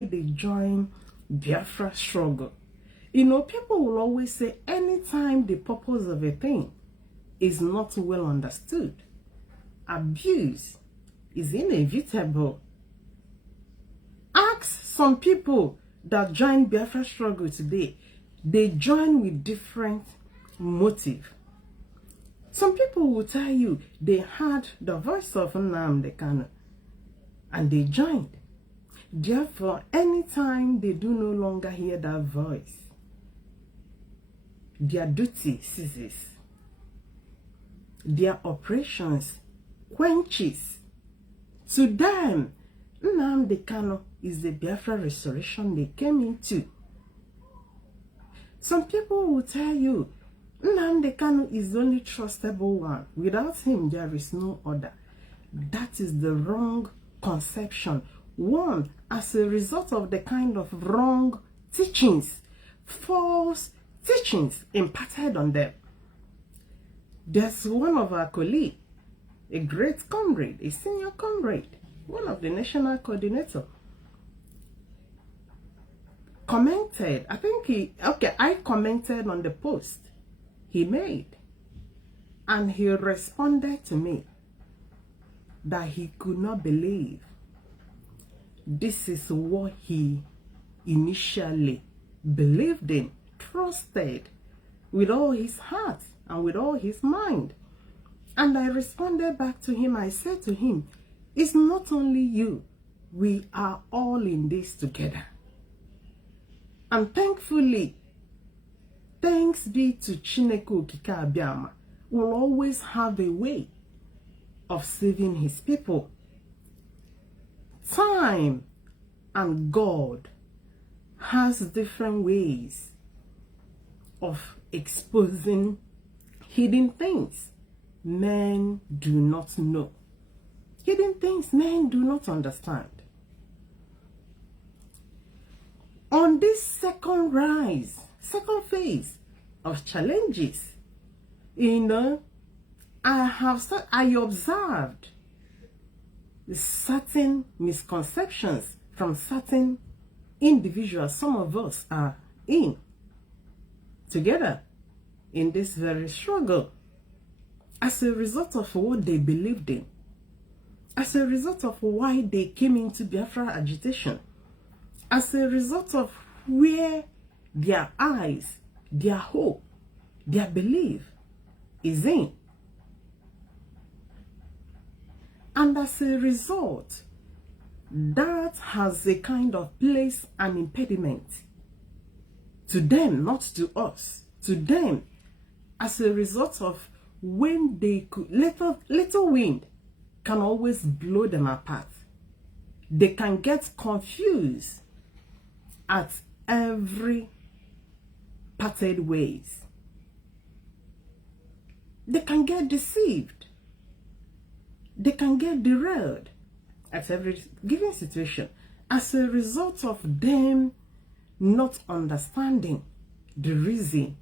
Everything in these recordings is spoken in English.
they join Biafra struggle. You know, people will always say anytime the purpose of a thing is not well understood, abuse is inevitable. Ask some people that join Biafra struggle today. They join with different motive. Some people will tell you they heard the voice of Nnamdi Kanu and they joined. Therefore, anytime they do no longer hear that voice, their duty ceases. Their operations quenches. To them, Nnamdi Kanu is the Biafra restoration they came into. Some people will tell you, Nnamdi Kanu is the only trustable one. Without him, there is no other. That is the wrong conception. One, as a result of the kind of wrong teachings, false teachings imparted on them. There's one of our colleagues, a great comrade, a senior comrade, one of the national coordinator, commented, I commented on the post he made, and he responded to me that he could not believe this is what he initially believed in, trusted with all his heart and with all his mind. And I responded back to him. I said to him, it's not only you, we are all in this together. And thankfully, thanks be to Chineke Okike Abiama, will always have a way of saving his people. Time and God has different ways of exposing hidden things men do not know. Hidden things men do not understand. On this second phase of challenges, I observed certain misconceptions from certain individuals. Some of us are in together in this very struggle as a result of what they believed in, as a result of why they came into Biafra agitation, as a result of where their eyes, their hope, their belief is in. And as a result, that has a kind of placed an impediment to them, not to us, to them, as a result of when they could, little wind can always blow them apart. They can get confused at every parted ways. They can get deceived. They can get derailed at every given situation as a result of them not understanding the reason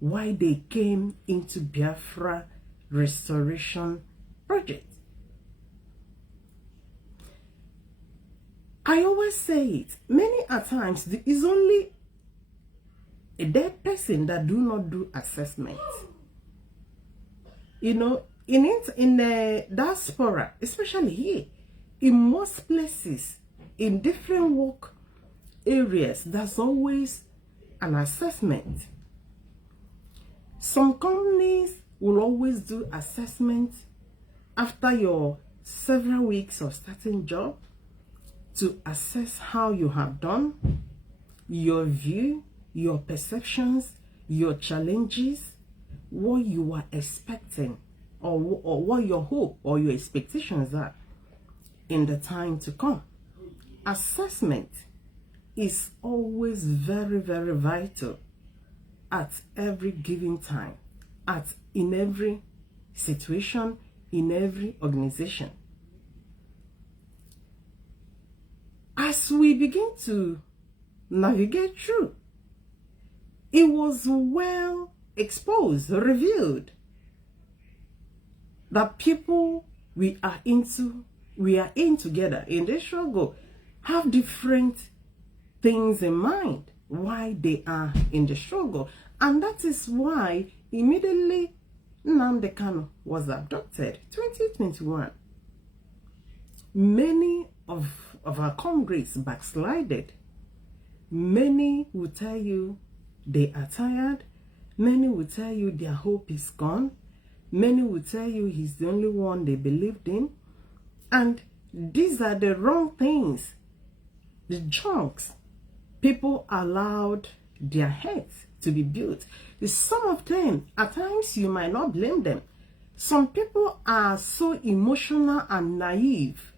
why they came into Biafra restoration project. I always say it, many a times there is only a dead person that do not do assessment. You know, in the diaspora, especially here, in most places, in different work areas, there's always an assessment. Some companies will always do assessment after your several weeks of starting job to assess how you have done, your view, your perceptions, your challenges, what you are expecting, or what your hope or your expectations are in the time to come. Assessment is always very, very vital at every given time, in every situation, in every organization. As we begin to navigate through, it was well exposed, revealed, that people we are in together in this struggle have different things in mind why they are in the struggle. And that is why immediately Nnamdi Kanu was abducted, 2021. Many of our comrades backslided. Many will tell you they are tired. Many will tell you their hope is gone. Many will tell you he's the only one they believed in. And these are the wrong things, the junks people allowed their heads to be built. Some of them, at times you might not blame them. Some people are so emotional and naive.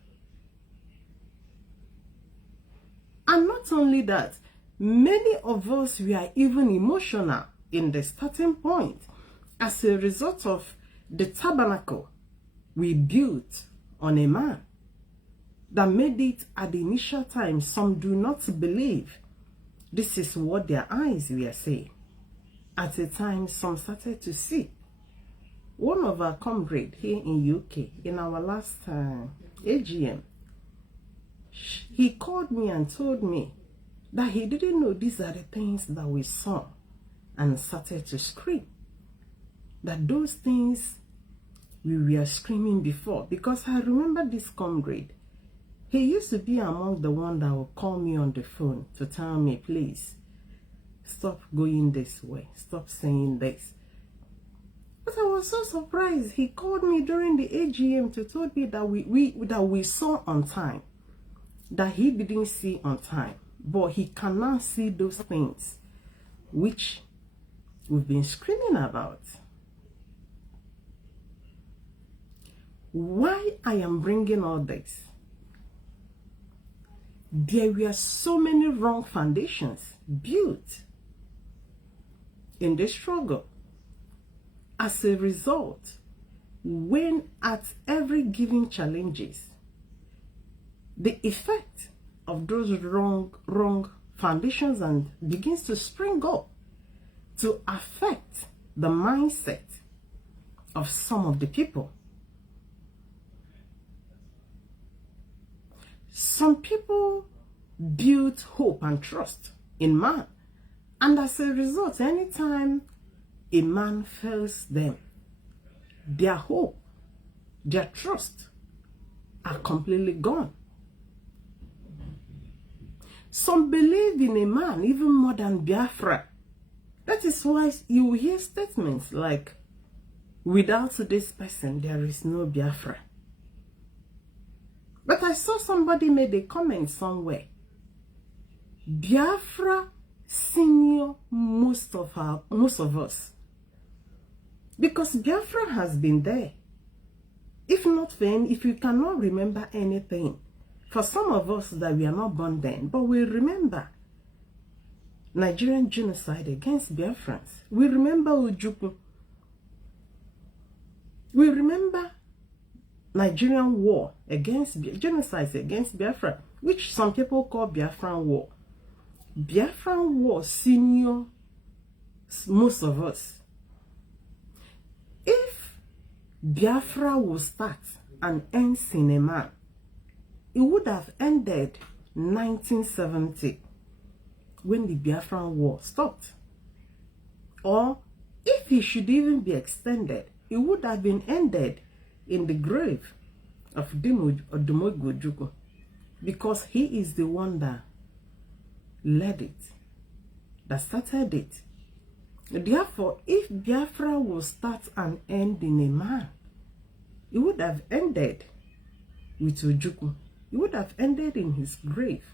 And not only that, many of us were even emotional in the starting point as a result of the tabernacle we built on a man that made it at the initial time. Some do not believe this is what their eyes were saying. At a time, some started to see. One of our comrades here in UK, in our last AGM, he called me and told me that he didn't know these are the things that we saw, and started to scream. That those things we were screaming before. Because I remember this comrade, he used to be among the one that would call me on the phone to tell me, please, stop going this way, stop saying this. But I was so surprised. He called me during the AGM to tell me that we saw on time, that he didn't see on time, but he cannot see those things which we've been screaming about. Why I am bringing all this? There were so many wrong foundations built in the struggle. As a result, when at every given challenges, the effect of those wrong foundations and begins to spring up to affect the mindset of some of the people. Some people build hope and trust in man, and as a result, anytime a man fails them, their hope, their trust are completely gone. Some believe in a man even more than Biafra. That is why you will hear statements like, without this person, there is no Biafra. But I saw somebody made a comment somewhere. Biafra senior most of us. Because Biafra has been there. If not then, if you cannot remember anything, for some of us that we are not born then, but we remember Nigerian genocide against Biafrans. We remember Ojukwu. We remember Nigerian war against genocide against Biafra, which some people call Biafran war. Biafran war senior most of us. If Biafra will start and end in a man, it would have ended 1970 when the Biafran war stopped. Or if it should even be extended, it would have been ended in the grave of Odumegwu Ojukwu, because he is the one that led it, that started it. Therefore, if Biafra will start and end in a man, it would have ended with Ojukwu. It would have ended in his grave.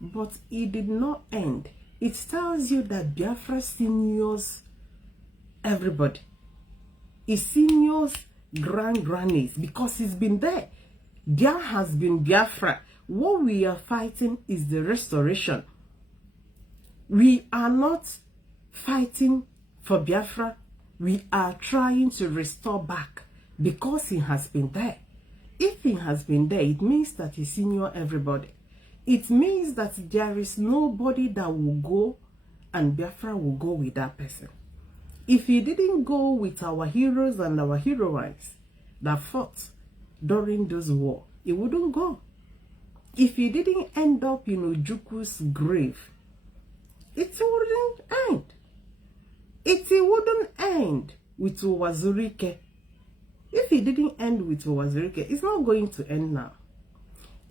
But it did not end. It tells you that Biafra seniors everybody. It seniors grannies, because it's been there. There has been Biafra. What we are fighting is the restoration. We are not fighting for Biafra. We are trying to restore back, because he has been there. If he has been there, it means that he senior everybody. It means that there is nobody that will go and Biafra will go with that person. If he didn't go with our heroes and our heroines that fought during those wars, he wouldn't go. if he didn't end up in Ojukwu's grave, it wouldn't end. It wouldn't end with Uwazurike. If he didn't end with Uwazurike, it's not going to end now.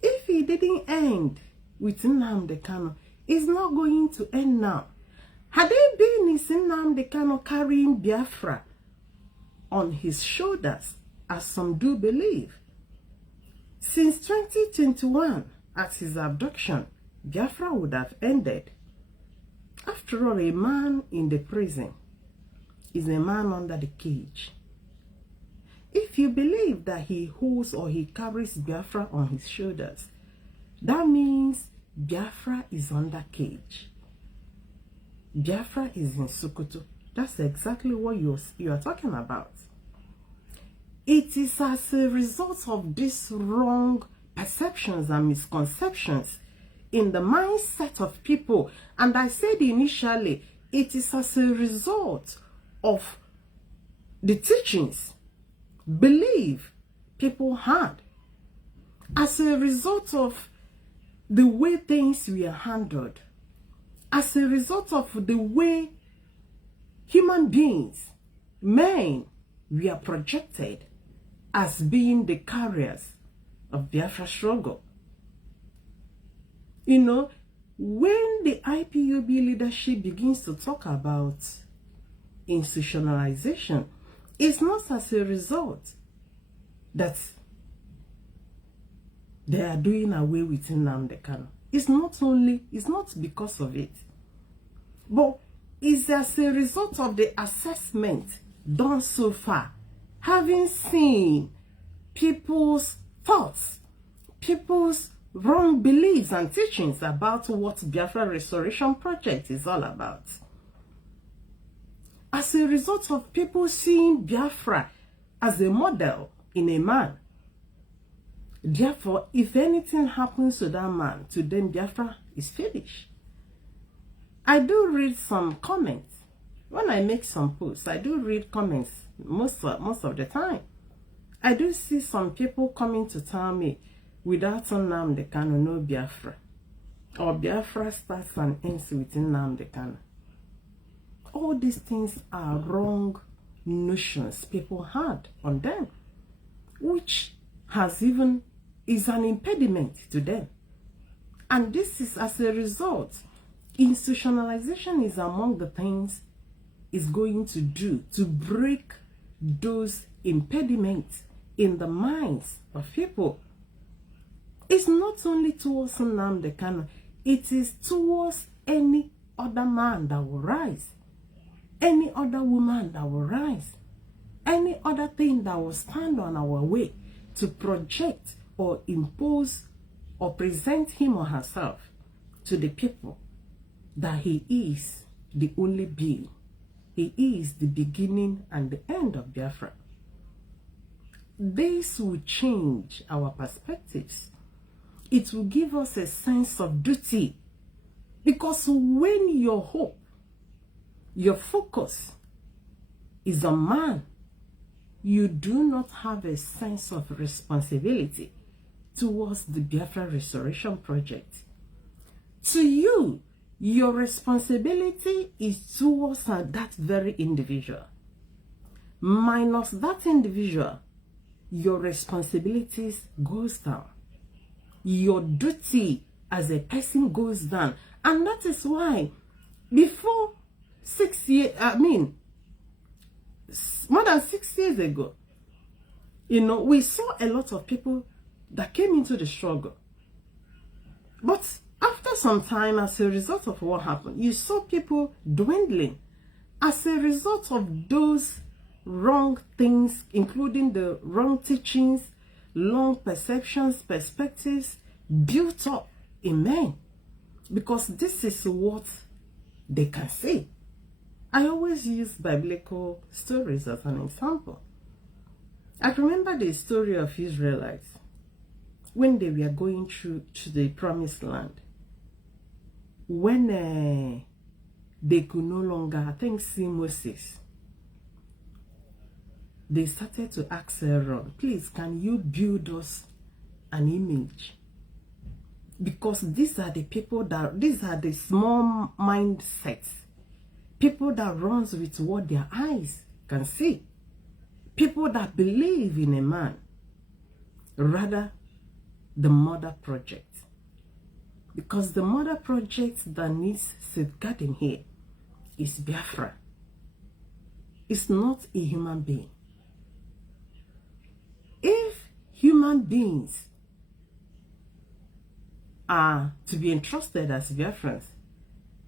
If he didn't end with Nnamdi Kanu, it's not going to end now. Had they been in Nnamdi Kanu carrying Biafra on his shoulders, as some do believe, since 2021, at his abduction, Biafra would have ended. After all, a man in the prison is a man under the cage. If you believe that he holds or he carries Biafra on his shoulders, that means Biafra is under cage. Biafra is in Sokoto. That's exactly what you are talking about. It is as a result of these wrong perceptions and misconceptions in the mindset of people. And I said initially, it is as a result of the teachings, belief people had, as a result of the way things were handled, as a result of the way human beings, men, were projected as being the carriers of Biafra struggle. You know, when the IPOB leadership begins to talk about institutionalization, it's not as a result that they are doing away with Nnamdi Kanu. It's not because of it, but it's as a result of the assessment done so far, having seen people's thoughts, people's wrong beliefs and teachings about what Biafra Restoration Project is all about. As a result of people seeing Biafra as a model in a man. Therefore, if anything happens to that man, to them Biafra is finished. I do read some comments. When I make some posts, I do read comments most of the time. I do see some people coming to tell me, without Nnamdi Kanu, no Biafra. Or Biafra starts and ends with Nnamdi Kanu. All these things are wrong notions people had on them, which is an impediment to them. And this is as a result. Institutionalization is among the things it's going to do to break those impediments in the minds of people. It's not only towards Nnamdi Kanu, it is towards any other man that will rise, any other woman that will rise, any other thing that will stand on our way to project or impose or present him or herself to the people that he is the only being. He is the beginning and the end of Biafra. This will change our perspectives. It will give us a sense of duty. Because when your hope, your focus is on man, you do not have a sense of responsibility towards the Biafra Restoration Project. To you, your responsibility is towards that very individual. Minus that individual, your responsibilities goes down. Your duty as a person goes down. And that is why before 6 years, more than 6 years ago, we saw a lot of people that came into the struggle. But after some time, as a result of what happened, you saw people dwindling as a result of those wrong things, including the wrong teachings, long perceptions, perspectives built up in men. Because this is what they can see. I always use biblical stories as an example. I remember the story of Israelites when they were going through to the promised land. When they could no longer, see Moses, they started to ask Aaron, please, can you build us an image? Because these are the people these are the small mindsets. People that runs with what their eyes can see. People that believe in a man rather the mother project. Because the mother project that needs safeguarding here is Biafra. It's not a human being. If human beings are to be entrusted as Biafrans,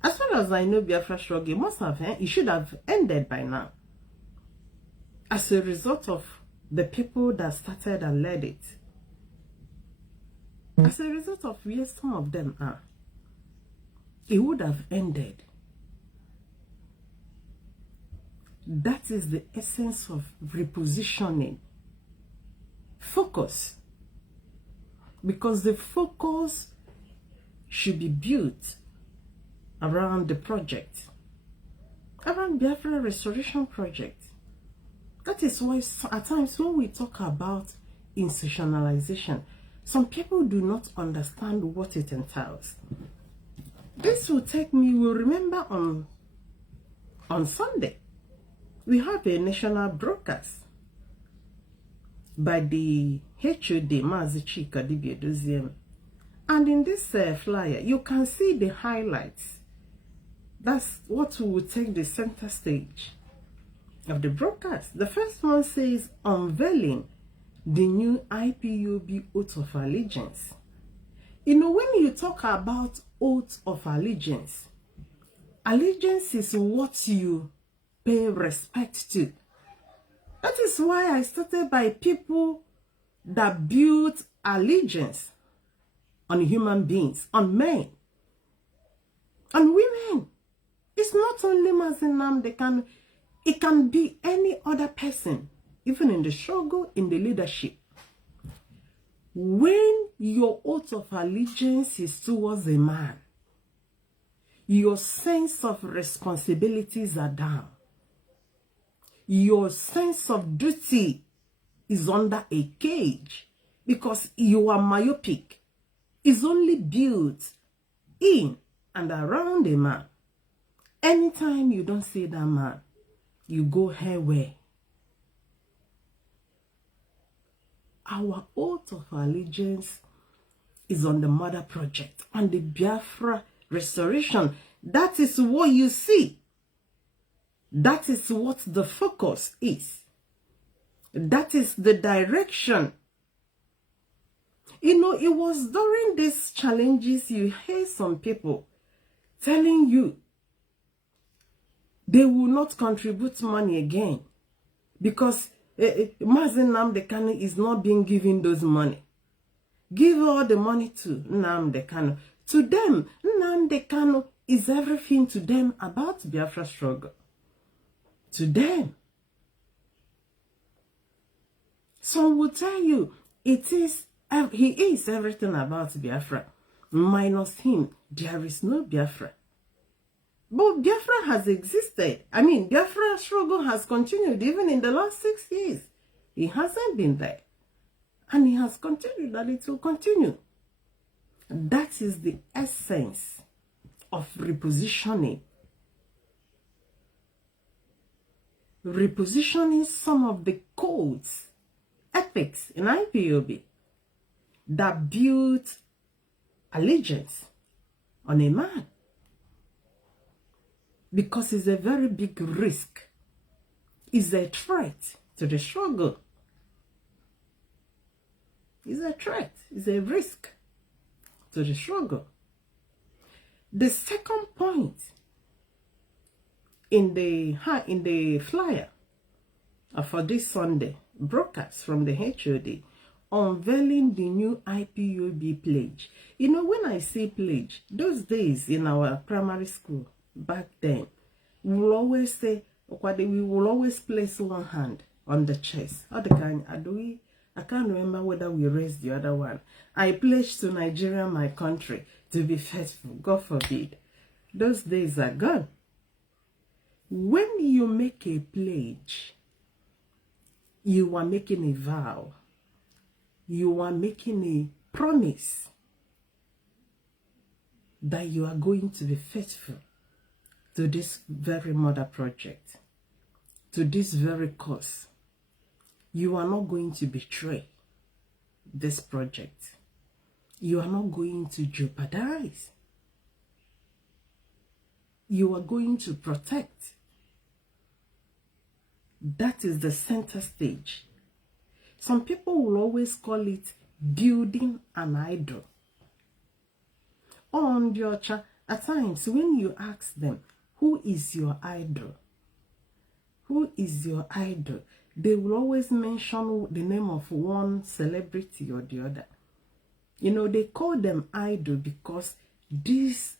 as far as I know, Biafra struggle it should have ended by now. As a result of the people that started and led it. As a result of where some of them are, it would have ended. That is the essence of repositioning. Focus. Because the focus should be built around the project. Around Biafra Restoration Project. That is why at times when we talk about institutionalization, some people do not understand what it entails. This will take me, we'll remember on Sunday, we have a national broadcast by the HOD, Mazi Chika Dibiedozium. And in this flyer, you can see the highlights. That's what will take the center stage of the broadcast. The first one says, unveiling the new IPOB oath of allegiance. You know, when you talk about oath of allegiance, allegiance is what you pay respect to. That is why I started by people that built allegiance on human beings, on men, on women. It's not only Mazinam, it can be any other person, even in the struggle, in the leadership. When your oath of allegiance is towards a man, your sense of responsibilities are down. Your sense of duty is under a cage because you are myopic. It's only built in and around a man. Anytime you don't see that man, you go haywire. Our oath of allegiance is on the mother project, on the Biafra restoration. That is what you see. That is what the focus is. That is the direction. You know, it was during these challenges you hear some people telling you they will not contribute money again because Mazen Nnamdi Kanu is not being given those money. Give all the money to Nnamdi Kanu. To them, Nnamdi Kanu is everything to them about Biafra struggle. To them. Some will tell you he is everything about Biafra. Minus him, there is no Biafra. But Biafra has existed. I mean, Biafra struggle has continued even in the last 6 years. He hasn't been there. And he has continued, and it will continue. That is the essence of repositioning. Repositioning some of the codes, ethics in IPOB that built allegiance on a man. Because it's a very big risk. It's a threat to the struggle. It's a threat. It's a risk to the struggle. The second point in the flyer for this Sunday broadcast from the HOD, unveiling the new IPOB pledge. You know, when I say pledge, those days in our primary school, back then, we will always say, we will always place one hand on the chest. How the kind I can't remember whether we raised the other one. I pledge to Nigeria, my country, to be faithful. God forbid. Those days are gone. When you make a pledge, you are making a vow. You are making a promise. that you are going to be faithful to this very mother project, to this very cause. You are not going to betray this project. You are not going to jeopardize. You are going to protect. That is the center stage. Some people will always call it building an idol. On your chat, at times when you ask them, who is your idol? Who is your idol? They will always mention the name of one celebrity or the other. You know, they call them idol because these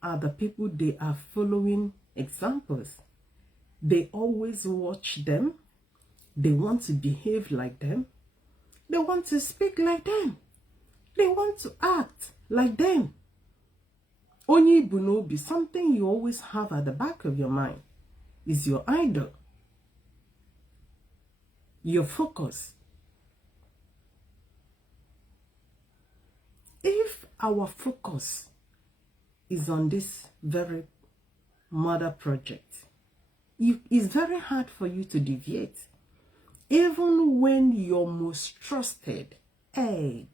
are the people they are following examples. They always watch them. They want to behave like them. They want to speak like them. They want to act like them. Onyi Bunobi, something you always have at the back of your mind, is your idol. Your focus. If our focus is on this very mother project, it's very hard for you to deviate. Even when your most trusted aid,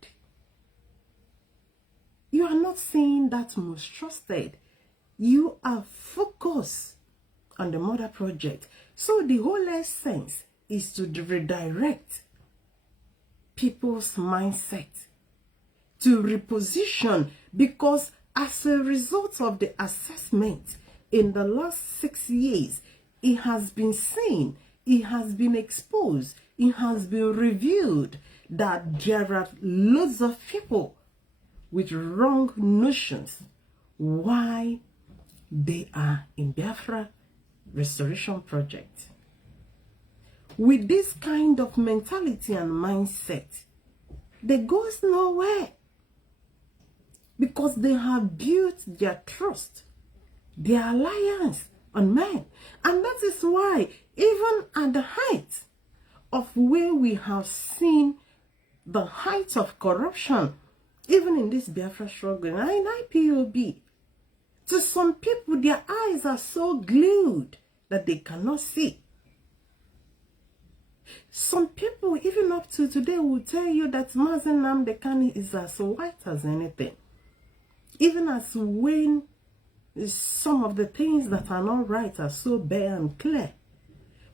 you are not saying that most trusted. You are focused on the mother project. So the whole essence is to redirect people's mindset, to reposition, because as a result of the assessment in the last 6 years, it has been seen, it has been exposed, it has been revealed that there are loads of people with wrong notions why they are in Biafra Restoration Project. With this kind of mentality and mindset, they goes nowhere, because they have built their trust, their alliance on men. And that is why, even at the height of where we have seen the height of corruption, even in this Biafra struggle, in IPOB, to some people, their eyes are so glued that they cannot see. Some people, even up to today, will tell you that Mazen Namdekani is as white as anything. Even as when some of the things that are not right are so bare and clear.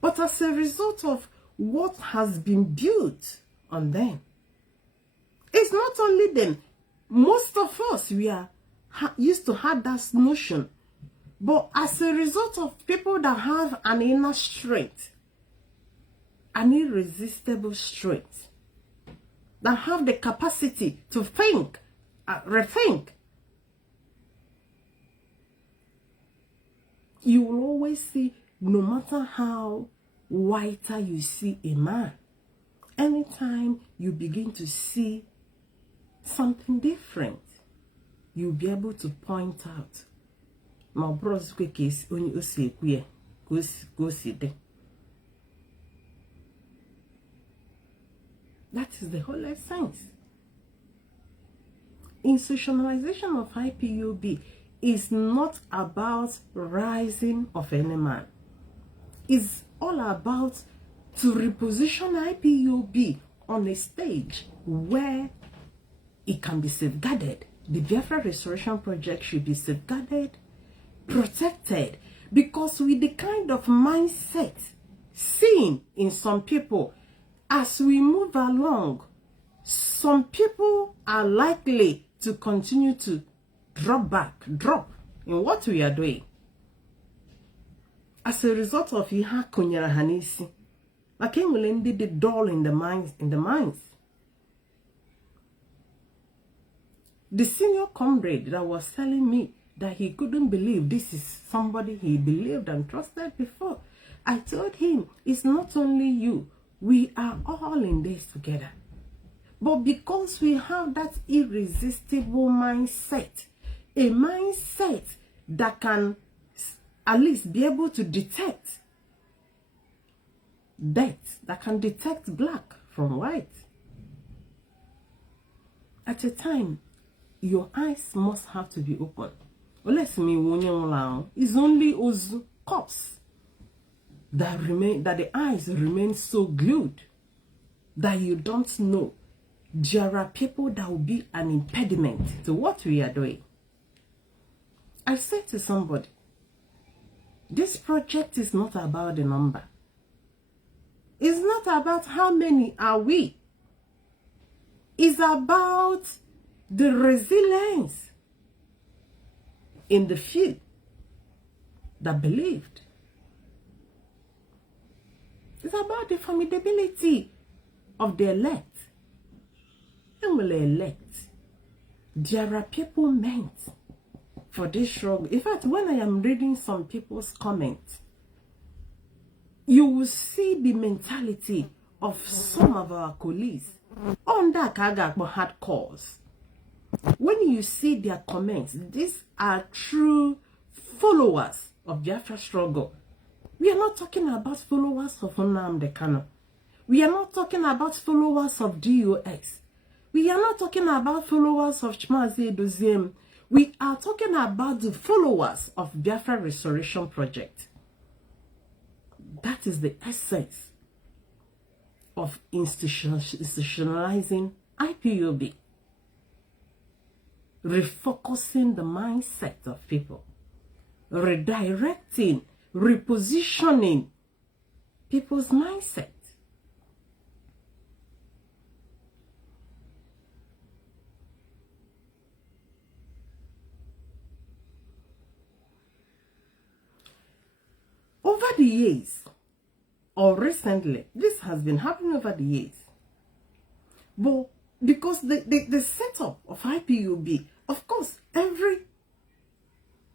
But as a result of what has been built on them, it's not only them. Most of us, we are used to have that notion. But as a result of people that have an inner strength, an irresistible strength, that have the capacity to think, rethink, you will always see, no matter how whiter you see a man, anytime you begin to see something different, you'll be able to point out. My brother's quick is only go see there. That is the whole essence. Institutionalization of IPOB is not about rising of any man. It's all about to reposition IPOB on a stage where it can be safeguarded. The Biafra Restoration Project should be safeguarded, protected, because with the kind of mindset seen in some people, as we move along, some people are likely to continue to drop in what we are doing. As a result of Iha Kunyara Hanisi, like England the dull in the minds. The senior comrade that was telling me that he couldn't believe this is somebody he believed and trusted before, I told him, it's not only you, we are all in this together. But because we have that irresistible mindset, a mindset that can at least be able to detect death, that can detect black from white. At a time, your eyes must have to be open. Unless me is only those corpse that remain, that the eyes remain so glued that you don't know there are people that will be an impediment to what we are doing. I said to somebody, this project is not about the number. It's not about how many are we. It's about the resilience in the few that believed. It's about the formidability of the elect. And will elect. There are people meant for this struggle. In fact, when I am reading some people's comments, you will see the mentality of some of our colleagues under Kagakbo hardcores. When you see their comments, these are true followers of Biafra struggle. We are not talking about followers of Nnamdi Kanu. We are not talking about followers of DOX. We are not talking about followers of Chimazi Edoziem. We are talking about the followers of Biafra Restoration Project. That is the essence of institutionalizing IPOB. Refocusing the mindset of people. Redirecting, repositioning people's mindset. Over the years, or recently, this has been happening over the years. But because the setup of IPOB, of course, every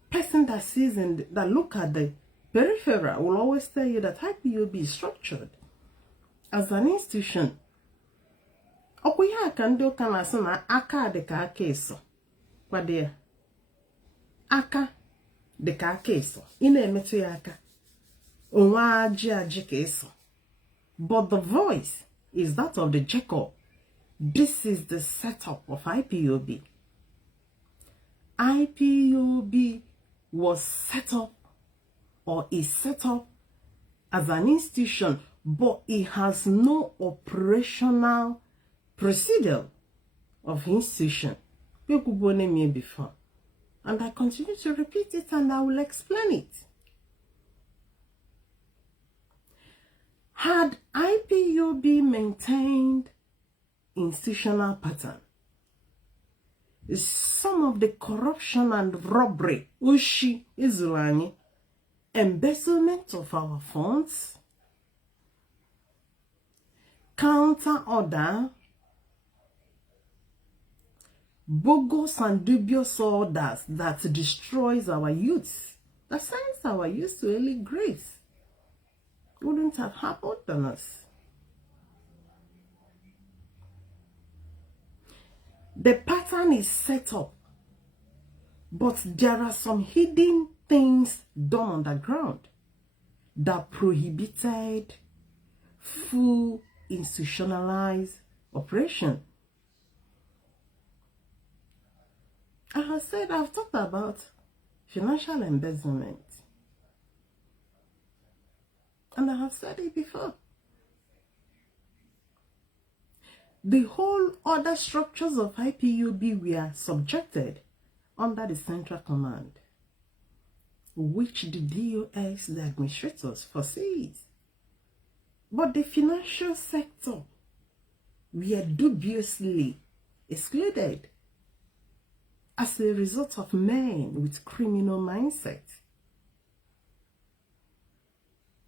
person that sees and that look at the peripheral will always tell you that IPOB is structured as an institution. Okuya kando kana sana aka de ka keso. Kwadia. Aka de ka keso. Ina emetu ya aka. But the voice is that of the Jacob. This is the setup of IPOB. IPOB was set up or is set up as an institution, but it has no operational procedure of institution. Before. And I continue to repeat it and I will explain it. Had IPOB maintained institutional pattern, some of the corruption and robbery, ushi izulani, embezzlement of our funds, counter order, bogus and dubious orders that destroys our youth, that sends our youth to early graves, wouldn't have happened on us. The pattern is set up, but there are some hidden things done underground that prohibited full institutionalized operation. I have said, I've talked about financial embezzlement. And I have said it before. The whole other structures of IPOB were subjected under the central command, which the DOS, the administrators, foresees. But the financial sector were dubiously excluded as a result of men with criminal mindset.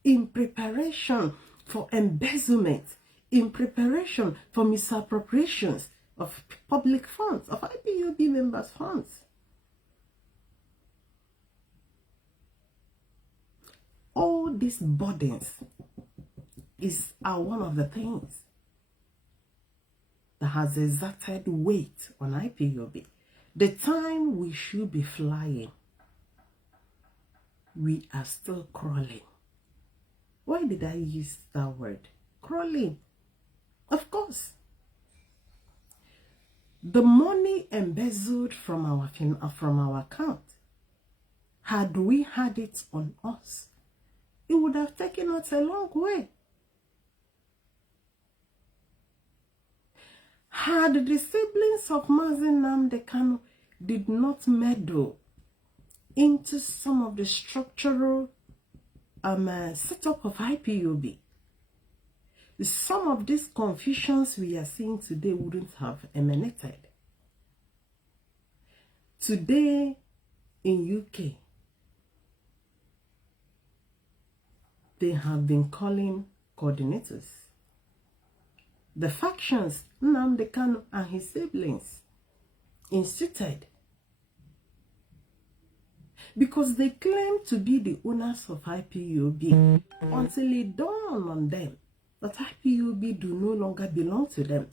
In preparation for embezzlement, in preparation for misappropriations of public funds, of IPOB members' funds. All these burdens are one of the things that has exerted weight on IPOB. The time we should be flying, we are still crawling. Why did I use that word? Crawling. Of course. The money embezzled from our account, had we had it on us, it would have taken us a long way. Had the siblings of Mazi Nnamdi Kanu did not meddle into some of the structural setup of IPOB, some of these confusions we are seeing today wouldn't have emanated. Today in UK, they have been calling coordinators. The factions Nnamdi Kanu and his siblings instituted, because they claim to be the owners of IPOB until it dawned on them that IPOB do no longer belong to them.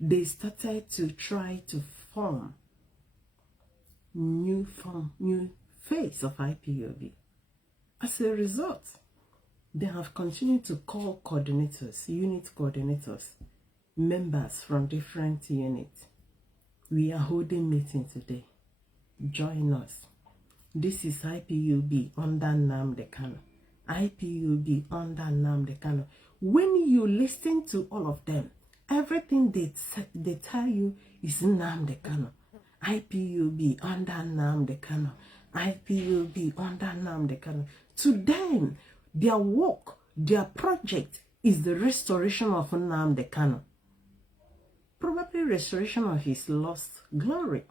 They started to try to form new face of IPOB. As a result, they have continued to call coordinators, unit coordinators, members from different units. We are holding meeting today. Join us. This is IPOB under Nnamdi Kanu. IPOB under Nnamdi Kanu. When you listen to all of them, everything they tell you is Nnamdi Kanu. IPOB under Nnamdi Kanu. IPOB under Nnamdi Kanu. To them, their work, their project is the restoration of Nnamdi Kanu. Probably restoration of his lost glory.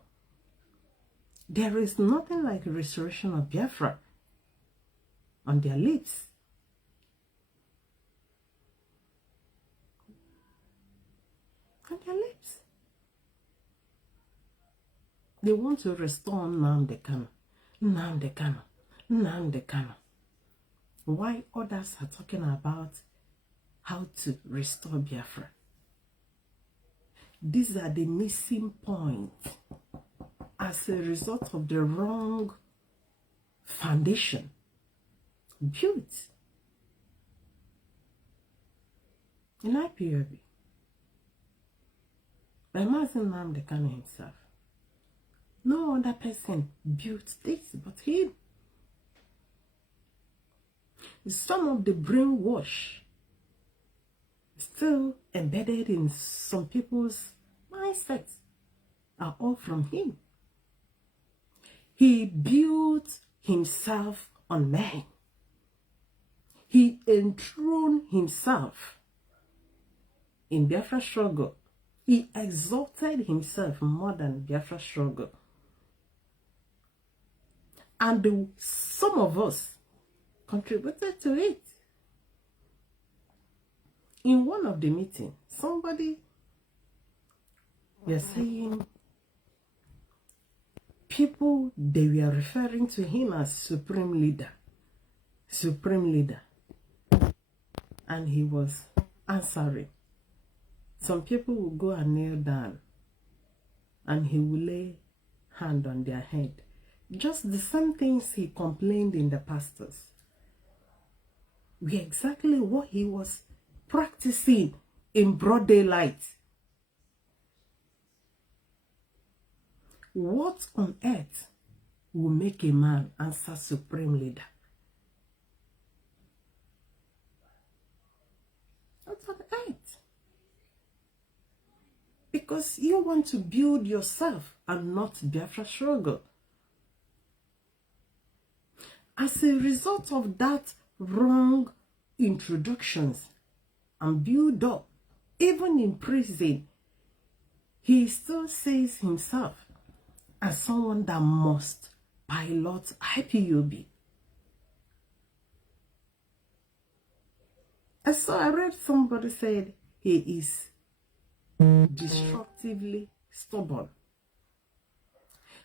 There is nothing like a restoration of Biafra on their lips. On their lips. They want to restore Nnamdi Kanu. Nnamdi Kanu. Nnamdi Kanu. Why others are talking about how to restore Biafra? These are the missing points as a result of the wrong foundation built in IPOB by Mazi Nnamdi Kanu himself. No other person built this but him. Some of the brainwash still embedded in some people's mindsets are all from him. He built himself on men. He enthroned himself in Biafra struggle. He exalted himself more than Biafra struggle. And some of us contributed to it. In one of the meetings, somebody was saying people, they were referring to him as supreme leader. Supreme leader. And he was answering. Some people will go and kneel down and he will lay hand on their head. Just the same things he complained in the pastors were exactly what he was practicing in broad daylight. What on earth will make a man answer supreme leader? What's on earth? Because you want to build yourself and not Biafra struggle. As a result of that wrong introductions and build up, even in prison, he still sees himself as someone that must pilot IPOB. And so I read somebody said he is destructively stubborn.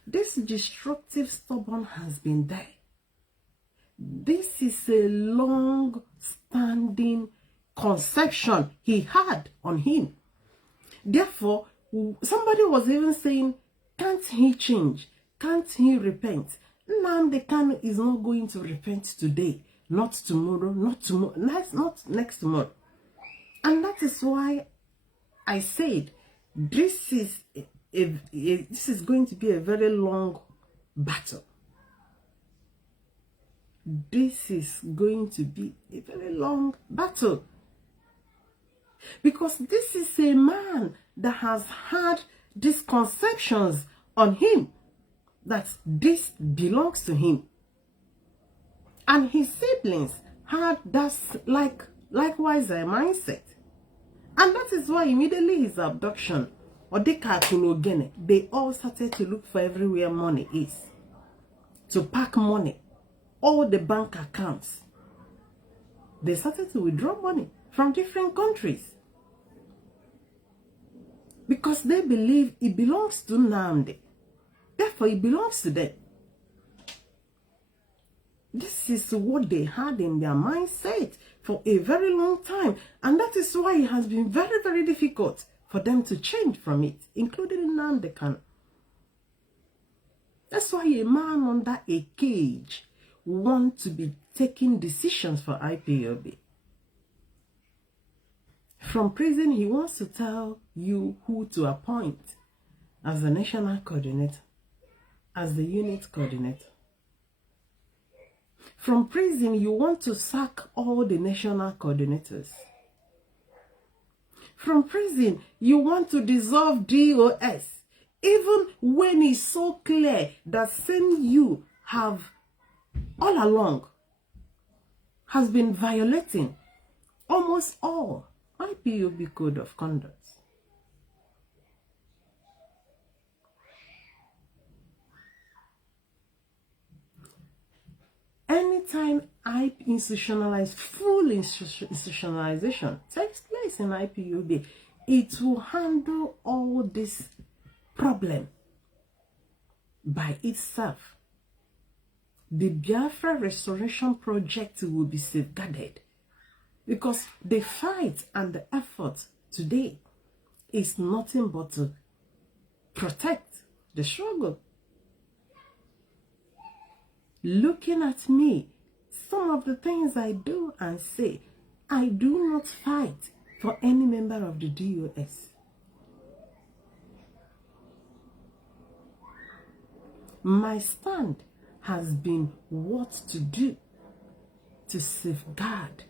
This destructive stubborn has been there. This is a long-standing conception he had on him. Therefore, somebody was even saying, can't he change? Can't he repent? Nnamdi Kanu is not going to repent today, not tomorrow, not next tomorrow. And that is why I said this is this is going to be a very long battle. This is going to be a very long battle. Because this is a man that has had these conceptions on him that this belongs to him. And his siblings had that likewise a mindset. And that is why immediately his abduction, or they all started to look for everywhere money is. To pack money. All the bank accounts. They started to withdraw money from different countries. Because they believe it belongs to Nnamdi. Therefore, it belongs to them. This is what they had in their mindset for a very long time. And that is why it has been very, very difficult for them to change from it, including Nnamdi Kanu. That's why a man under a cage wants to be taking decisions for IPOB. From prison, he wants to tell you who to appoint as the national coordinator, as the unit coordinator. From prison, you want to sack all the national coordinators. From prison, you want to dissolve DOS, even when it's so clear that same you have all along has been violating almost all IPOB code of conduct. Anytime full institutionalization takes place in IPOB, it will handle all this problem by itself. The Biafra Restoration Project will be safeguarded because the fight and the effort today is nothing but to protect the struggle. Looking at me, some of the things I do and say, I do not fight for any member of the DOS. My stand has been what to do to safeguard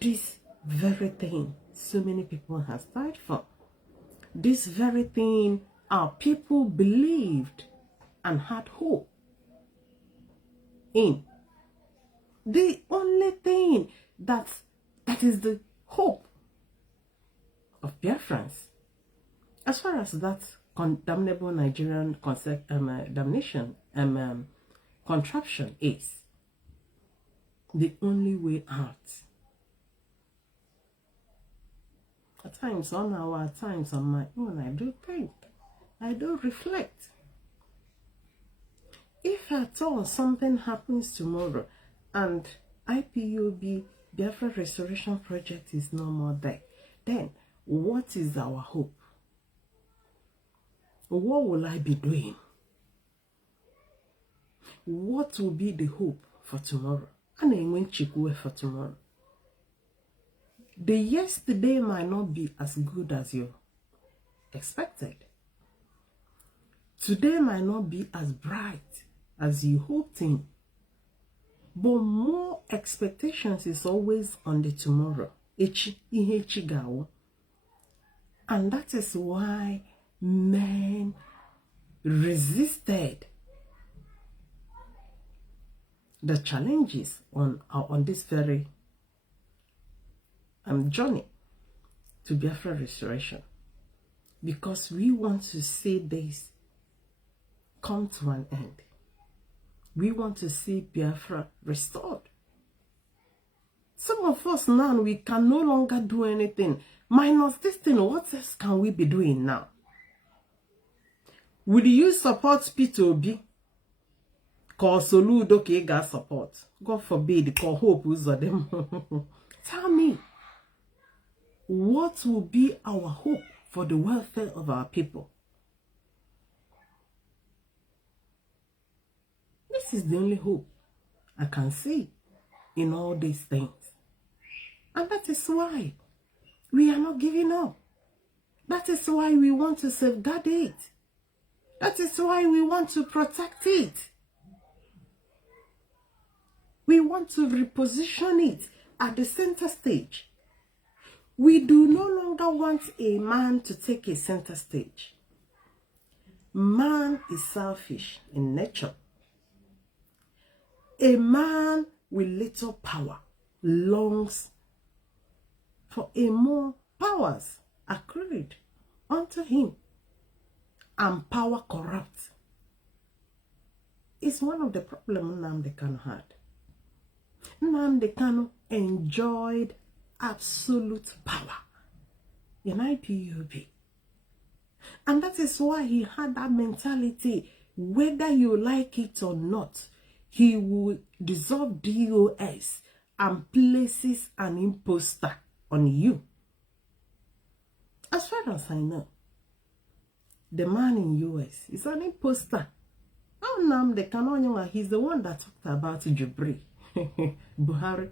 this very thing so many people have died for. This very thing our people believed and had hope in. The only thing that is the hope of Biafrans, as far as that condemnable Nigerian damnation contraption is, the only way out. At times on our times on my own, I do think, I do reflect. If at all something happens tomorrow and IPOB Biafra Restoration Project is no more there, then what is our hope? What will I be doing? What will be the hope for tomorrow? And I went for tomorrow. The yesterday might not be as good as you expected. Today might not be as bright as you hoped in. But more expectations is always on the tomorrow. And that is why men resisted the challenges on this very journey to Biafra restoration, because we want to see this come to an end. We want to see Biafra restored. Some of us now, we can no longer do anything. Minus this thing, what else can we be doing now? Will you support P2B? Call Soludo Kega support. God forbid, call Hope them. Tell me, what will be our hope for the welfare of our people? This is the only hope I can see in all these things. And that is why we are not giving up. That is why we want to safeguard it. That is why we want to protect it. We want to reposition it at the center stage. We do no longer want a man to take a center stage. Man is selfish in nature. A man with little power longs for a more powers accrued unto him, and power corrupts. It's one of the problems Nnamdi Kanu had. Nnamdi Kanu enjoyed absolute power in IPOB. And that is why he had that mentality, whether you like it or not, he will dissolve DOS and places an imposter on you. As far as I know, the man in US is an imposter. Oh, Nnamdi Kanu, he's the one that talked about Jubri. Buhari,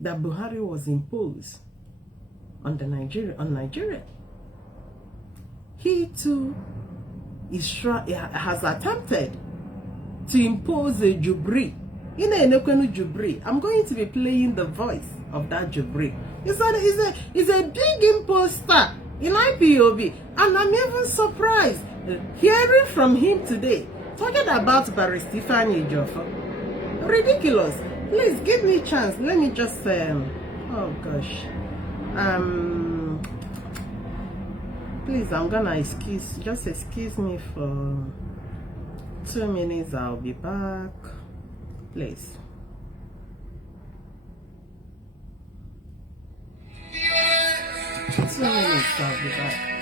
that Buhari was imposed on Nigeria. He too has attempted to impose a Jubri. Jubri. I'm going to be playing the voice of that Jubri. He's a big imposter in IPOB, and I'm even surprised hearing from him today talking about Barrister Ifeanyi Ejiofor. Ridiculous. Please give me a chance. Let me just oh gosh. Please, I'm gonna excuse me for 2 minutes. I'll be back. Please. Yeah. 2 minutes, I'll be back.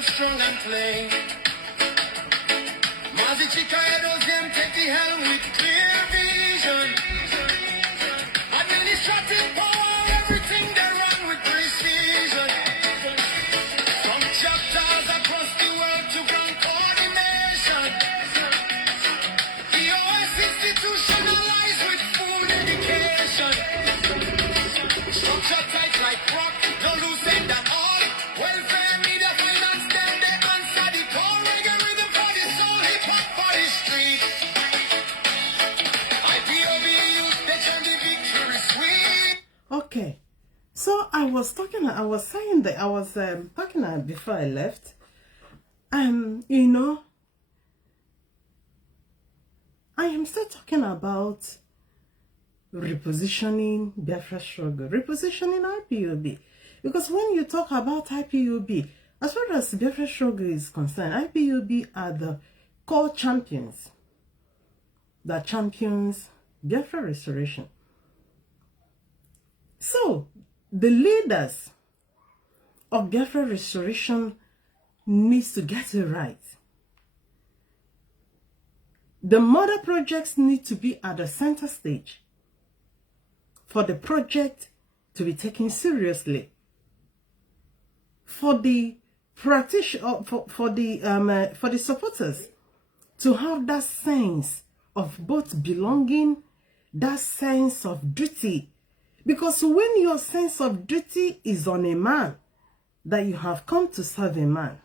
Strong and plain. Take the helm with clear vision. Administrative power, everything they run with precision. From chapters across the world to ground coordination. The OS institutionalized with full dedication. Structure tight like rock, no loose end at all. Welfare, media, finance, then they answer the call. Reggae rhythm for the soul, hip hop for the street. IPOB youth, they turn the victory sweet. Okay, so I was talking before I left. You know, I am still talking about repositioning Biafra struggle, repositioning IPOB. Because when you talk about IPOB, as far as Biafra struggle is concerned, IPOB are the core champions that champions Biafra restoration. So, the leaders of Biafra restoration needs to get it right. The mother projects need to be at the center stage for the project to be taken seriously. For the practitioners, for the supporters to have that sense of both belonging, that sense of duty. Because when your sense of duty is on a man, that you have come to serve a man,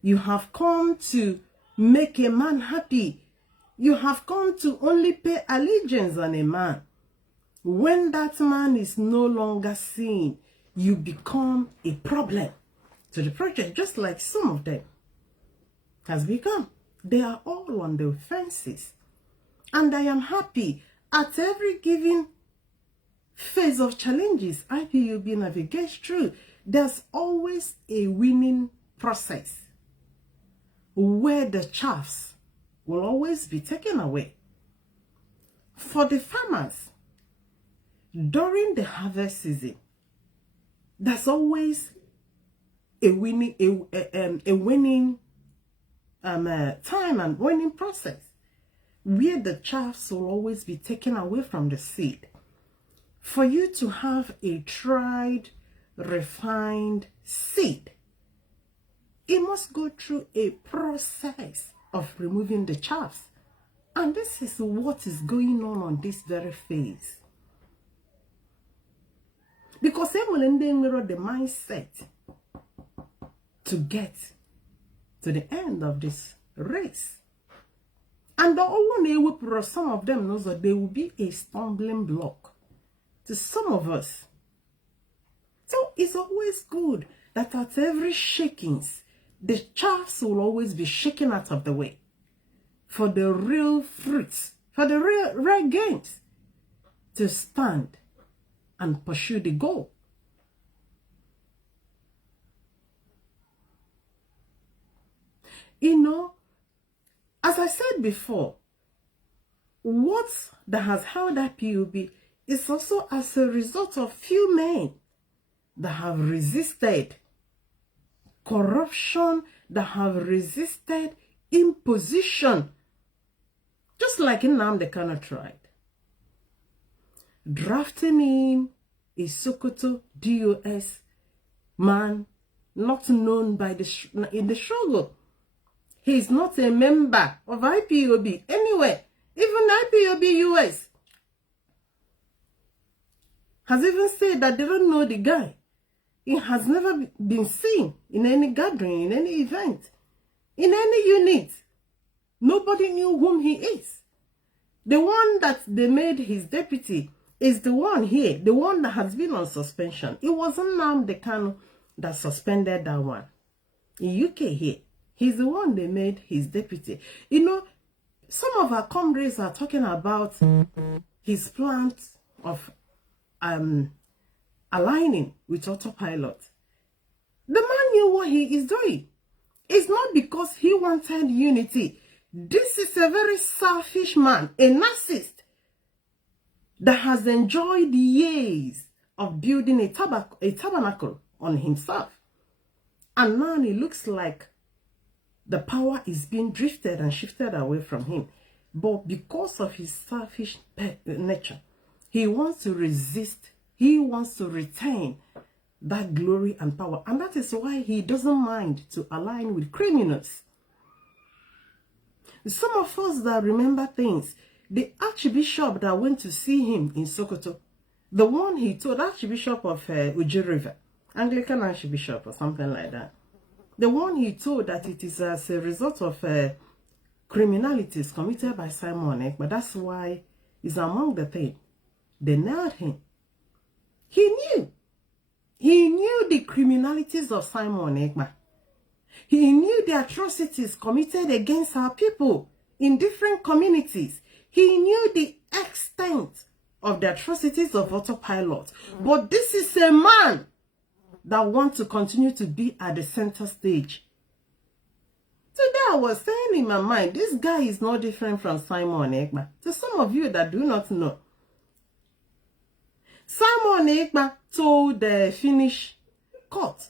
you have come to make a man happy, You have come to only pay allegiance on a man. When that man is no longer seen, you become a problem to the project, just like some of them has become. They are all on the fences. And I am happy at every given phase of challenges IPOB navigates through, there's always a winning process where the chaffs will always be taken away. For the farmers, during the harvest season, there's always a winning time and winning process where the chaffs will always be taken away from the seed. For you to have a tried, refined seed, it must go through a process of removing the chaffs. And this is what is going on this very phase. Because they will mirror the mindset to get to the end of this race. And some of them knows that there will be a stumbling block to some of us. So it's always good that at every shakings, the chaffs will always be shaken out of the way for the real fruits, for the real gains to stand and pursue the goal. You know, as I said before, what that has held that POB is also as a result of few men that have resisted corruption, that have resisted imposition, just like Nnamdi Kanu tried. Drafting in a Sokoto DOS man not known by in the struggle. He is not a member of IPOB anywhere. Even IPOB US has even said that they don't know the guy. He has never been seen in any gathering, in any event, in any unit. Nobody knew whom he is. The one that they made his deputy is the one here, the one that has been on suspension. It wasn't Nnamdi Kanu that suspended that one. In UK here, he's the one they made his deputy. You know, some of our comrades are talking about his plans of aligning with autopilot. The man knew what he is doing. It's not because he wanted unity. This is a very selfish man, a narcissist that has enjoyed years of building a tabernacle on himself. And now it looks like the power is being drifted and shifted away from him. But because of his selfish nature, he wants to resist. He wants to retain that glory and power. And that is why he doesn't mind to align with criminals. Some of us that remember things, the Archbishop that went to see him in Sokoto, the one he told, Archbishop of Uji River, Anglican Archbishop or something like that, the one he told that it is as a result of criminalities committed by Simon Ekpa. That's why he's among the thing. They nailed him. He knew. He knew the criminalities of Simon Ekpa. He knew the atrocities committed against our people in different communities. He knew the extent of the atrocities of autopilot. But this is a man that wants to continue to be at the center stage. Today I was saying in my mind, this guy is no different from Simon Ekpa. To some of you that do not know, Simon Ekpa told the Finnish court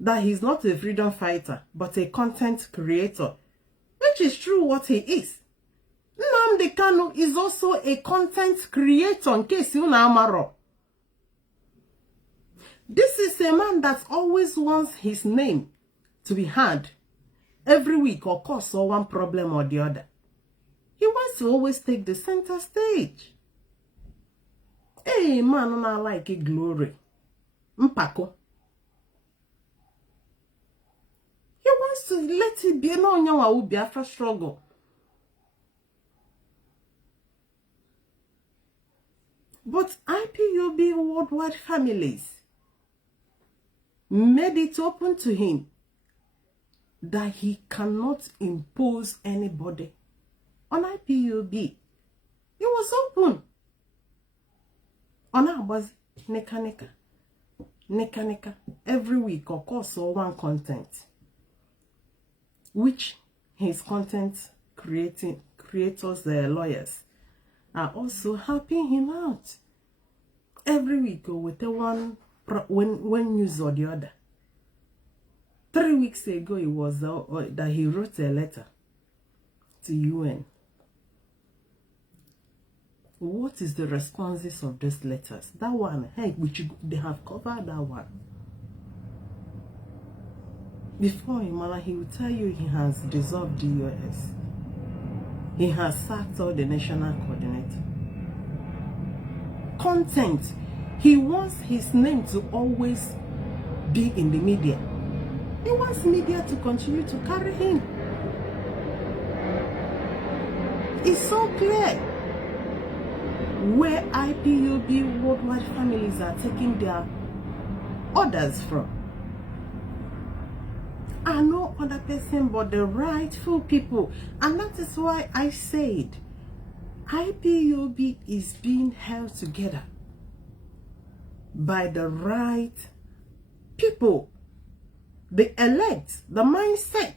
that he's not a freedom fighter, but a content creator, which is true what he is. Nnamdi Kanu is also a content creator, in case you know. This is a man that always wants his name to be heard every week or cause one problem or the other. He wants to always take the center stage. Hey, man, I like it glory. Mpako. He wants to let it be no Biafra struggle. But IPOB worldwide families made it open to him that he cannot impose anybody on IPOB. It was open. On our was neka every week, of course, or one content, which his content creators, the lawyers, are also helping him out every week with the one news or the other. 3 weeks ago, it was that he wrote a letter to UN. What is the responses of those letters? That one, hey, they have covered that one. Before Imala, he will tell you he has dissolved the US. He has sacked all the national coordinator. Content. He wants his name to always be in the media. He wants media to continue to carry him. It's so clear where IPOB worldwide families are taking their orders from. Are no other person but the rightful people. And that is why I said IPOB is being held together by the right people, the elect, the mindset.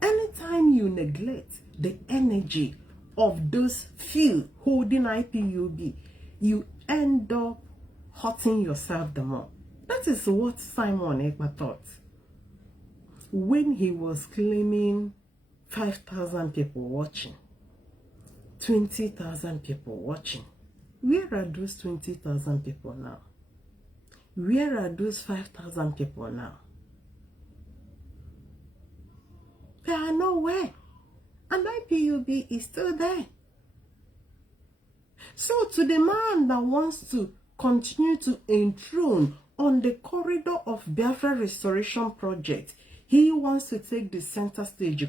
Anytime you neglect the energy of those few holding IPOB, you end up hurting yourself the more. That is what Simon Ekpa thought when he was claiming 5,000 people watching, 20,000 people watching. Where are those 20,000 people now? Where are those 5,000 people now? They are nowhere. And IPOB is still there. So to the man that wants to continue to enthrone on the corridor of Biafra Restoration Project, he wants to take the center stage.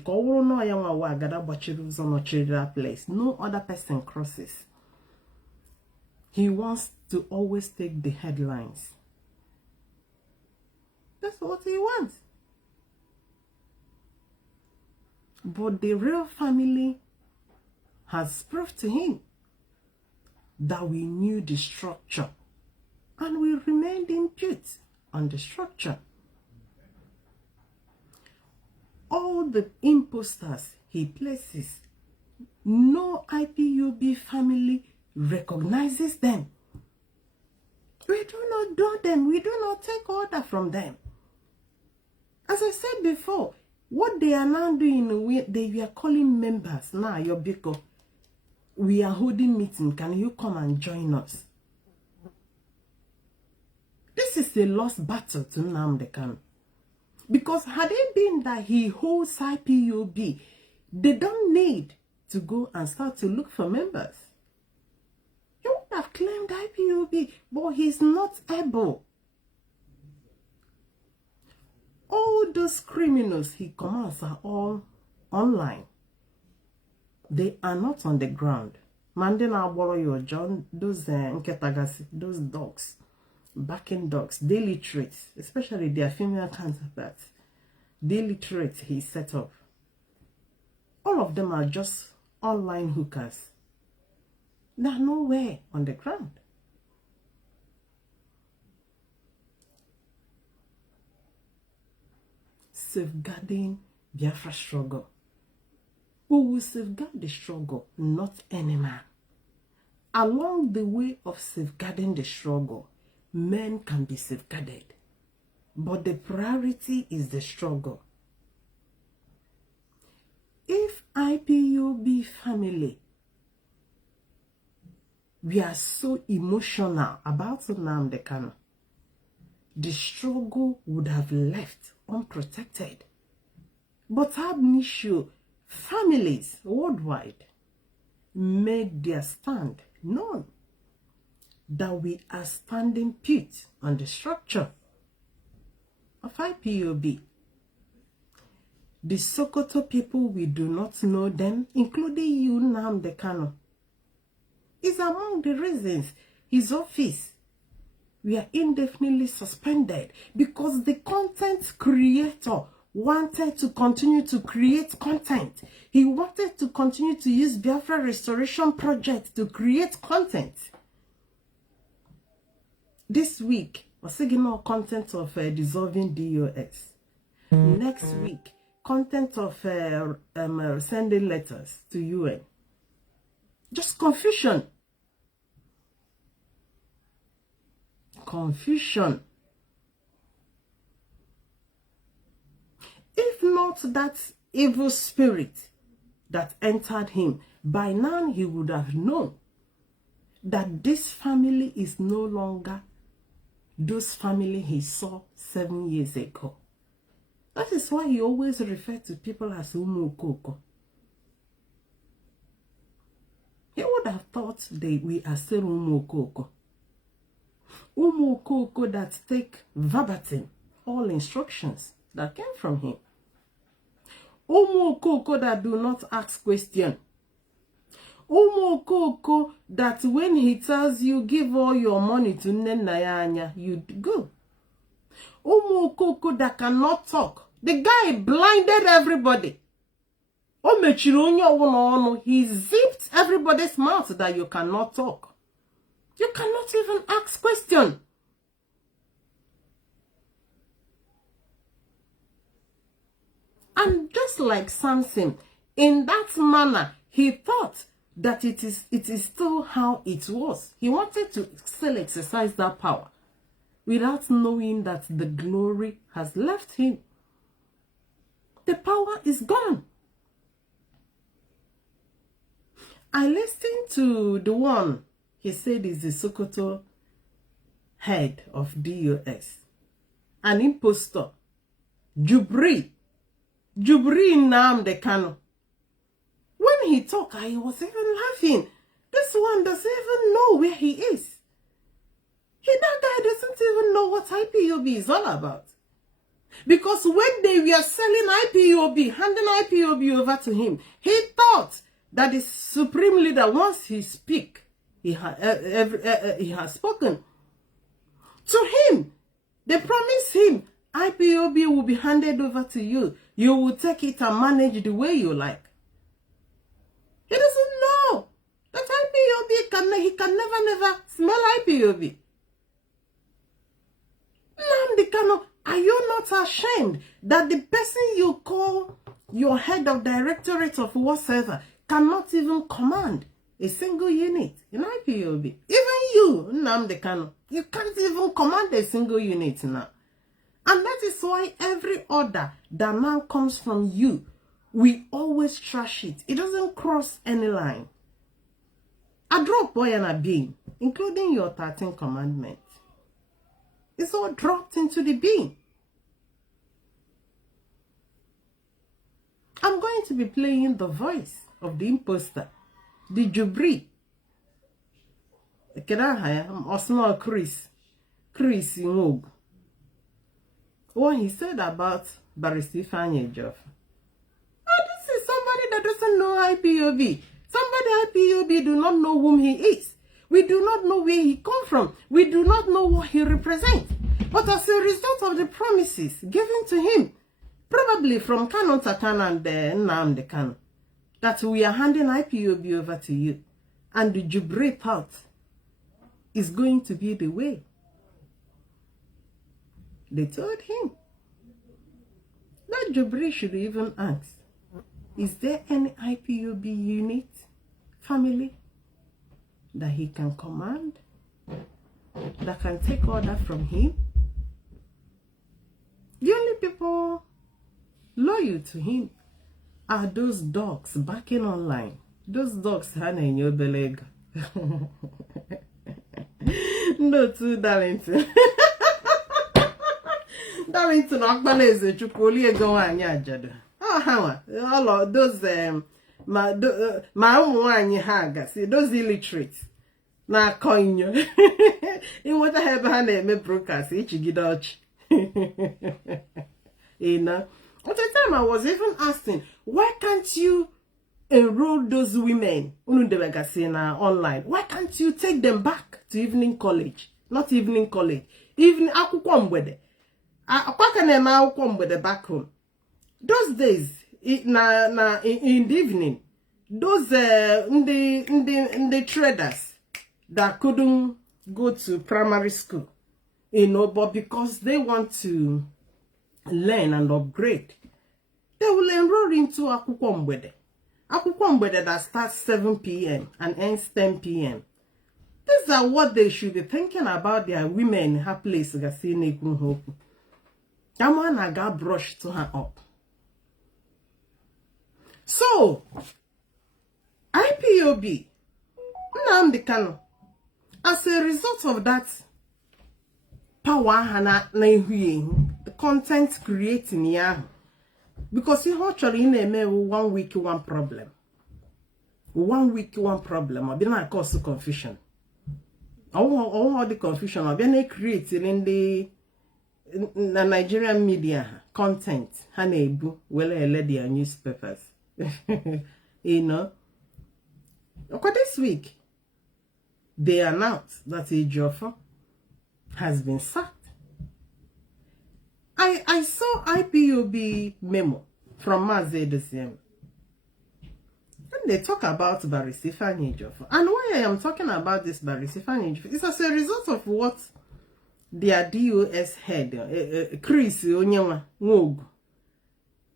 No other person crosses. He wants to always take the headlines. That's what he wants. But the real family has proved to him that we knew the structure and we remained impute on the structure. All the imposters he places, no IPOB family recognizes them. We do not do them. We do not take order from them. As I said before, what they are now doing, they were calling members. Now, your biko, we are holding meeting. Can you come and join us? This is a lost battle to Nnamdi Kanu. Because had it been that he holds IPOB, they don't need to go and start to look for members. He would have claimed IPOB, but he's not able. All those criminals he commands are all online. They are not on the ground. Mandela borrow your John, those nketagasi, those dogs, backing dogs, they literate, especially their female counterparts. They literate he set up. All of them are just online hookers. They are nowhere on the ground. Safeguarding Biafra struggle. We will safeguard the struggle, not any man. Along the way of safeguarding the struggle, men can be safeguarded. But the priority is the struggle. If IPOB family, we are so emotional about Nnamdi Kanu, the struggle would have left unprotected. But Abnisho families worldwide made their stand known that we are standing put on the structure of IPOB. The Sokoto people, we do not know them, including you, Nnamdi Kanu. is among the reasons his office were indefinitely suspended, because the content creator wanted to continue to create content. He wanted to continue to use Biafra Restoration Project to create content. This week, we're seeing more content of dissolving DOS. Next week, content of sending letters to UN. Just confusion. Confusion. If not that evil spirit that entered him, by now he would have known that this family is no longer those family he saw 7 years ago. That is why he always referred to people as Umukoko. He would have thought we are still Umukoko. Umukoko that take verbatim all instructions that came from him. Umukoko that do not ask question. Umukoko that when he tells you give all your money to Nenayanya, you go. Umukoko that cannot talk. The guy blinded everybody. He zipped everybody's mouth that you cannot talk. You cannot even ask question. And just like Samson, in that manner, he thought that it is still how it was. He wanted to still exercise that power without knowing that the glory has left him. The power is gone. I listened to the one he said is the Sokoto head of DOS, an impostor, Jubri Nnamdi Kanu. When he talked, I was even laughing. This one doesn't even know where he is. That guy doesn't even know what IPOB is all about. Because when they were selling IPOB, handing IPOB over to him, he thought that the supreme leader, once he speak, he has spoken. To him, they promised him, IPOB will be handed over to you. You will take it and manage the way you like. He doesn't know that IPOB he can never smell IPOB. Nnamdi Kanu, are you not ashamed that the person you call your head of directorate of whatsoever cannot even command a single unit in IPOB? Even you, Nnamdi Kanu, you can't even command a single unit now. And that is why every order that now comes from you, we always trash it. It doesn't cross any line. I drop boy and a beam, including your 13 commandments. It's all dropped into the bin. I'm going to be playing the voice of the imposter, the Jubri. Osmo Chris Imogu. What he said about Barrister Ifeanyi Ejiofor. This is somebody that doesn't know IPOB. Somebody IPOB do not know whom he is. We do not know where he come from. We do not know what he represents. But as a result of the promises given to him, probably from Kanu Takan and Nnamdi Kanu, that we are handing IPOB over to you, and the Jubri part is going to be the way. They told him that Jubri should even ask, is there any IPOB unit, family, that he can command, that can take order from him? The only people loyal to him are those dogs backing online. Those dogs hana in your beleg. No, too Darlington. Darlington Akbanese Chukoli ego anyi ajado. All of those my own ha see those illiterates na coinyo. In what I have a broadcast each gidoch. You know, at the time I was even asking, why can't you enroll those women online? Why can't you take them back to evening college? Not evening college. Evening akwụkwọ mgbede. Akwaka na-eme akwụkwọ mgbede back home. Those days, in the evening, those the traders that couldn't go to primary school, but because they want to learn and upgrade, they will enroll into akwụkwọ mgbede. Akwụkwọ mgbede that starts 7 p.m. and ends 10 p.m. These are what they should be thinking about their women in her place. That got brush to her up. So, IPOB, Nnamdi Kanu, as a result of that power, the content creating here, because he actually in a 1 week, one problem. 1 week, one problem, or then I cause confusion. All the confusion, or then creating in the Nigerian media content, Hanebu, well, their newspapers. You know, okay, this week they announced that Ejiofor has been sacked. I saw IPOB memo from Mazi Edosiem, and they talk about Barisifani Ejiofor. And why I am talking about this Barisifani Ejiofor is as a result of what their DOS head, Chris Onyewa Nwog,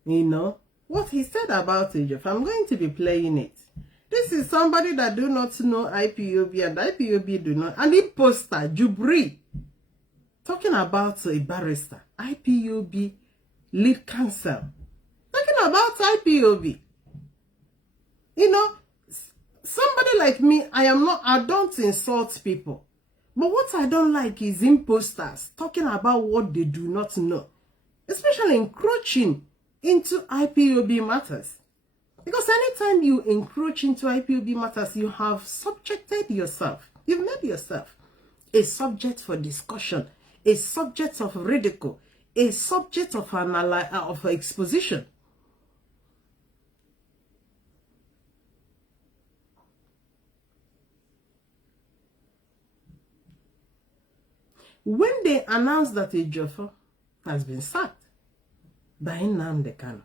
you know, what he said about Ejiofor. I'm going to be playing it. This is somebody that do not know IPOB, and IPOB do not. And he poster, Jubri, talking about a barrister, IPOB lead counsel, talking about IPOB. You know, somebody like me, I don't insult people. But what I don't like is imposters talking about what they do not know, especially encroaching into IPOB matters. Because anytime you encroach into IPOB matters, you have subjected yourself. You've made yourself a subject for discussion, a subject of ridicule, a subject of exposition. When they announced that Ejiofor has been sacked by Nnamdi Kanu,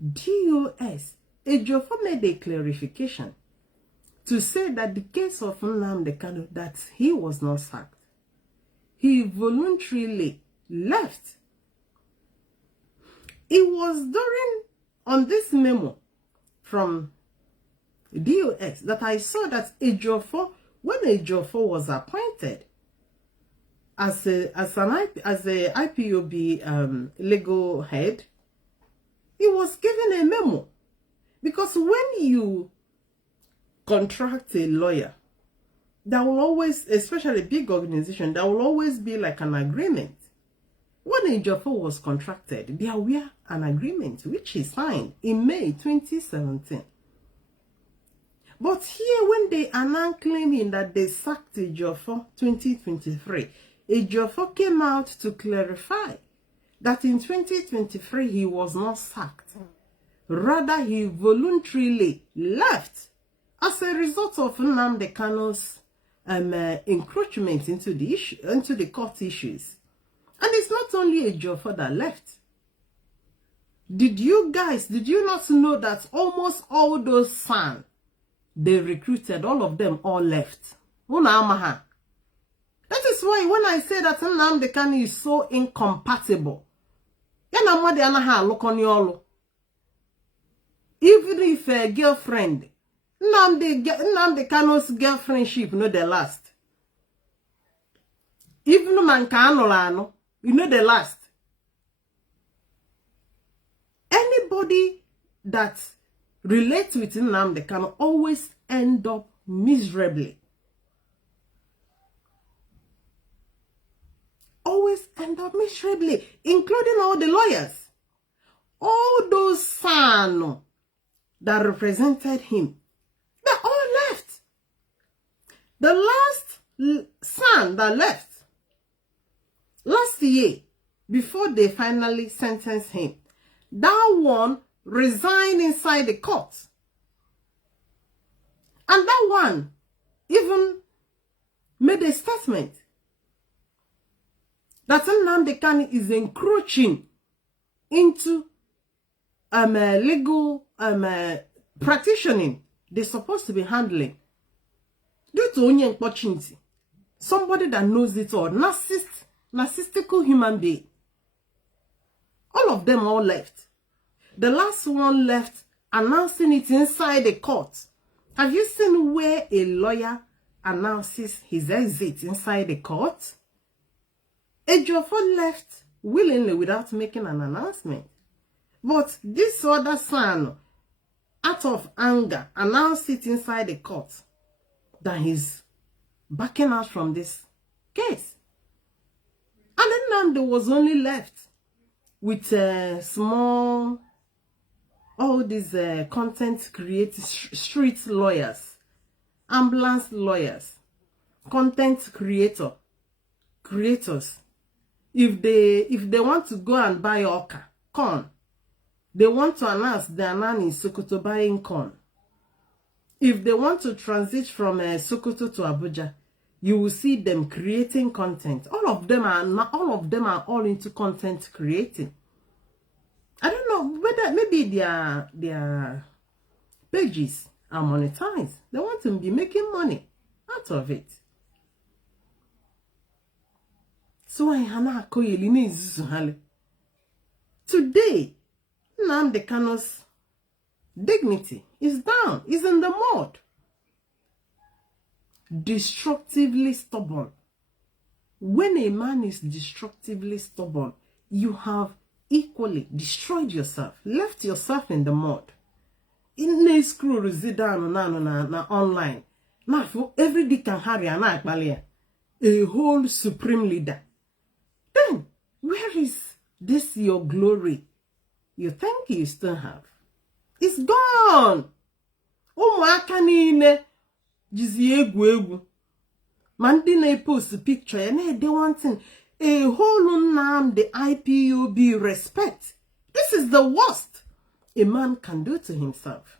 DOS, Ejiofor made a clarification to say that the case of Nnamdi Kanu, that he was not sacked. He voluntarily left. It was on this memo from DOS that I saw that Ejiofor, when Ejiofor was appointed as a IPOB legal head, he was given a memo. Because when you contract a lawyer, there will always, especially big organization, there will always be like an agreement. When Ejiofor was contracted, there were an agreement which he signed in May 2017. But here, when they are now claiming that they sacked Ejiofor 2023, Ejiofor came out to clarify that in 2023 he was not sacked. Rather, he voluntarily left as a result of Nnamdi Kanu's encroachment into the court issues. And it's not only Ejiofor that left. Did you not know that almost all those sons they recruited, all of them all left? That is why when I say that Nnamdi Kanu is so incompatible, even if a girlfriend, Nnamdi Kanu's girlfriendship, no the last. Even man kanolano, you know the last. Anybody that relates with Nnamdi Kanu always end up miserably. Always end up miserably, including all the lawyers. All those sons that represented him, they all left. The last son that left last year, before they finally sentenced him, that one resign inside the court. And that one even made a statement that Nnamdi Kanu is encroaching into legal practicing they're supposed to be handling due to only opportunity. Somebody that knows it all, narcissistical human being. All of them all left. The last one left announcing it inside the court. Have you seen where a lawyer announces his exit inside the court? Ejiofor left willingly without making an announcement. But this other son, out of anger, announced it inside the court that he's backing out from this case. And then Nnamdi was only left with small, all these content creators, street lawyers, ambulance lawyers, content creators. If they want to go and buy corn, they want to announce they are now in Sokoto buying corn. If they want to transit from Sokoto to Abuja, you will see them creating content. All of them are all into content creating. I don't know whether maybe their pages are monetized. They want to be making money out of it. So today, Nnamdi Kanu's dignity is down, is in the mud. Destructively stubborn. When a man is destructively stubborn, you have equally destroyed yourself, left yourself in the mud. In a screw residano na online. Now every day can hurry a whole supreme leader. Then where is this your glory you think you still have? It's gone. Ụmụaka niile jizi egwu Mandi na post picture and they wanting a whole the IPOB respect. This is the worst a man can do to himself.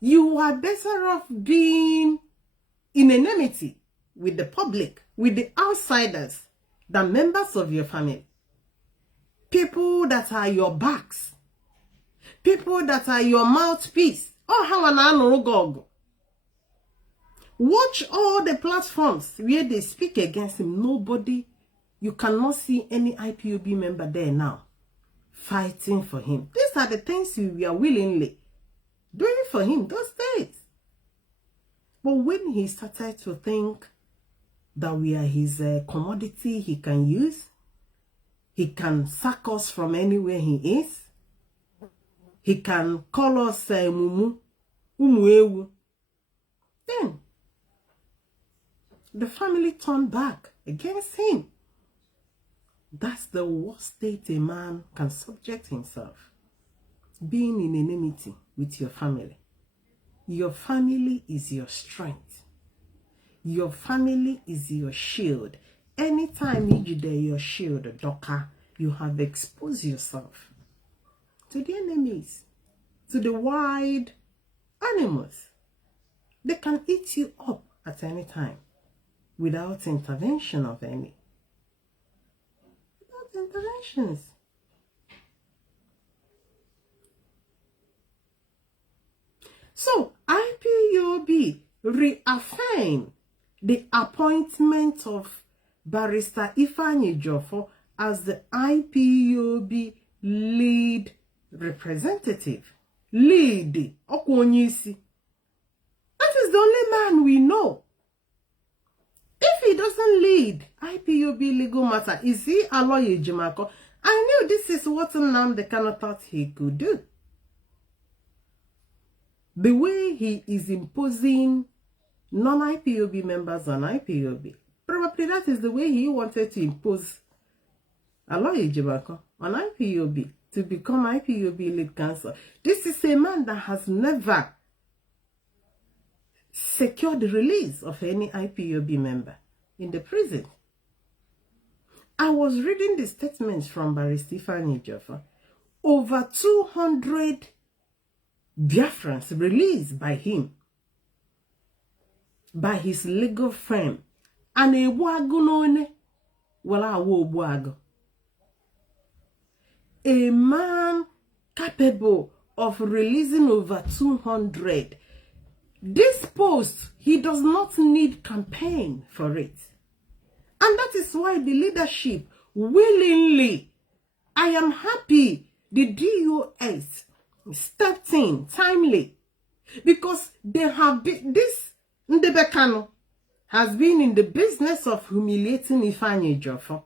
You are better off being in enmity with the public, with the outsiders, than members of your family. People that are your backs. People that are your mouthpiece. Oh, how an analog. Watch all the platforms where they speak against him. Nobody, you cannot see any IPOB member there now fighting for him. These are the things we are willingly doing for him those days. But when he started to think that we are his commodity he can use, he can sack us from anywhere he is, he can call us mumu, umuewu, then the family turned back against him. That's the worst state a man can subject himself. Being in enmity with your family. Your family is your strength. Your family is your shield. Anytime you do your shield, Doka, you have exposed yourself to the enemies, to the wild animals. They can eat you up at any time without intervention of any. Without interventions. So, IPOB reaffirmed the appointment of Barrister Ifeanyi Ejiofor as the IPOB lead representative. Lead. Okwonyisi. That is the only man we know. If he doesn't lead IPOB legal matter, is he a lawyer, Jimako? I knew this is what Nnamdi Kanu thought he could do. The way he is imposing non-IPOB members on IPOB, probably that is the way he wanted to impose Aloy Ejimako on IPOB to become IPOB lead counsel. This is a man that has never secured the release of any IPOB member in the prison. I was reading the statements from Barrister Ifeanyi Ejiofor over 200 Biafrans released by him, by his legal firm. And a wagonone, a man capable of releasing over 200. This post, he does not need campaign for it. And that is why the leadership willingly, I am happy the DOS stepped in timely, because they have this Ndebekano has been in the business of humiliating Ifeanyi Ejiofor.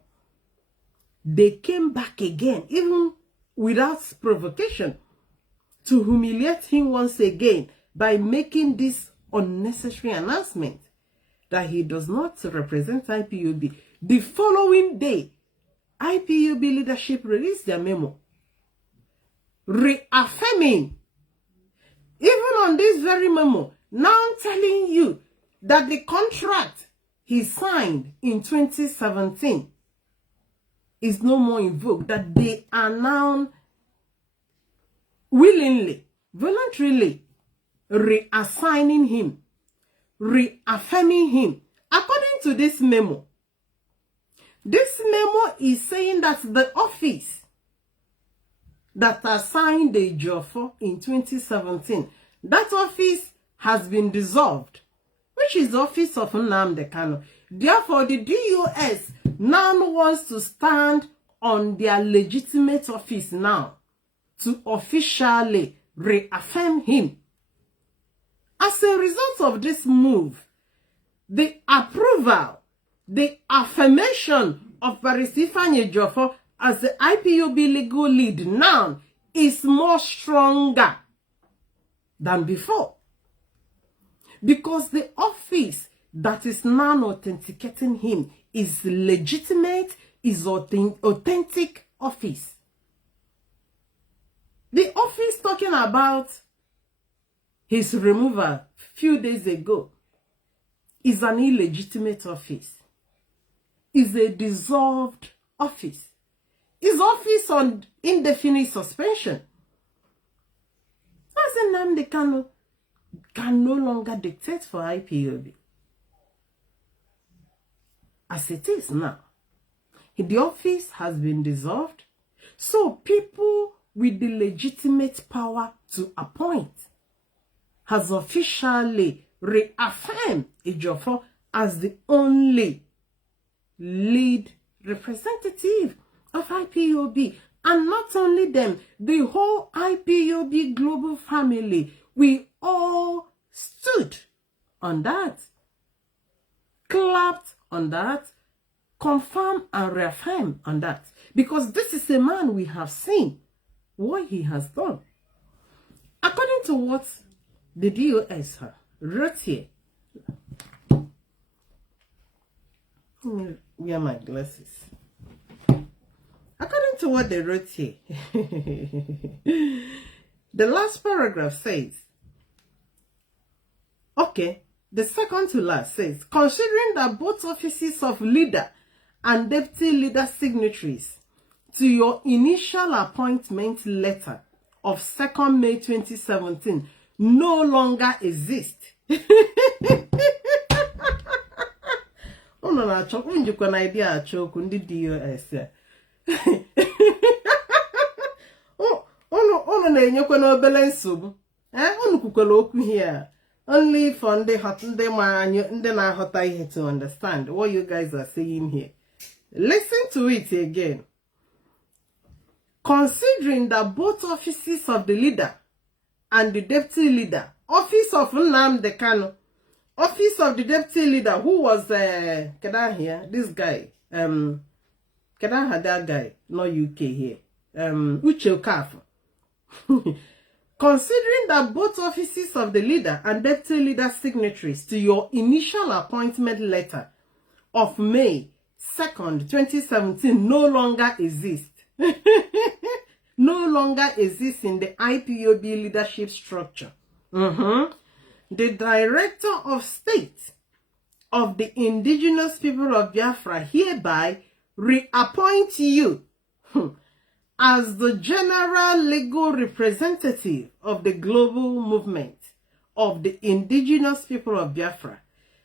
They came back again, even without provocation, to humiliate him once again by making this unnecessary announcement that he does not represent IPOB. The following day, IPOB leadership released their memo, reaffirming, even on this very memo, now telling you that the contract he signed in 2017 is no more invoked, that they are now willingly, voluntarily reassigning him, reaffirming him. According to this memo is saying that the office that assigned the Ejiofor in 2017, that office has been dissolved, which is the office of Nnamdi Kanu. Therefore, the DOS now wants to stand on their legitimate office now to officially reaffirm him. As a result of this move, the approval, the affirmation of Barrister Ifeanyi Ejiofor as the IPOB legal lead now is more stronger than before. Because the office that is now authenticating him is legitimate, is authentic office. The office talking about his removal few days ago is an illegitimate office. Is a dissolved office. Is office on indefinite suspension. As Nnamdi Kanu can no longer dictate for IPOB. As it is now, the office has been dissolved, so people with the legitimate power to appoint has officially reaffirmed Ejiofor as the only lead representative of IPOB. And not only them, the whole IPOB global family, we all stood on that, clapped on that, confirmed and reaffirmed on that. Because this is a man we have seen what he has done. According to what the DOS wrote here, let me wear my glasses. According to what they wrote here, the last paragraph says, okay, the second to last says, considering that both offices of leader and deputy leader signatories to your initial appointment letter of 2nd May 2017 no longer exist. Oh no, na chok unjikwa na idea achok ndi DOS. Ono na-enyekwa n'obele nsogbu. Unu kwukwala okwu here. Only for ndị na-aghọta ihe to understand what you guys are saying here. Listen to it again. Considering that both offices of the leader and the deputy leader, office of Nnamdi Kanu, office of the deputy leader, who was this guy, that guy, not UK here, Uche Okafor. Considering that both offices of the leader and deputy leader signatories to your initial appointment letter of May 2nd, 2017 no longer exist. No longer exists in the IPOB leadership structure. The Director of State of the Indigenous People of Biafra hereby reappoint you as the general legal representative of the global movement of the indigenous people of Biafra,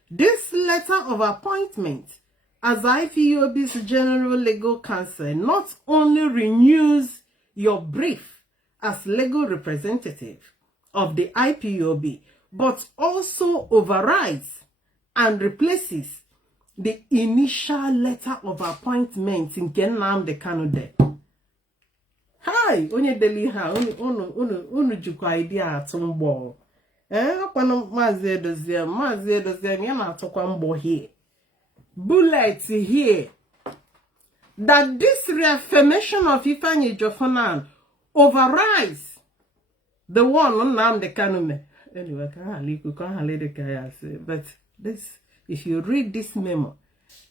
this letter of appointment as IPOB's general legal counsel not only renews your brief as legal representative of the IPOB, but also overrides and replaces the initial letter of appointment in Nnamdi Kanu de. Hi, onye deli ha, unu jukwa idea atumbo. Kwano Mazi Edozie, ya na-atokwa mbo here. Bullet here. That this reaffirmation of Ifeanyi Ejiofor overrides the one on Nnamdi Kanu. Anyway, but this, if you read this memo,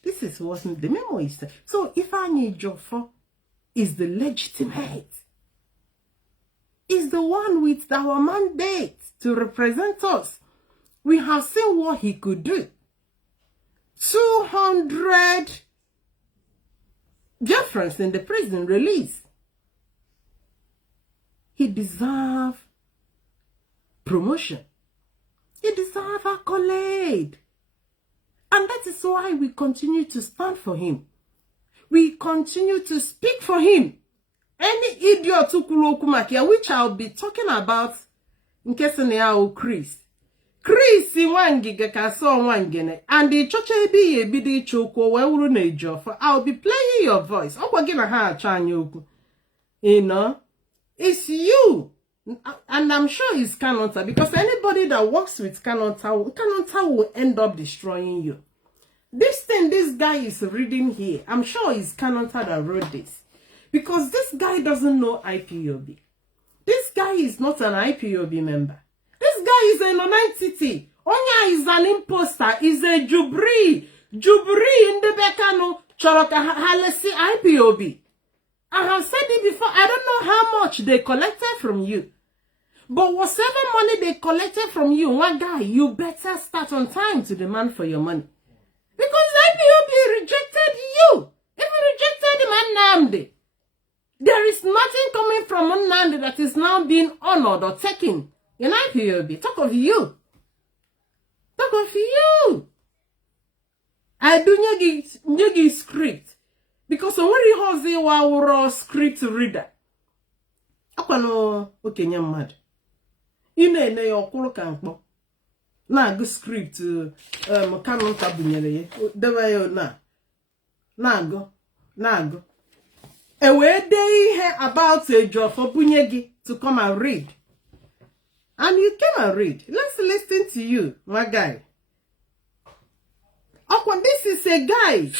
this is what the memo is. So Ifeanyi Ejiofor is the legitimate, is the one with our mandate to represent us. We have seen what he could do. 200 Biafrans in the prison release. He deserves promotion. He deserves accolade. And that is why we continue to stand for him. We continue to speak for him. Any idiot which I'll be talking about in case Chris Wangiga Kaso Wangene and the church be a bidi choko where na Ejiofor. I'll be playing your voice. You know, it's you. And I'm sure it's Kanonta, because anybody that works with Kanonta will end up destroying you. This thing this guy is reading here, I'm sure it's Kanonta that wrote this. Because this guy doesn't know IPOB. This guy is not an IPOB member. This guy is a non-entity. Onya is an imposter, is a Jubri. Jubri in the Bekano, Choroka Halesi IPOB. I have said it before, I don't know how much they collected from you. But whatever money they collected from you, one guy, you better start on time to demand for your money. Because IPOB rejected you. Even rejected Nnamdi. There is nothing coming from Nnamdi that is now being honored or taken in IPOB. Talk of you. Talk of you. I do nyegi script. Because when you have the raw script reader, akwano okenye mad. Ine yokuru kankpo. Na go script Kanonta bunyere ye. Dewa yo na go. And where they hear about Ejiofor bunyegi to come and read. And you came and read. Let's listen to you, my guy. Akwa, this is a guy.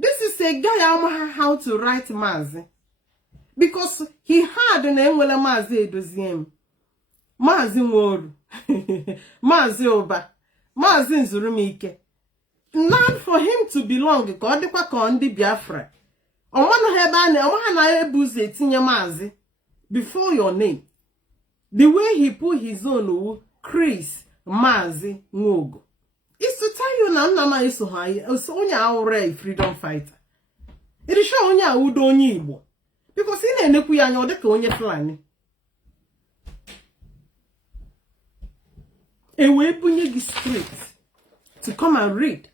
This is a guy I know how to write Mazi. Because he had an Enwela Mazi Edoziem. Mazi Nworu. Mazi Oba. Mazi Nzurumike. Not for him to belong, because they were on the Biafra. Before your name. The way he put his own Chris Mazi Nwogo. It's to tell you now, Nama is so high, it's only our freedom fighter. It is show only a Udonibo. Because in a Nekuya, the Konya Flani. A way Bunyagi street to come and read,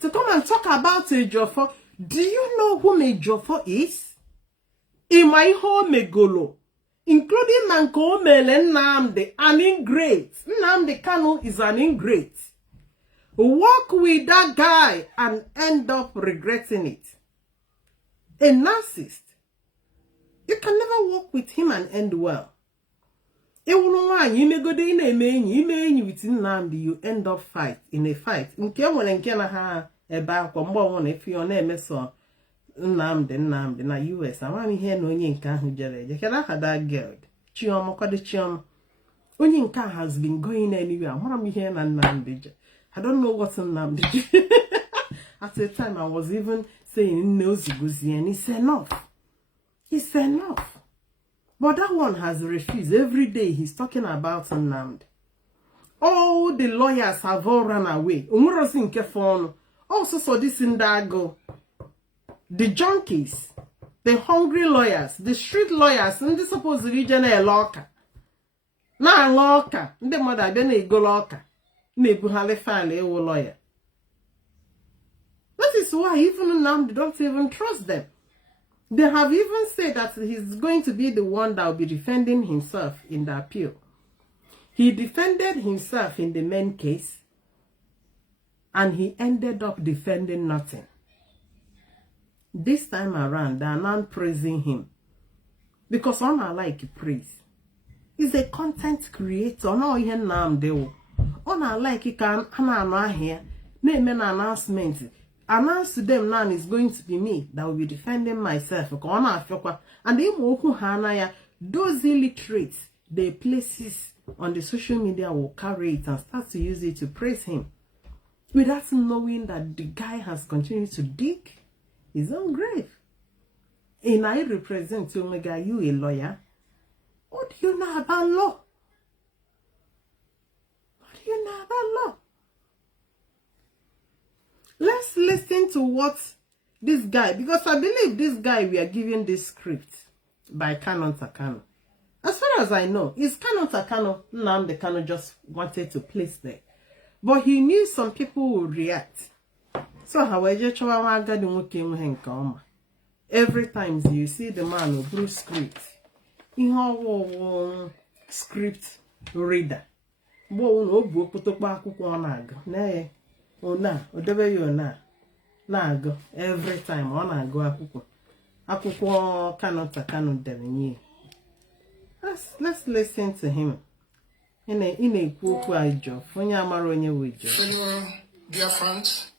to come and talk about Ejiofor. Do you know who Ejiofor is? In my home, Megolo, including Nanko Mele Nnamdi, an ingrate. Nnamdi Kanu is an ingrate. Walk with that guy and end up regretting it. A narcissist. You can never walk with him and end well. You may go there in a main, you may with Nnamdi, you end up in a fight. Eba kwambo won if your name is so Nnamdi na US. I want here no nka hu jere. Je kala ha that girl. Chioma kwade chioma. Onye nka has been going anywhere. I want me here na Nnamdi. I don't know what's Nnamdi. At the time I was even saying no Ziguzi, and it's enough. It's enough. But that one has refused. Every day he's talking about Nnamdi. All the lawyers have all run away. Also, so this in Dago, the junkies, the hungry lawyers, the street lawyers, and the supposed regional lawyer. Na lawyer, the mother then a go lawyer. Maybe have family a lawyer. That is why even now they don't even trust them. They have even said that he's going to be the one that will be defending himself in the appeal. He defended himself in the main case, and he ended up defending nothing. This time around, they are not praising him. Because on I like praise. He's a content creator. No, he nam do. On I like he can here. Name an announcement. Announce to them now it's going to be me that will be defending myself. And those illiterates, the places on the social media will carry it and start to use it to praise him. Without knowing that the guy has continued to dig his own grave. And I represent Omega, you a lawyer. What do you know about law? What do you know about law? Let's listen to what this guy, because I believe this guy we are giving this script by Canon Takano. As far as I know, it's Canon Takano, Nnamdi Kanu just wanted to place there. But he knew some people would react. So every time you see the man who script, script reader. Every time let's listen to him. In a Fellow Biafrans,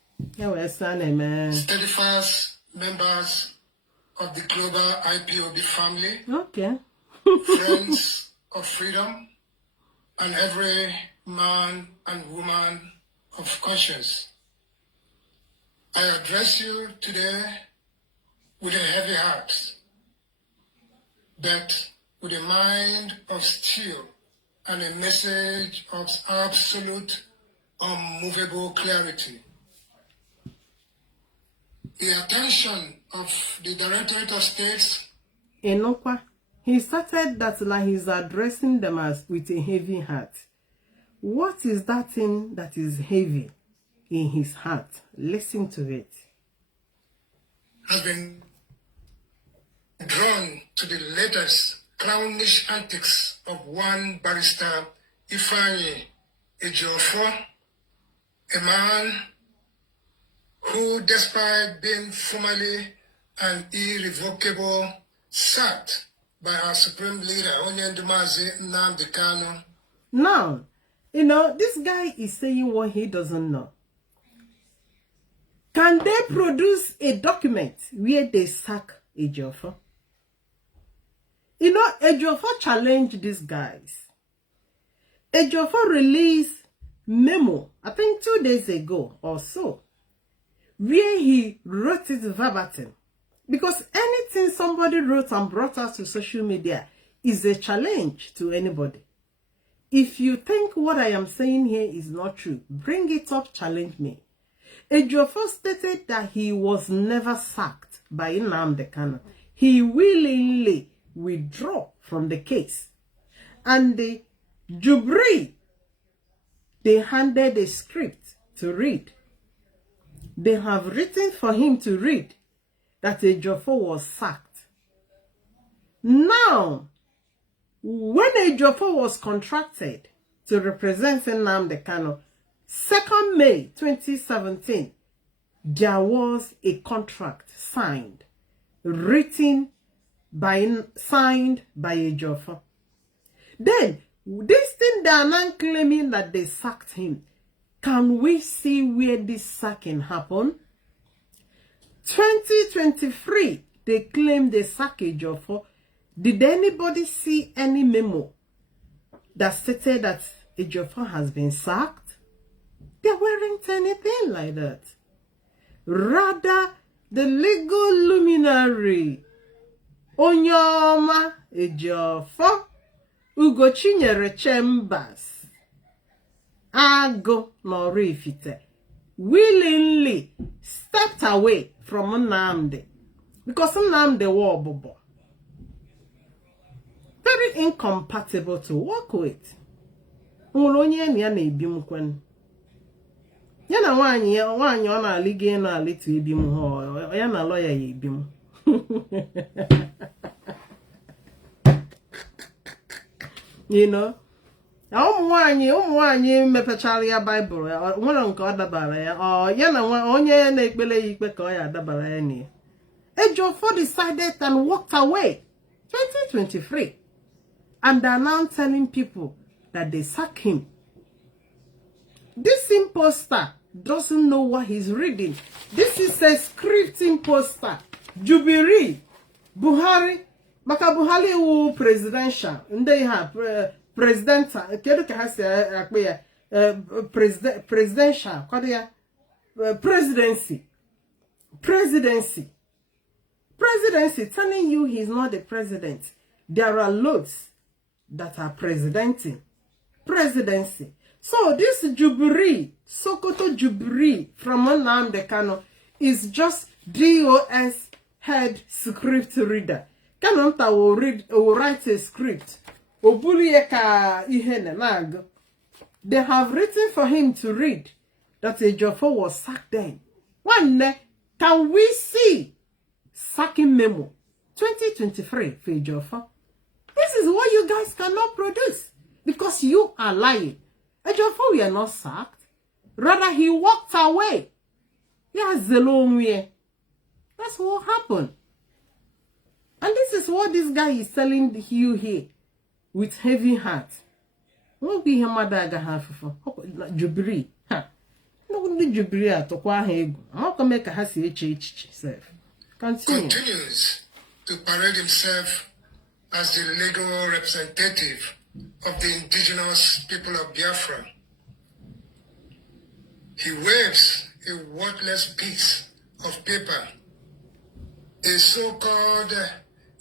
steadfast members of the global Ipob family, okay. friends of freedom, and every man and woman of conscience. I address you today with a heavy heart, but with a mind of steel and a message of absolute, unmovable clarity. The attention of the Directorate of States. Enokwa, he started that like he's addressing them as with a heavy heart. What is that thing that is heavy in his heart? Listen to it. Has been drawn to the latest clownish antics of one barrister, Ifeanyi Ejiofor, a man who, despite being formally and irrevocable sacked by our supreme leader, Onyendumazi Nnamdi Kanu. Now, you know, this guy is saying what he doesn't know. Can they produce a document where they sack Ejiofor? You know, Ejiofor challenged these guys. Ejiofor released memo, I think 2 days ago or so, where he wrote it verbatim. Because anything somebody wrote and brought out to social media is a challenge to anybody. If you think what I am saying here is not true, bring it up, challenge me. Ejiofor stated that he was never sacked by Nnamdi Kanu. He willingly withdrew from the case. And the Jubri, they handed a script to read. They have written for him to read that Ejiofor was sacked. Now, when Ejiofor was contracted to represent Nnamdi Kanu, 2nd May 2017, there was a contract signed, signed by Ejiofor. Then, this thing they are not claiming that they sacked him. Can we see where this sacking happened? 2023, they claim they sacked Ejiofor. Did anybody see any memo that stated that Ejiofor has been sacked? There weren't anything like that. Rather, the legal luminary, Onyoma Ejiofor, Ugochinyere Chambers, Ago Norifite, willingly stepped away from Nnamdi Because some the war bobo. Very incompatible to work with. Onye ni ya na ebi m kwen. Ya na nwanyi ọ na-ali gị na alitu ebi m ho. Ya na lawyer ya ebi m. You know? Ụmụ mepechara ya Bible nwere nke ọ dabara ya ya na onye na-ekpele ya ikpe ka ọ ya dabara ya ni Ejiofor decided and walked away 2023 and they're now telling people that they sack him. This imposter doesn't know what he's reading. This is a script imposter. Jubilee Buhari maka Buhari wu presidential ndị ha president kedu ka ha si akpe ya presidential kwado ya presidency telling you he's not the president. There are loads that are presidency. So this Jubilee, Sokoto Jubilee from Nnamdi Kanu is just DOS head script reader. Kanonta will write a script. They have written for him to read that Ejiofor was sacked then. One day, can we see sacking memo 2023 for Ejiofor? This is what you guys cannot produce because you are lying. Ejiofor we are not sacked. Rather, he walked away. That's what happened. And this is what this guy is telling you here with heavy heart. Won't be him madaga half for Jubilee. No Jubilee at Okwahe. How can make a hasi self? Continues to parade himself as the legal representative of the indigenous people of Biafra. He waves a worthless piece of paper, a so-called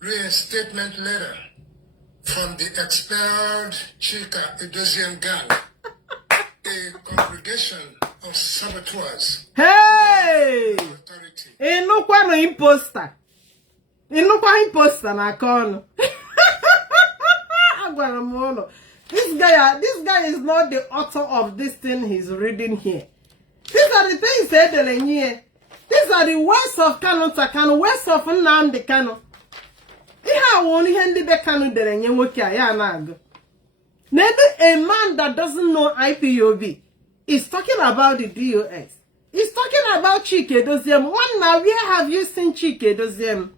reinstatement letter from the expelled Chika Edosian gang, a congregation of saboteurs. Hey! Inukwa no imposter. Inukwa imposter na kono. This guy is not the author of this thing he's reading here. These are the things he said here. These are the words of Kanu Takano, words of Nnamdi Kanu. A man that doesn't know IPOB is talking about the DOS. He's talking about Chike Edosiam. One now, where have you seen Chike Edosiam?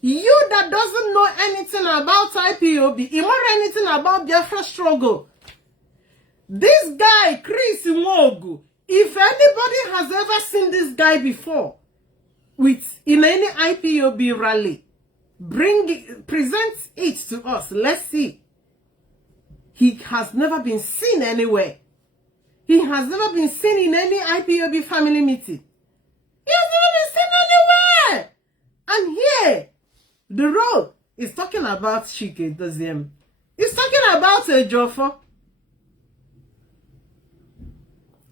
You that doesn't know anything about IPOB, you know anything about Biafra struggle. This guy, Chris Nwogu, if anybody has ever seen this guy before, in any IPOB rally, present it to us. Let's see. He has never been seen anywhere. He has never been seen in any IPOB family meeting. He has never been seen anywhere. And here, the road is talking about Chike Edosiam. He's talking about Ejiofor.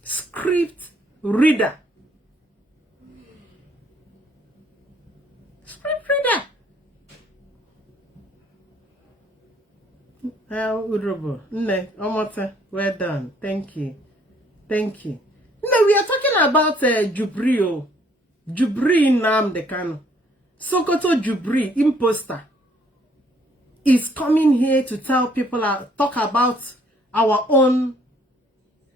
Script reader. Script reader. Well done. Thank you. Thank you. No, we are talking about Jubilee. Jubilee Nnamdi Kanu. Sokoto Jubilee, imposter, is coming here to tell people, talk about our own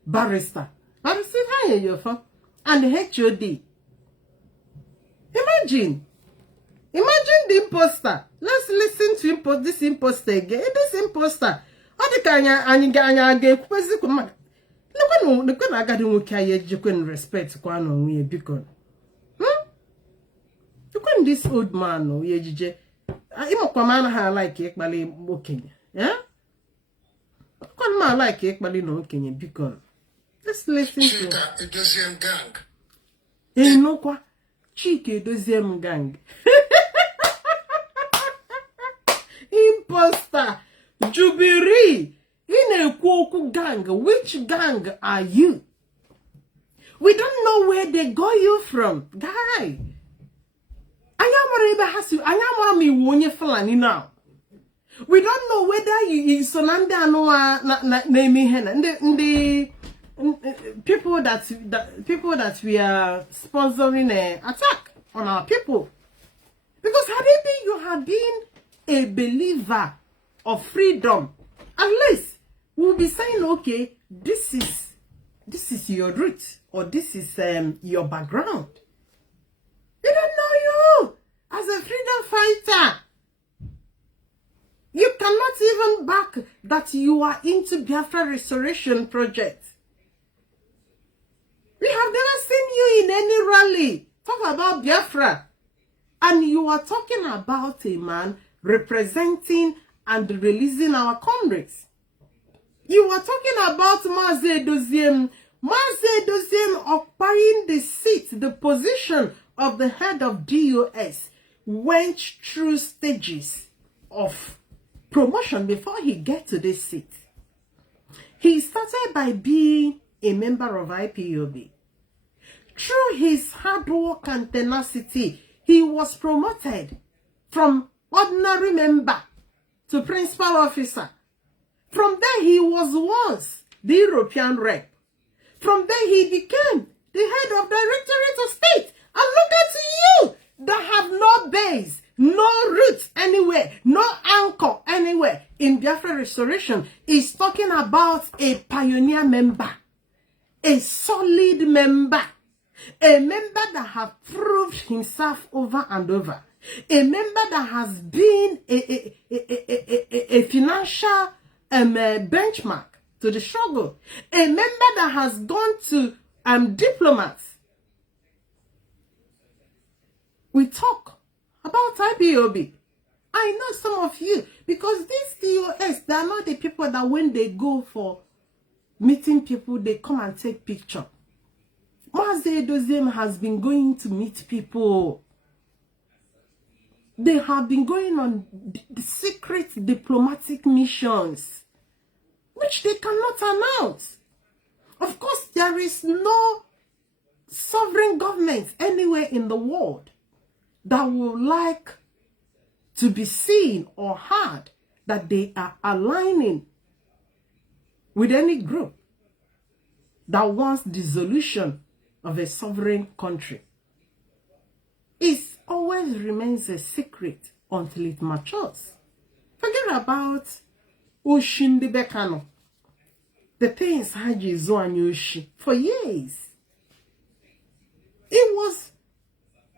barrister. Barrister Ejiofor and the HOD. Imagine the imposter. Let's listen to this imposter again. This imposter. Respect this old man no yejije imokwa ha like ekpali okenye man like ekpali no okenye biko. Let's listen to Chika Edosian gang. Enokwa Chika Edosian gang. Imposter Jubilee in a Kwoku gang. Which gang are you? We don't know where they got you from, guy. now. We don't know whether you Sonanda no naming hen and the people that we are sponsoring an attack on our people. Because had it been you have been a believer of freedom, at least we'll be saying, okay, this is your root, or this is your background. They don't know you as a freedom fighter. You cannot even back that you are into Biafra restoration project. We have never seen you in any rally talk about Biafra. And you are talking about a man representing and releasing our comrades. You are talking about Maze Doziem occupying the seat, the position of the head of DOS, went through stages of promotion before he get to this seat. He started by being a member of IPOB. Through his hard work and tenacity, he was promoted from ordinary member to principal officer. From there, he was once the European rep. From there, he became the head of Directorate of State. And look at you that have no base, no roots anywhere, no anchor anywhere in Biafra restoration. Is talking about a pioneer member, a solid member, a member that has proved himself over and over, a member that has been a financial benchmark to the struggle, a member that has gone to diplomats. We talk about IPOB. I know some of you, because these DOS, they are not the people that when they go for meeting people, they come and take picture. Maze Doziem has been going to meet people. They have been going on secret diplomatic missions, which they cannot announce. Of course, there is no sovereign government anywhere in the world that would like to be seen or heard that they are aligning with any group that wants dissolution of a sovereign country. It always remains a secret until it matures. Forget about Oshindi Bekano. The things Haji Zoanyoshi for years. It was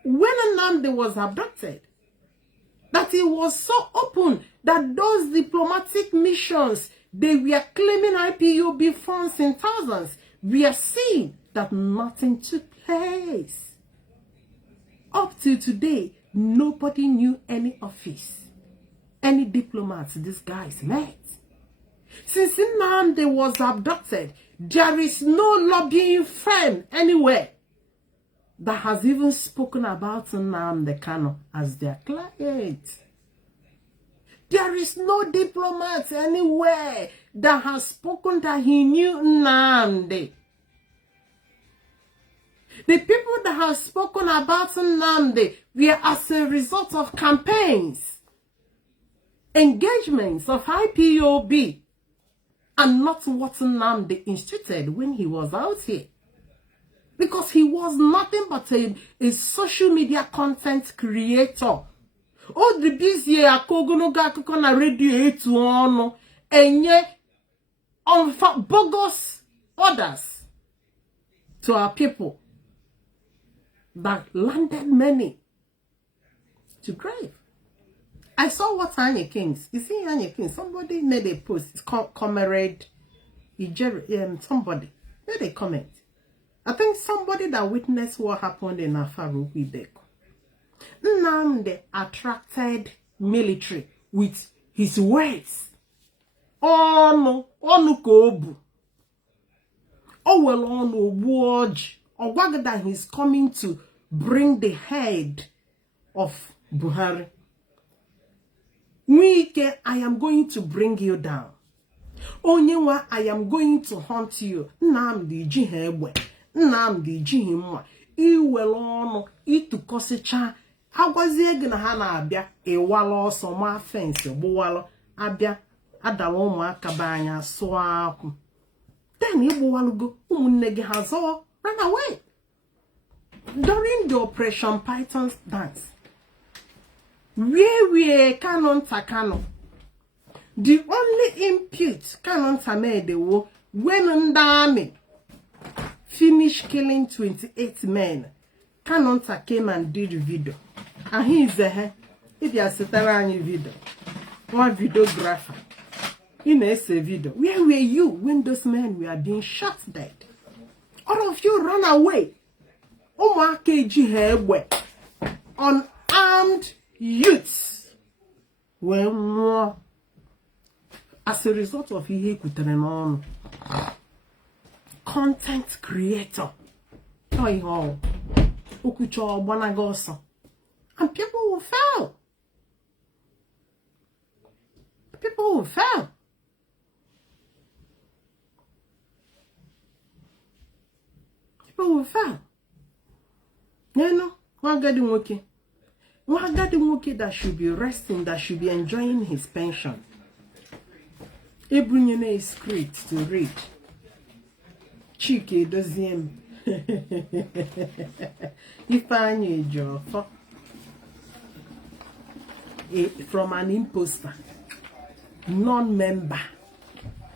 when Nnamdi was abducted that it was so open that those diplomatic missions, they were claiming IPOB funds in thousands. We are seeing that nothing took place. Up to today, nobody knew any office, any diplomats these guys met. Since Nnamdi was abducted, there is no lobbying firm anywhere that has even spoken about Nnamdi Kanu as their client. There is no diplomat anywhere that has spoken that he knew Nnamdi. The people that have spoken about Nnamdi were as a result of campaigns, engagements of IPOB, and not what Nnamdi instituted when he was out here. Because he was nothing but a social media content creator. Oh, the busy akogonoga akukona radio etu ono enye bogus orders to our people that landed many to grave. I saw what Anya Kings. You see Anya Kings, somebody made a post. It's called Comrade somebody made a comment. I think somebody that witnessed what happened in Afaru Quebec. Nnamdi attracted military with his words. Oh no, kobu. Oh well, oh no, watch. Or that he's coming to bring the head of Buhari. Wike, I am going to bring you down. Onyewa, I am going to hunt you. Nnamdi jihebwe. Nnamdi jihimwa. Iwelono itukosicha agwazie gị na ha na-abịa ịwala ọsọ ma fence gbuwalụ abịa adala ụmụaka be anya sụọ akwụ then igbuwalugo ụmụnne gị ha zọọ run away during the Operation Python's dance. We canon takano. The only impute canon made when the army finished killing 28 men. Canon came and did video. And he is a if you are sitting video. One videographer. In a video. Where were you when those men were being shot dead? All of you run away. Unarmed youths were more as a result of content creator. And people will fail. People will fail. People will fail. No, one guy working. One guy that should be resting, that should be enjoying his pension. He bring in a script to read. Chike doesn't. If I need your from an imposter, non-member,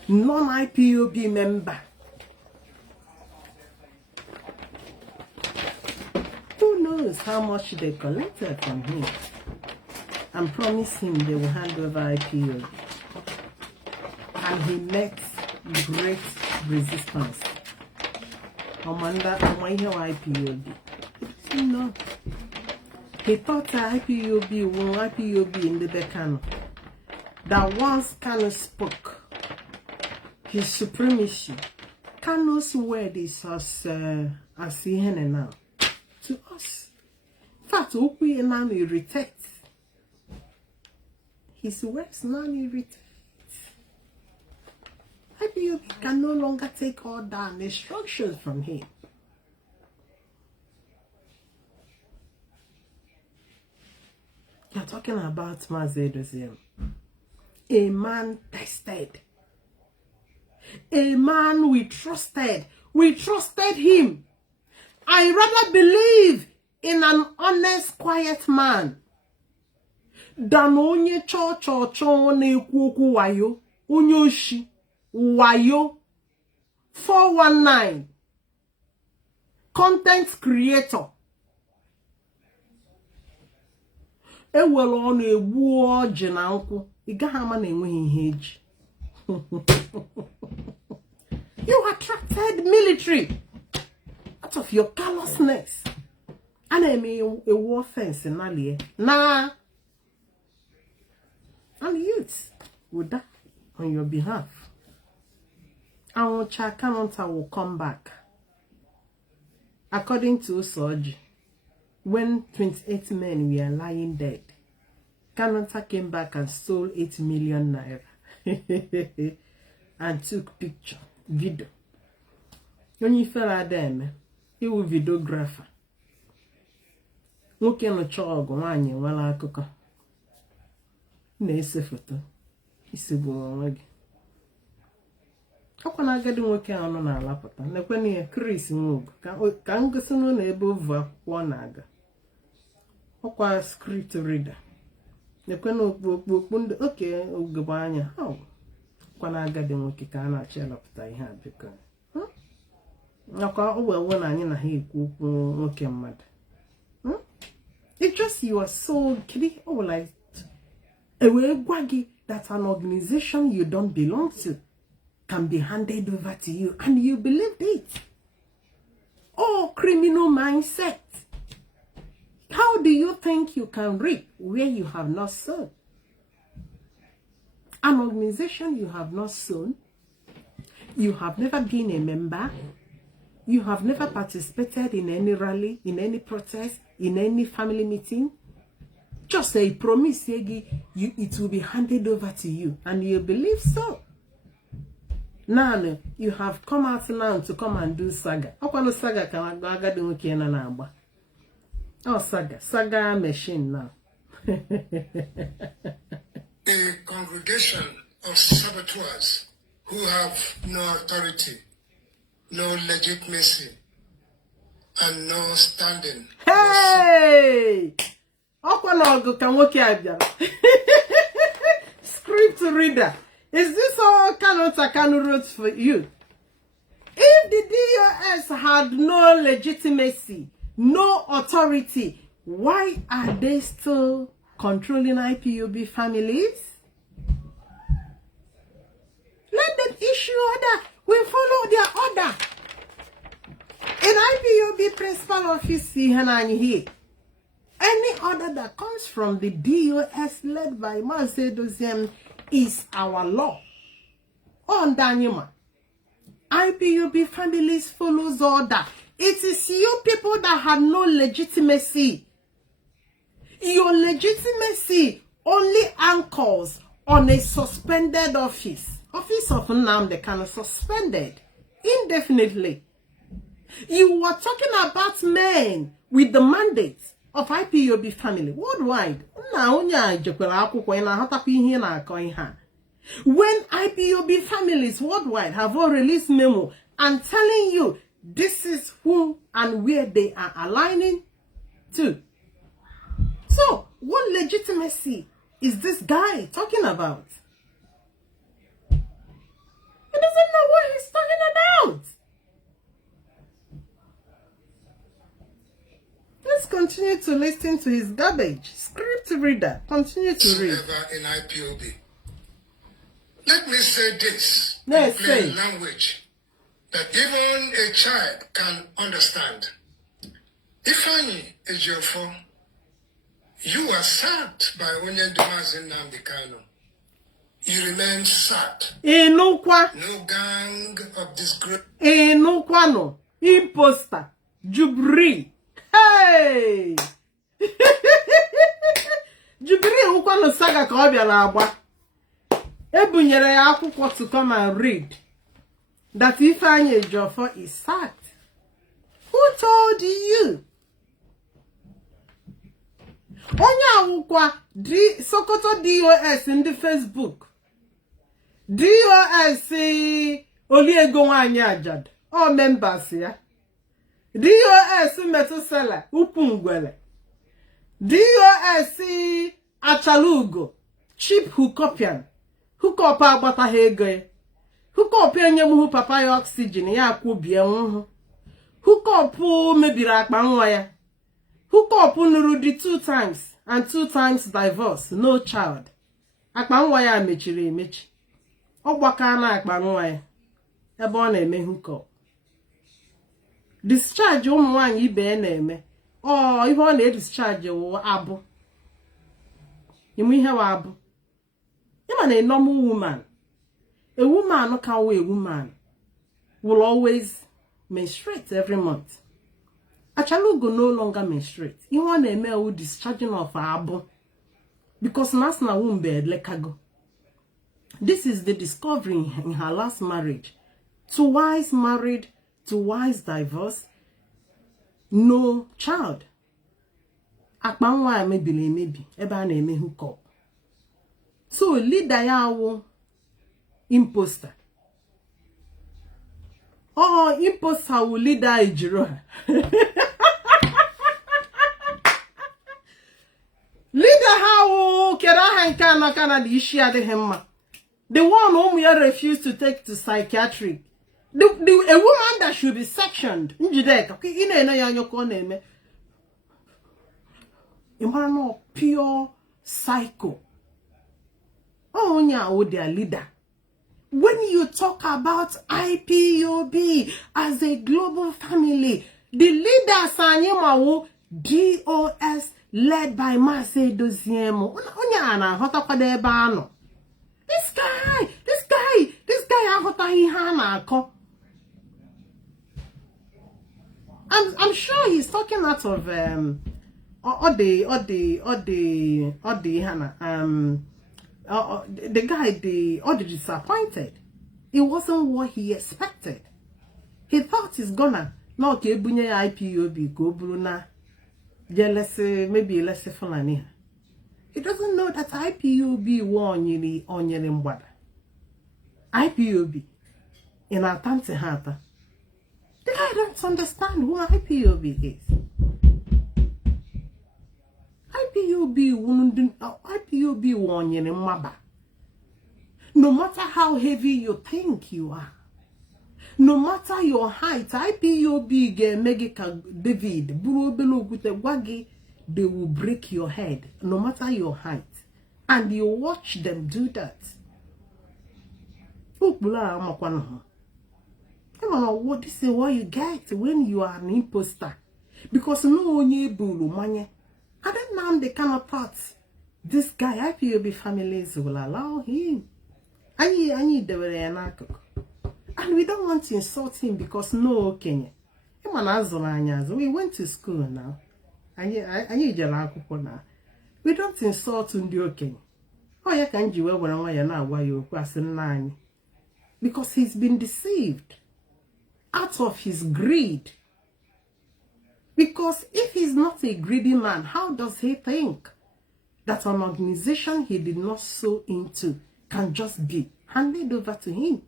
non-IPOB member. Who knows how much they collected from him and promised him they will hand over IPOB. And he met great resistance. Commander, IPOB. You know, he thought IPOB won IPOB in the Decano. That once Kano spoke his supremacy, Kano's word is as now. To us. In fact, we now irritate. His words now irritate. IPOB can no longer take order and instructions from him. You're talking about Mazedosium. A man tested. A man we trusted. We trusted him. I rather believe in an honest, quiet man than onye cho na-ekwu wayo, onye oshi, wayo, 419, content creator. Ewere ọ na-egbu ọjị na nkwụ, ị gaghị ama na enweghị ihe eji. You attracted military out of your callousness. And I mean a war fence in Alie. Nah. And youths would die on your behalf. Our Chakanonta will come back. According to Soji, when 28 men were lying dead, Kanonta came back and stole 8 million naira and took picture, video. When you fell at them, he was videographer. Nwoke no chọọgụ nwaanyị nwere akụkọ na-ese foto isi bụ onwe gị. Akwa na agadi nwoke ahụ nọ na-alapụta nekwe n'ihe Chris Nwogo ka ngosi n'ụlọ ebe ovu akwụkwọ na-aga. Ọkwa script reader nekwe na okpukpu ndị oke ogebe anya kwa na agadi nwoke ka a na-achọ ịlapụta ihe a biko. Nakwa owewe na anyị na ha ekwu okwu nwoke mmadụ. It's just you are so kidding. Oh, like that an organization you don't belong to can be handed over to you, and you believed it. Oh, criminal mindset. How do you think you can reap where you have not sown? An organization you have not sown. You have never been a member. You have never participated in any rally, in any protest, in any family meeting. Just a promise, it will be handed over to you, and you believe so. Now, you have come out now to come and do saga. Saga Oh, saga machine now. A congregation of saboteurs who have no authority, no legitimacy, and no standing. Hey! Script reader. Is this all Takano wrote for you? If the DOS had no legitimacy, no authority, why are they still controlling IPOB families? Let them issue order. We follow their order. In IPOB principal office here, any order that comes from the DOS led by Masedoziem is our law. On Danyuma, IPOB families follows order. It is you people that have no legitimacy. Your legitimacy only anchors on a suspended office. Office of Nnamdi Kanu suspended indefinitely. You were talking about men with the mandate of IPOB family worldwide. When IPOB families worldwide have all released memo and telling you this is who and where they are aligning to. So, what legitimacy is this guy talking about? He doesn't know what he's talking about. Let's continue to listen to his garbage. Script reader, continue to read. In IPOB. Let me say this Let's in plain say. language that even a child can understand. Ifeanyi Ejiofor, you are sacked by Onyedumazi Nnamdi Kanu. You remain sacked. Enukwa. No gang of disgrace. Enukwano. Imposter. Jubri. Hey! Jubri Ukwano saga ka ọ bịara agba. Ebunyere ya akwụkwọ to come and read that Ifeanyi Ejiofor is sacked. Who told you? Onye awụkwa Sokoto DOS in the Facebook. DOS Oliego Nwanyị Ajad. All members ya. DOS Metusela Upungwele. DOS Achalugo Cheap Hookupian. Hookup agbata ha ego. Hookup enye m papa ya oxygen ya akwụbie nwụhụ. Hookup mebiri akpa nwa ya. Hookup nụrụ di 2 times and 2 times divorce, no child. Akpa nwa ya mechiri emechi. Ọ gbaka na akpa nwa ya ebe ọ na-eme hookup. Discharge ụmụ nwaanyị ibe na-eme. Ihe ọ na-discharge wụ abụ. Ịmụ ihe wa abụ. Even a normal woman, a woman can wear a woman will always menstruate every month. Achalugo no longer menstruate. You want a male discharging of her abo because Nasna womb bed lekago. This is the discovery in her last marriage. Twice married, twice divorced, no child. Akpanwa maybe eba na eme hookup. So leader yawo imposter. Imposter will leader ejiro. Leader how kera hanka na kana di ishi adehemma. The one whom you refuse to take to psychiatric. A woman that should be sectioned. Njideka. Okay, ine na yanyoko neme. Imano pure psycho. Oh, their leader. When you talk about IPOB as a global family, the leaders are DOS led by Masedoziem. This guy, I'm sure he's talking out of the guy, the disappointed. It wasn't what he expected. He thought he's gonna not get bunye IPOB go bruna jealousy, maybe less Fulani. He doesn't know that IPOB won on your mbada. IPOB in our tante hata. The guy don't understand who IPOB is. IPOB won your mbada. No matter how heavy you think you are, no matter your height, IPOB Megika David, Burubelo with a waggy, they will break your head, no matter your height. And you watch them do that. What this is what you get when you are an imposter. Because no one bulu manye. I don't know the kind of thoughts this guy, IPOB families will allow him. And we don't want to insult him because no Kenya. We went to school now. We don't insult Ndi Kenya. Oh, you can't do well because he's been deceived out of his greed. Because if he's not a greedy man, how does he think that an organization he did not sow into can just be handed over to him?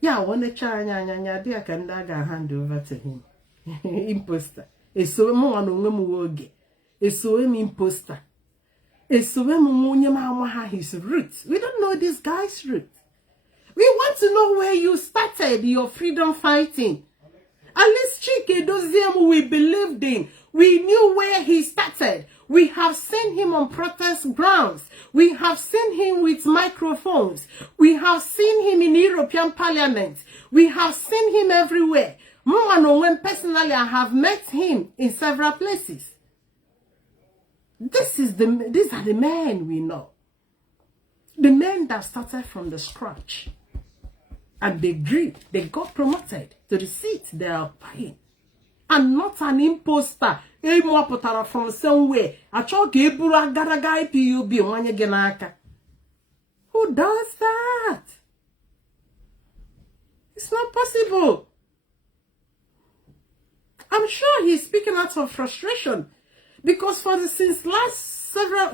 Yeah, when the child dear can hand over to him. Imposter. It's so more woge. It's so imposter. It's so his roots. We don't know this guy's roots. We want to know where you started your freedom fighting. At least Chike Doziem we believed in. We knew where he started. We have seen him on protest grounds. We have seen him with microphones. We have seen him in European Parliament. We have seen him everywhere. When personally I have met him in several places. These are the men we know. The men that started from the scratch. And they grew. They got promoted to the seat they are occupying. And not an imposter. From somewhere. Who does that? It's not possible. I'm sure he's speaking out of frustration. Because since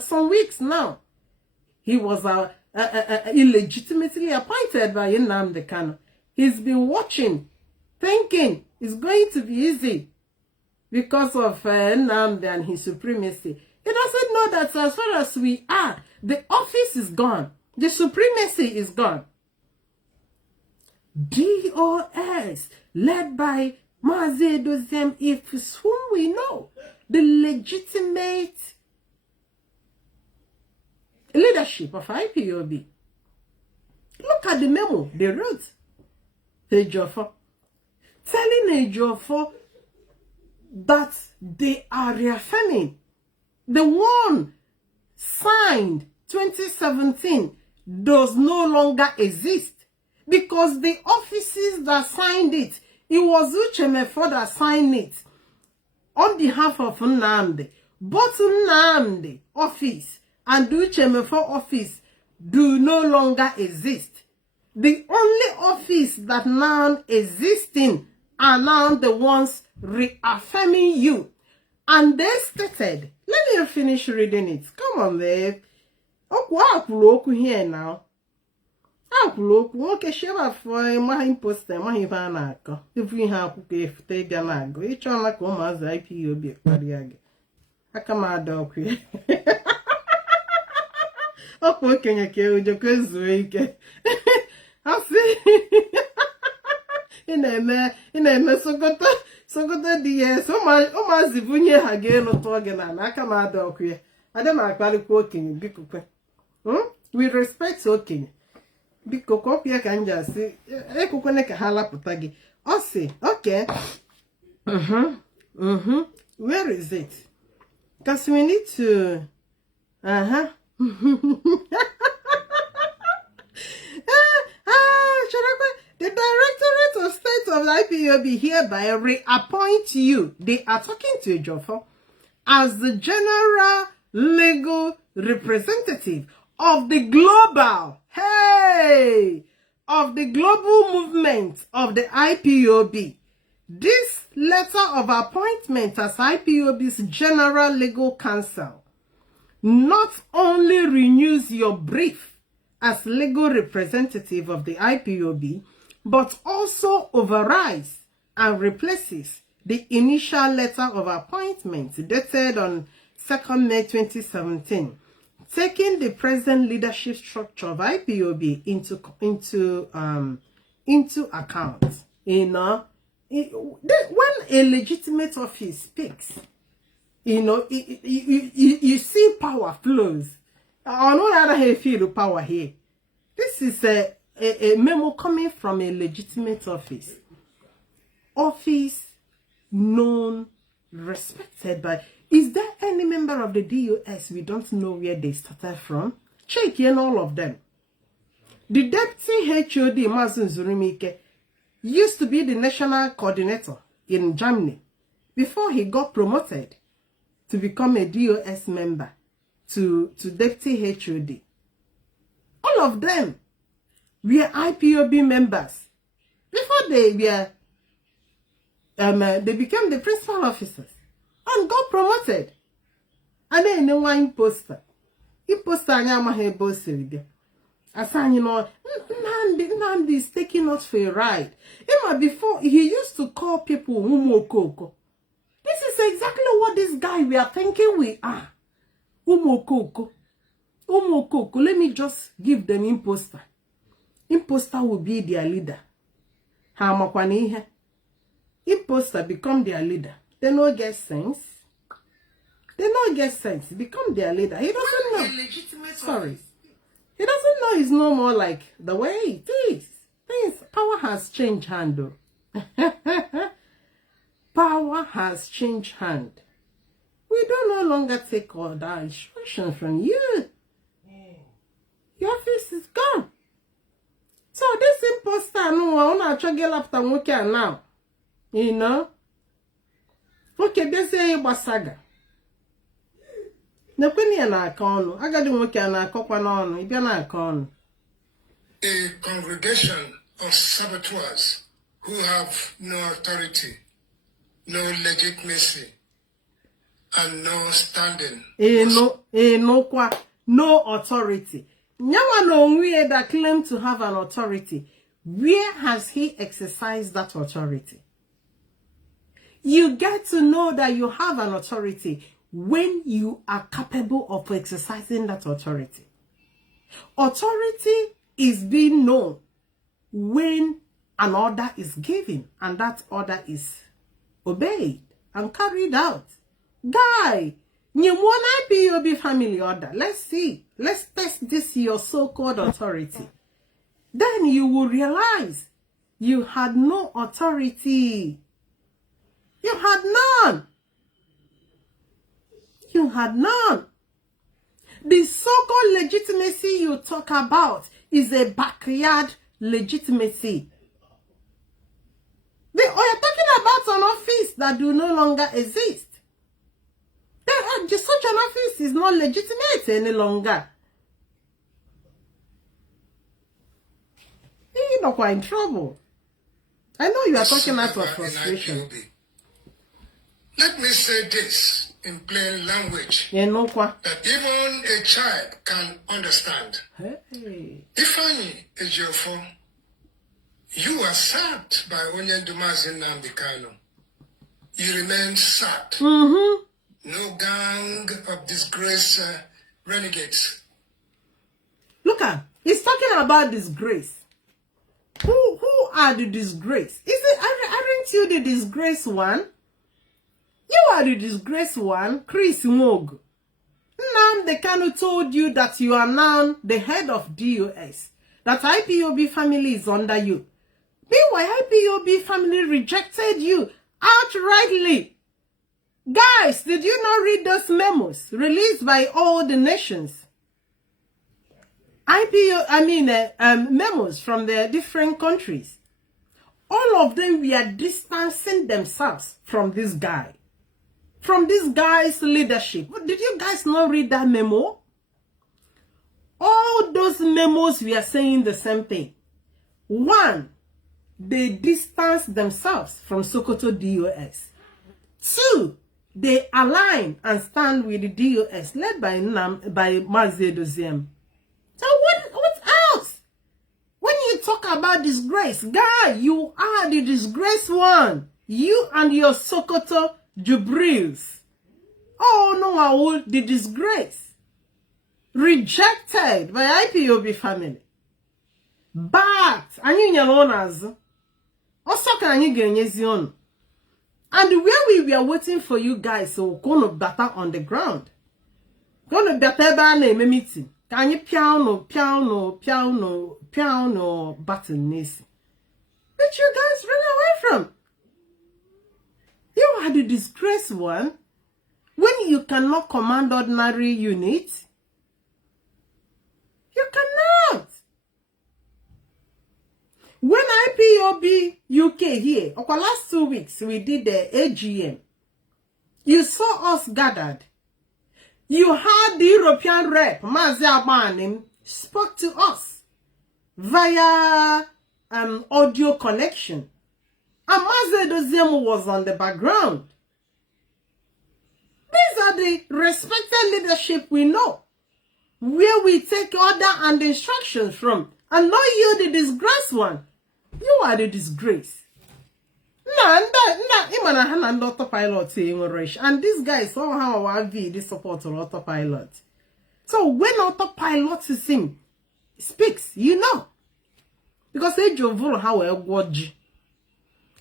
some weeks now, he was illegitimately appointed by Nnamdi Kanu. He's been watching, thinking it's going to be easy because of Nnamdi and his supremacy. He doesn't know that as far as we are, the office is gone. The supremacy is gone. DOS, led by Mazi Doziem, is whom we know, the legitimate leadership of IPOB. Look at the memo they wrote to Ejiofor, telling Ejiofor that they are reaffirming the one signed 2017 does no longer exist because the offices that signed it, it was Uchemefo that signed it on behalf of Nnamdi. Both Nnamdi office and Uchemefo office do no longer exist. The only office that now existing are now the ones reaffirming you. And they stated, let me finish reading it. Come on there. Here now. Okay, share for my imposter, my Ivanaka. If we have if they gonna go, each one like almost IPOB. I come out dog here. Oh, can you kill the cause week? I see. In a mess, so good the so much almost if we have again no talking and I come out dog here. I don't like quoting big. We respect talking. Biko kopia kanja si ekukone ka hala putagi. O say, okay. Where is it? Because we need to the Directorate of State of the IPOB hereby reappoint you. They are talking to Ejiofor as the general legal representative of the global, of the global movement of the IPOB. This letter of appointment as IPOB's General Legal Counsel not only renews your brief as legal representative of the IPOB, but also overrides and replaces the initial letter of appointment dated on 2nd May 2017, taking the present leadership structure of IPOB into account. You know, when a legitimate office speaks, you know, you see power flows. On the other hand, feel the power here. This is a memo coming from a legitimate office. Office known, respected by. Is there any member of the DOS we don't know where they started from? Check in all of them. The deputy HOD, Mazin Zurumike, used to be the national coordinator in Germany before he got promoted to become a DOS member to deputy HOD. All of them were IPOB members before they were they became the principal officers and got promoted. And then no one imposter. Imposter anyamahe bossy. As you know, Nandi is taking us for a ride. Even before, he used to call people Umokoko. This is exactly what this guy we are thinking we are. Umokoko. Umokoko. Let me just give them imposter. Imposter will be their leader. Hamakwanihe. Imposter become their leader. They don't get sense. They don't get sense. Become their leader. He doesn't know. Sorry. He doesn't know it's no more like the way it is. Power has changed hand though. Power has changed hand. We don't no longer take all that instruction from you. Your office is gone. So this imposter no one actually get up to now. You know? Okay, they say basaga. Na kweni ya na akonu. Agadi nwoke ya na akokwa n'onu. Ibia na akonu. A congregation of saboteurs who have no authority, no legitimacy, and no standing. No authority. Nyawa no onwe that claim to have an authority. Where has he exercised that authority? You get to know that you have an authority when you are capable of exercising that authority. Authority is being known when an order is given and that order is obeyed and carried out. Guy, you want IPOB family order. Let's see. Let's test this your so-called authority. Then you will realize you had no authority. You had none. You had none. The so-called legitimacy you talk about is a backyard legitimacy. You're talking about an office that do no longer exist. Such an office is not legitimate any longer. You're not quite in trouble. I know you are talking out of frustration. Let me say this in plain language that even a child can understand. Hey. Ifeanyi Ejiofor, you are sacked by Onyendumazi Nnamdi Kanu. You remain sacked. No gang of disgrace renegades. Look at, he's talking about disgrace. Who are the disgrace? Aren't you the disgrace one? You are the disgrace one, Chris Moog. Nnamdi Kanu told you that you are now the head of DOS. That IPOB family is under you. Meanwhile, IPOB family rejected you outrightly. Guys, did you not read those memos released by all the nations? Memos from the different countries. All of them were distancing themselves from this guy. From this guy's leadership. Did you guys not read that memo? All those memos we are saying the same thing. One, they distance themselves from Sokoto DOS. 2, they align and stand with the DOS led by Mazi Edoziem. So what else? When you talk about disgrace, guy, you are the disgraced one. You and your Sokoto Jubrils. Oh no, I will the disgrace. Rejected by IPOB family. But anyị nyere ọnazụ. Also can anyị ga-enyezi ọnụ. And where we were waiting for you guys, so gonna better on the ground. Gonna better by name meeting. Can you piano button this? Which you guys run away from? You are the disgraced one. When you cannot command ordinary units, you cannot. When IPOB UK here, over last 2 weeks, we did the AGM. You saw us gathered. You had the European rep, Mazi Abanim, spoke to us via audio connection. And Mazi Edoziem was on the background. These are the respected leadership we know, where we take order and instructions from. And not you, the disgraced one. You are the disgrace. And this guy somehow have this support on autopilot. So when autopilot speaks, you know. Because they jovel how a watch.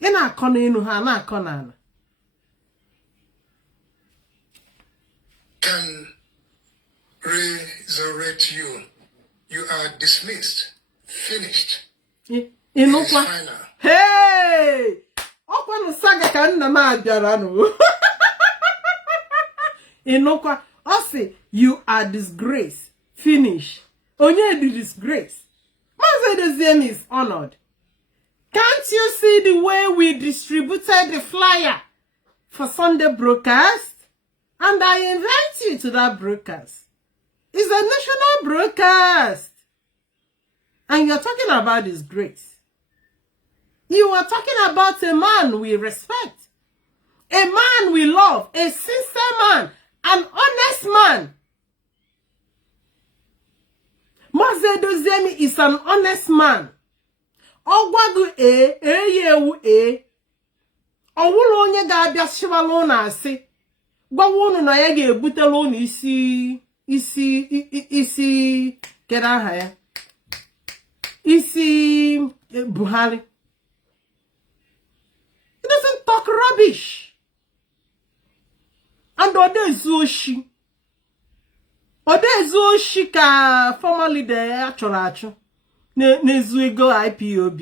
In a corner, can resurrect you. You are dismissed. Finished. Final. Hey! Okwa no saga ka nna ma abiara no. Inokwa, say you are disgrace. Finish. Onye the disgrace. Mazi Edoziem is honored. Can't you see the way we distributed the flyer for Sunday broadcast? And I invite you to that broadcast. It's a national broadcast. And you're talking about disgrace. You are talking about a man we respect. A man we love. A sincere man. An honest man. Mazi Edoziem is an honest man. Ogwagu yewu Owulo onye ga-abịa shiwalo na asị. Gwawo unu na ya ga-ebutela unu isi keda aha ya. Isi Buhari. He doesn't talk rubbish. And Odezuoshi. Odezuoshi ka formerly the achọrọ Nezu ego IPOB.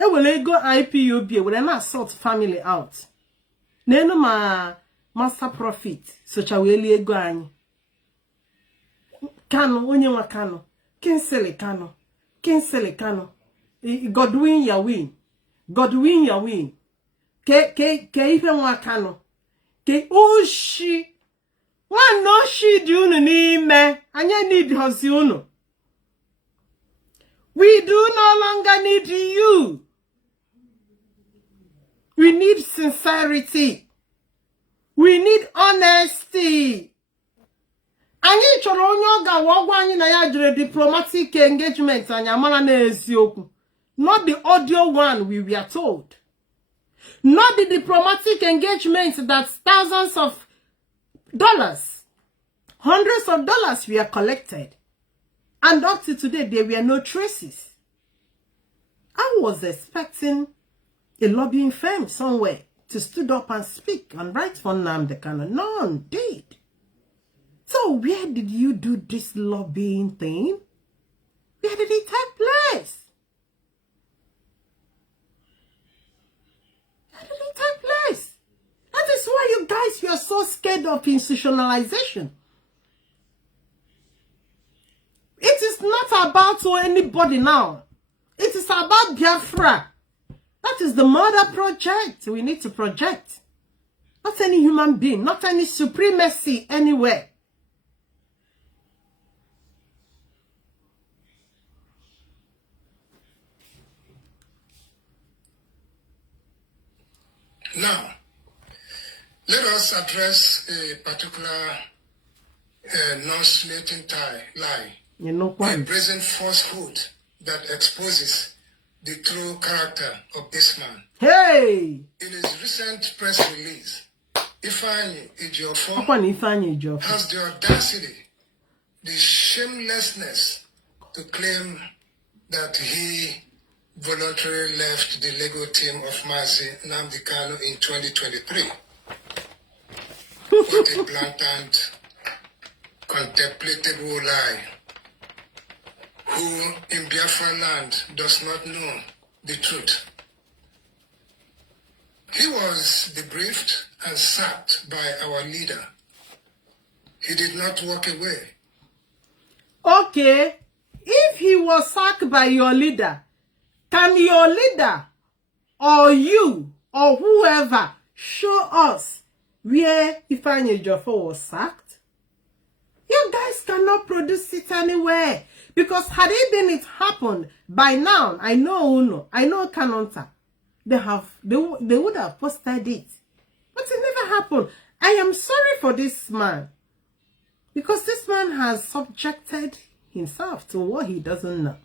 E will ego IPOB will not sort family out. Nenu ma master profit. So chaweli ego anyi. Kano, onye wa Kano. Kensele Kano. Godwin Yawin. Ke ife wa Kano. Ke oshi. One no she do no n'ime. Anya need hosi unu. We do no longer need you. We need sincerity. We need honesty. Anyị chọrọ onye ọ ga-agwa anyị na ya jere diplomatic engagement anyị amara na eziokwu. Not the audio one we were told. Not the diplomatic engagement that thousands of dollars, hundreds of dollars were collected. And up to today, there were no traces. I was expecting a lobbying firm somewhere to stood up and speak and write for Nnamdi Kanu. None did. So where did you do this lobbying thing? Where did it take place? Where did it take place? That is why you guys were so scared of institutionalization. It is not about anybody now. It is about Biafra. That is the mother project we need to project. Not any human being, not any supremacy anywhere. Now, let us address a particular non-slating lie, You know a what? brazen falsehood that exposes the true character of this man. Hey! In his recent press release, Ifeanyi Ejiofor has the audacity, the shamelessness to claim that he voluntarily left the legal team of Mazi Nnamdi Kanu in 2023. What a blatant, contemptible lie. Who in Biafran land does not know the truth? He was debriefed and sacked by our leader. He did not walk away. Okay, if he was sacked by your leader, can your leader or you or whoever show us where Ifeanyi Ejiofor was sacked? You guys cannot produce it anywhere. Because had it happened by now, I know Kanonta, they would have posted it. But it never happened. I am sorry for this man. Because this man has subjected himself to what he doesn't know.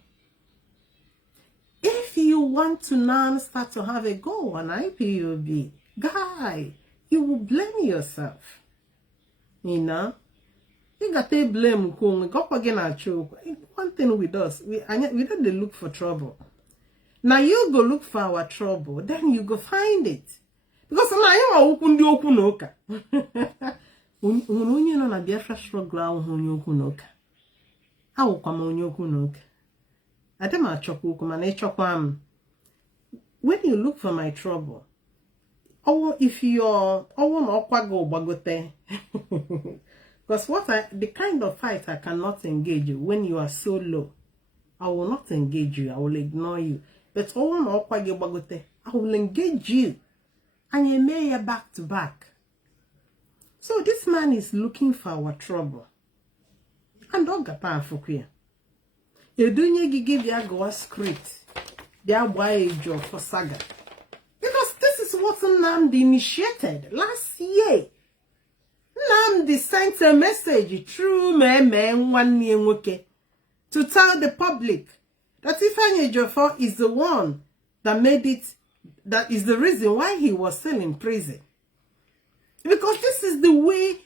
If you want to now start to have a go on IPOB, guy, you will blame yourself. You know? You got to blame one thing with us, we don't look for trouble. Now you go look for our trouble, then you go find it. Because now you are okundi okunoka. Unye no na Biafra struggle ahụ onye okwu n'ụka. Awụkwa m onye okwu n'ụka. Ade m achọkwa okwu mana ịchọkwa m. When you look for my trouble, if you're na ọkwa gị ụgbagote. Because the kind of fight I cannot engage you when you are so low, I will not engage you. I will ignore you. But I will engage you. And you may back to back. So this man is looking for our trouble. And don't get power for queer. You don't give your go script. They are wage for saga. Because this is what Nnamdi initiated last year. Nnamdi sent a message through me to tell the public that Ifeanyi Ejiofor is the one that made it, that is the reason why he was still in prison. Because this is the way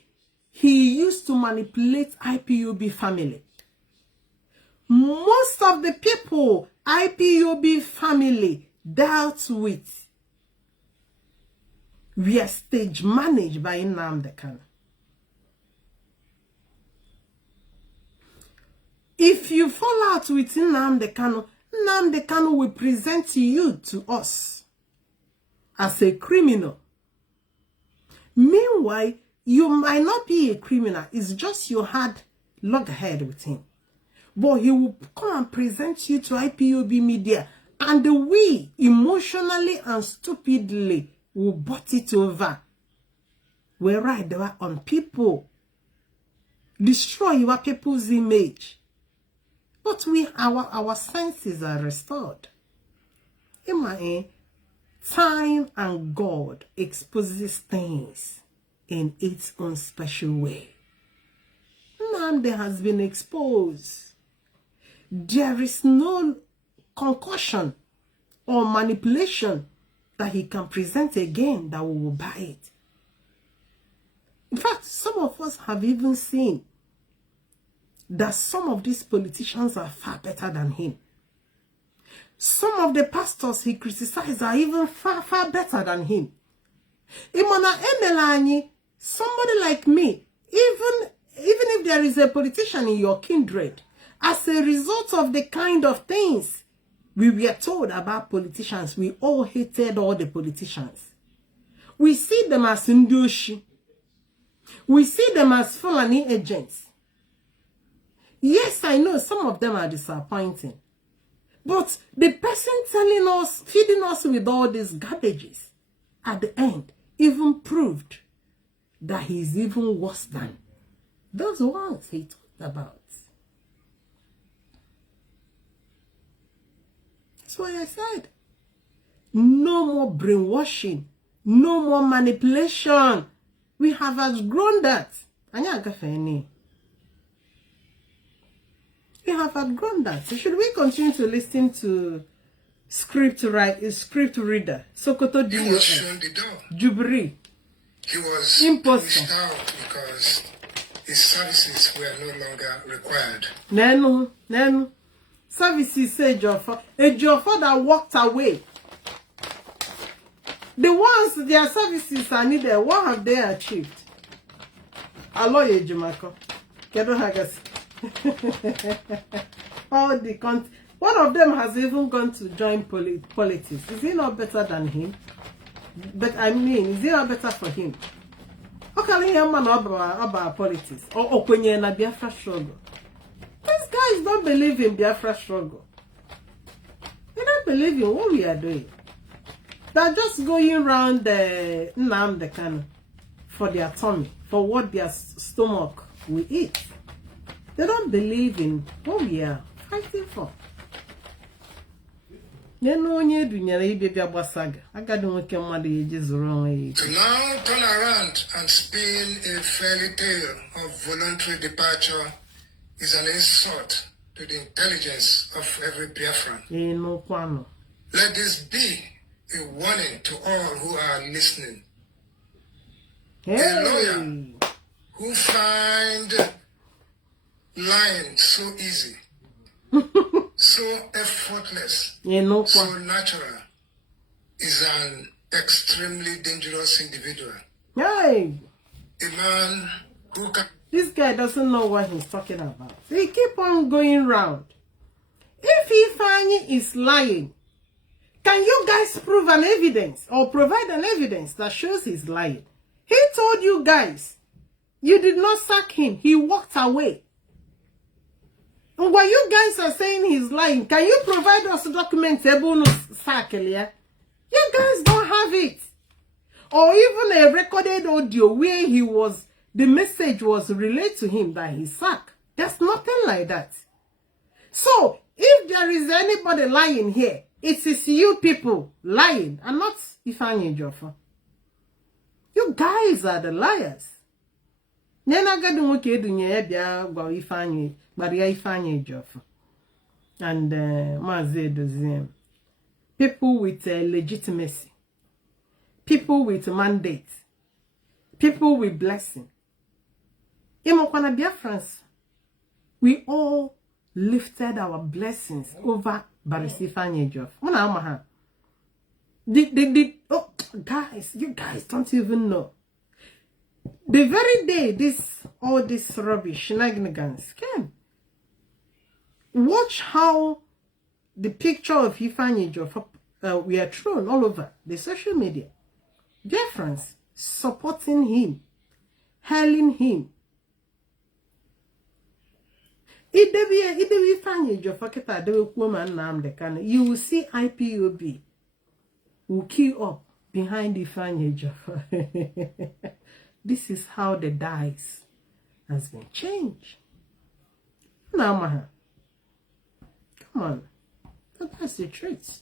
he used to manipulate IPOB family. Most of the people IPOB family dealt with were stage managed by Nnamdi Kanu. If you fall out with Nnamdi Kanu will present you to us as a criminal. Meanwhile, you might not be a criminal. It's just you had loggerhead with him. But he will come and present you to IPOB media. And we, emotionally and stupidly, will butt it over. We're right there on people. Destroy your people's image. But our senses are restored. Time and God exposes things in its own special way. Nnamdi has been exposed. There is no concussion or manipulation that he can present again that we will buy it. In fact, some of us have even seen that some of these politicians are far better than him. Some of the pastors he criticized are even far, far better than him. Imana Emelani, somebody like me, even if there is a politician in your kindred, as a result of the kind of things we were told about politicians, we all hated all the politicians. We see them as Ndoshi. We see them as Fulani agents. Yes, I know some of them are disappointing. But the person telling us, feeding us with all these garbages, at the end, even proved that he's even worse than those ones he talked about. That's why I said, no more brainwashing No more manipulation. We have outgrown that. We have outgrown that. So should we continue to listen to script reader? Sokoto He was shown the door. Jubri. He was pushed out because his services were no longer required. Nenu. Services say Ejiofor that walked away. The ones their services are needed, what have they achieved? Aloye Jumako. Kedo Hagas. All the one of them has even gone to join politics. Is he not better than him? But I mean, is it not better for him? Okay, hear man about politics or Okwenye na Biafra struggle. These guys don't believe in Biafra struggle. They don't believe in what we are doing. They're just going around the Nnamdi for their tummy, for what their stomach will eat. They don't believe in what we are fighting for. To now turn around and spin a fairy tale of voluntary departure is an insult to the intelligence of every Biafran. Let this be a warning to all who are listening. Hey. A lawyer who find lying so easy, so effortless, so natural, is an extremely dangerous individual. Hey. A man who can... This guy doesn't know what he's talking about. He keep on going round. If Ifeanyi is lying, can you guys prove an evidence or provide an evidence that shows he's lying? He told you guys, you did not sack him. He walked away. And while you guys are saying he's lying, can you provide us documents? You guys don't have it. Or even a recorded audio where the message was relayed to him that he's sacked. There's nothing like that. So, if there is anybody lying here, it is you people lying and not Ifeanyi Ejiofor. You guys are the liars. And people with legitimacy, people with mandate, people with blessing. We all lifted our blessings over Ifeanyi Ejiofor. Oh, guys, you guys don't even know. The very day all this rubbish shenanigans came, watch how the picture of Ifeanyi Ejiofor were thrown all over the social media. Biafrans supporting him, hailing him. You will see IPOB will queue up behind Ifeanyi Ejiofor. This is how the dice has been changed. Now, come on. That's the truth.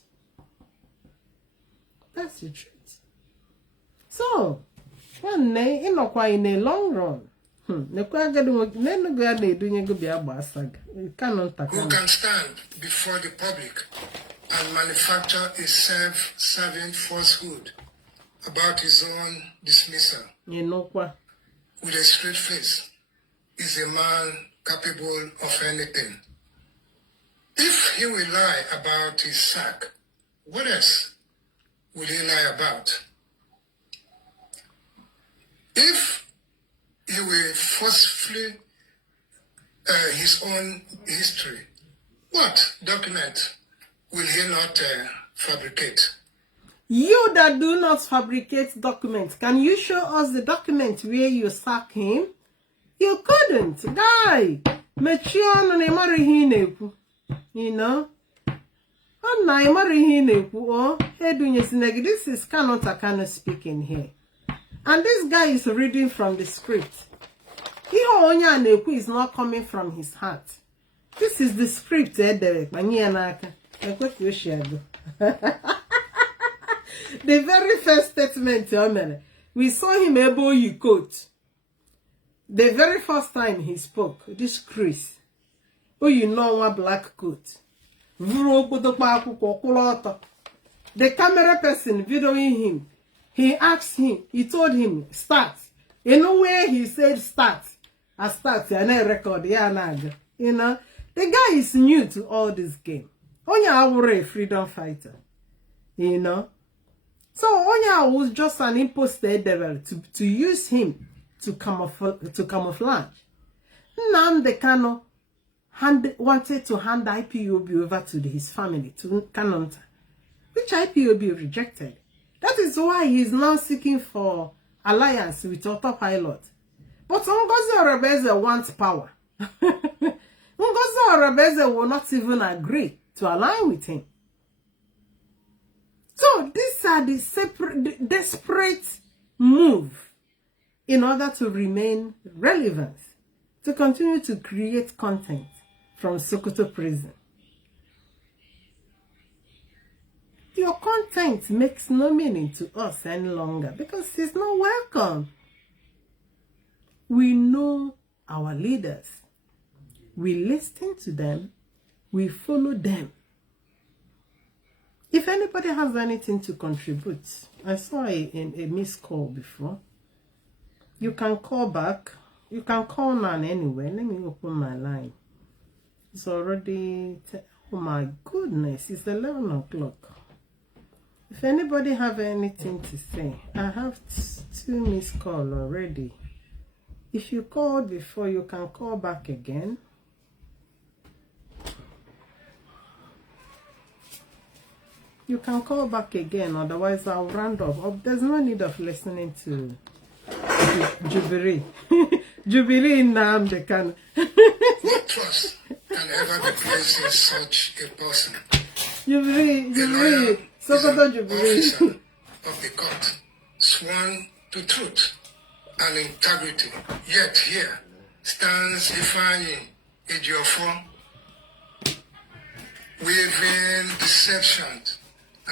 That's the truth. So, one day, in a long run, who can stand before the public and manufacture a self-serving falsehood about his own dismissal with a straight face is a man capable of anything. If he will lie about his sack, what else will he lie about? If he will falsify his own history, what document will he not fabricate? You that do not fabricate documents, can you show us the document where you sack him? You couldn't, guy. You know? This is Kanota speaking here. And this guy is reading from the script. Is not coming from his heart. This is the script, The very first statement, we saw him able you quote. The very first time he spoke, this Chris, oh, you know one black coat. The camera person videoing him, he asked him, he told him, start. In a way, he said, start. I start, and I record, you know. The guy is new to all this game. Onya a freedom fighter, you know. So Onya was just an imposter devil to use him to camouflage. Nnamdi Kanu wanted to hand IPOB over to his family, to Kanonta, which IPOB rejected. That is why he is now seeking for alliance with autopilot. But Ngozi Orebeze wants power. Ngozi Orebeze will not even agree to align with him. So these are the desperate move in order to remain relevant, to continue to create content from Sokoto prison. Your content makes no meaning to us any longer because it's not welcome. We know our leaders. We listen to them. We follow them. If anybody has anything to contribute, I saw a missed call before. You can call back. You can call now anyway. Let me open my line. It's already, oh my goodness, it's 11 o'clock. If anybody have anything to say, I have 2 missed calls already. If you called before, you can call back again. You can call back again, otherwise I'll round up. Oh, there's no need of listening to Jubilee. Jubilee in Nnamdi Kanu. No trust can ever be placed in such a person. Jubilee. Sokoto Jubilee. Officer of the court, sworn to truth and integrity. Yet here stands Ifeanyi Ejiofor, weaving deception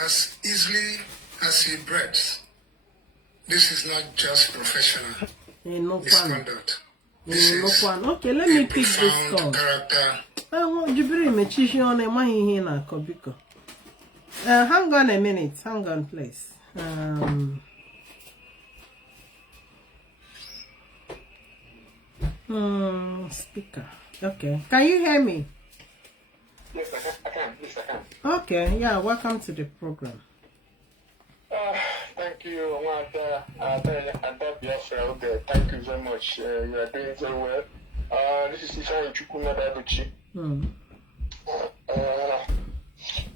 as easily as he breathes. This is not just professional misconduct. This is okay, let me pick this call. Character. Hang on a minute. Hang on, please. Speaker. Okay. Can you hear me? Yes, I can. Yes, I can. Okay. Yeah. Welcome to the program. Thank you, Biafran. Thank you very much. You are doing very well. This is Ifeanyi Chukwunadabuchi.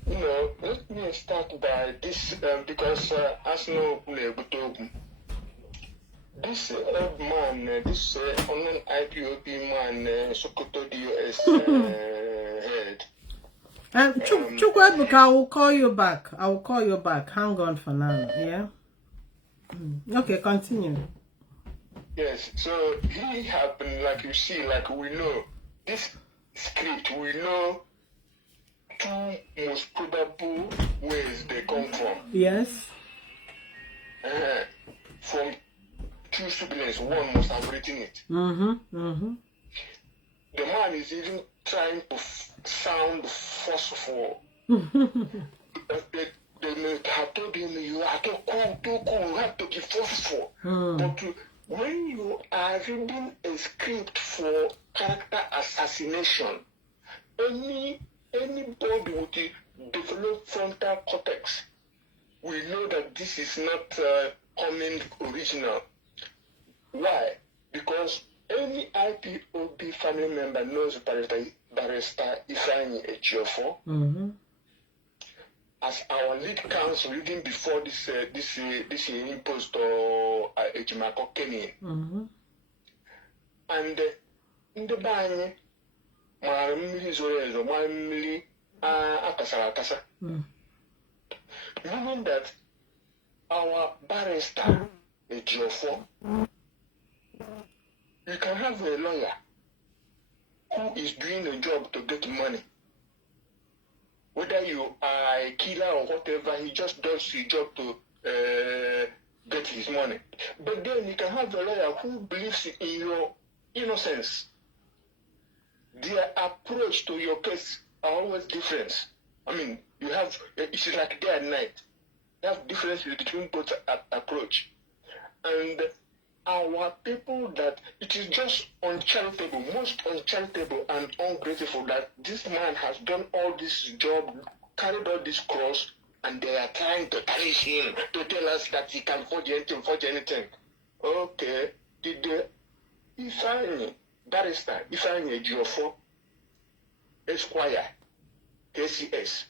You know, let me start by this because as no this man, this unknown IPOB man, Sokoto DOS head. Chukwebuka, I will call you back. I will call you back. Hang on for now. Yeah. Okay, continue. Yes. So he happened, like you see, like we know this script. We know 2 most probable ways they come from. Yes. From 2 siblings, one must have written it. The man is even trying to sound forceful. They have told him you are too cool, you have to be forceful. But when you are reading a script for character assassination, anybody with the developed frontal cortex will know that this is not coming original. Why? Because any IPOB family member knows Barrister Ifeanyi Ejiofor as our lead counsel even before this imposed Ejimako Kenny. And in the bang, my zorezo, my akasa. Meaning that our barrister Ejiofor, you can have a lawyer who is doing a job to get money. Whether you are a killer or whatever, he just does his job to get his money. But then you can have a lawyer who believes in your innocence. Their approach to your case are always different. I mean, you have, it's like day and night. You have differences between both approach. And our people, that it is just uncharitable, most uncharitable and ungrateful that this man has done all this job, carried all this cross, and they are trying to punish him, to tell us that he can forge anything. Okay, did the barrister, Ifeanyi Ejiofor, Esquire, KCS,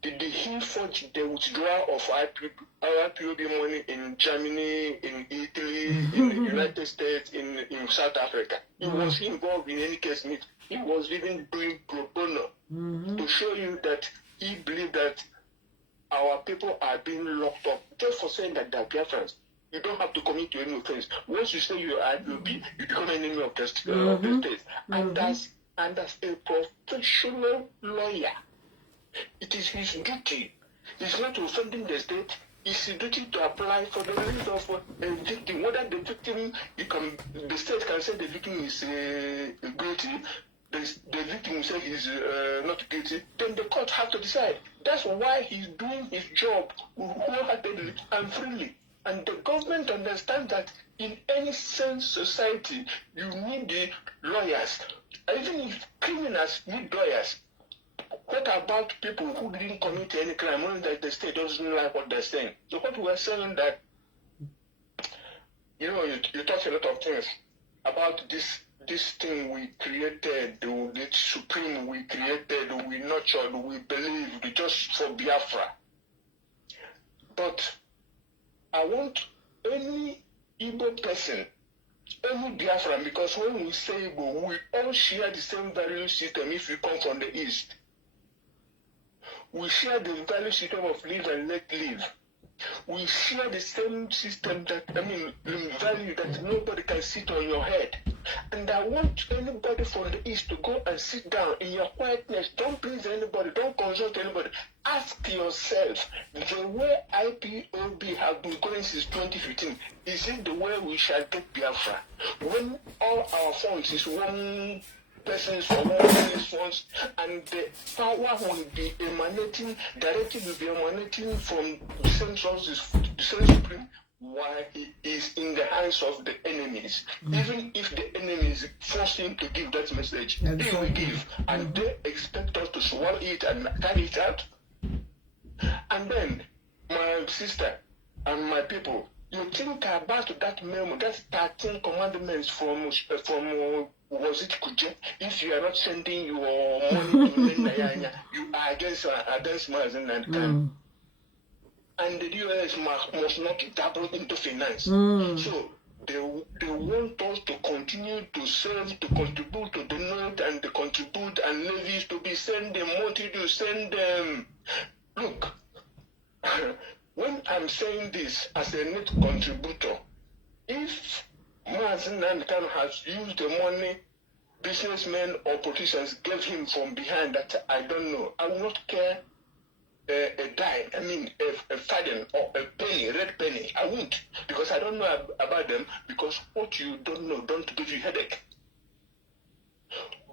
did he forge the withdrawal of IPOB money in Germany, in Italy, in the United States, in South Africa? He was involved in any case. He was even doing pro bono to show you that he believed that our people are being locked up just for saying that they're Biafrans. You don't have to commit to any offense. Once you say you are IPOB, you become an enemy of the state. And as a professional lawyer, it is his duty. It's not offending the state. It's his duty to apply for the release of a victim. Whether the victim, the state can say the victim is guilty, the victim will say he's not guilty, then the court has to decide. That's why he's doing his job wholeheartedly and freely. And the government understands that in any sense society, you need the lawyers. Even if criminals need lawyers, what about people who didn't commit any crime, only that the state doesn't like what they're saying? So what we're saying that, you touch a lot of things about this thing we created, the supreme we created, we nurtured, we believed, just for Biafra. But I want any Igbo person, any Biafran, because when we say Igbo, we all share the same value system if we come from the East. We share the value system of live and let live. We share the same system value that nobody can sit on your head. And I want anybody from the East to go and sit down in your quietness. Don't please anybody. Don't consult anybody. Ask yourself, the way IPOB have been going since 2015, is it the way we shall get Biafra? When all our funds is one person's or one person's funds, and the power will be emanating, directive will be emanating from the same sources, the same supreme, while it is in the hands of the enemies. Even if the enemies force him to give that message, he will give, and they expect us to swallow it and carry it out. And then, my sister and my people, you think about that memo, that 13 commandments from was it Kuje? If you are not sending your money to Nendayanya, you are against Mazen and Khan. And the US must not double into finance. So they want us to continue to serve, to contribute to the note and the contribute and levies to be sent them, monthly to send them. Look, when I'm saying this as a net contributor, if Mazen and Khan has used the money businessmen or politicians gave him from behind, that I don't know, I will not care a dime, a faden or a penny, red penny. I won't, because I don't know about them, because what you don't know don't give you headache.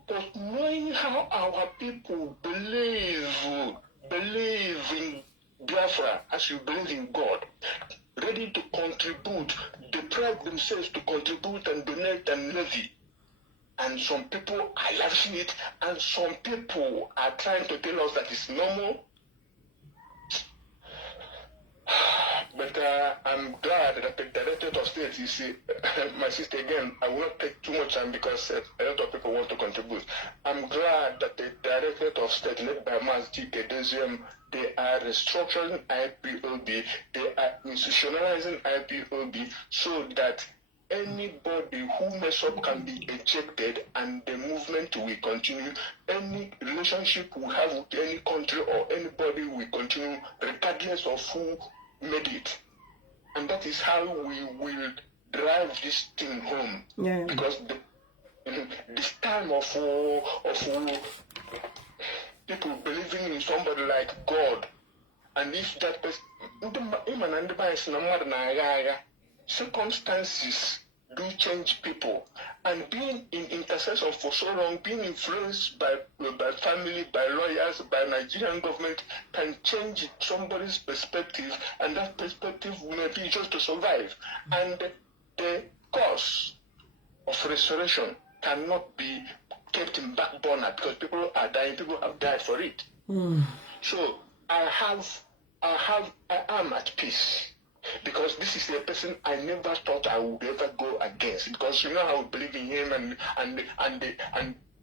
But knowing how our people believe in Biafra as you believe in God, ready to contribute, deprive themselves to contribute and donate and levy. And some people are lavishing it, and some people are trying to tell us that it's normal. But I'm glad that the Directorate of State, you see, my sister, again, I will not take too much time because a lot of people want to contribute. I'm glad that the Directorate of State, led by Mas G.K. Dezium, they are restructuring IPOB, they are institutionalizing IPOB so that anybody who mess up can be ejected and the movement will continue. Any relationship we have with any country or anybody will continue regardless of who made it. And that is how we will drive this thing home. Yeah. Because this time of people believing in somebody like God And if that person, circumstances do change people, and being in intercession for so long, being influenced by family, by lawyers, by Nigerian government, can change somebody's perspective, and that perspective may be just to survive. And the cause of restoration cannot be kept in back burner because people are dying, people have died for it. So I am at peace. Because this is a person I never thought I would ever go against. Because you know I would believe in him and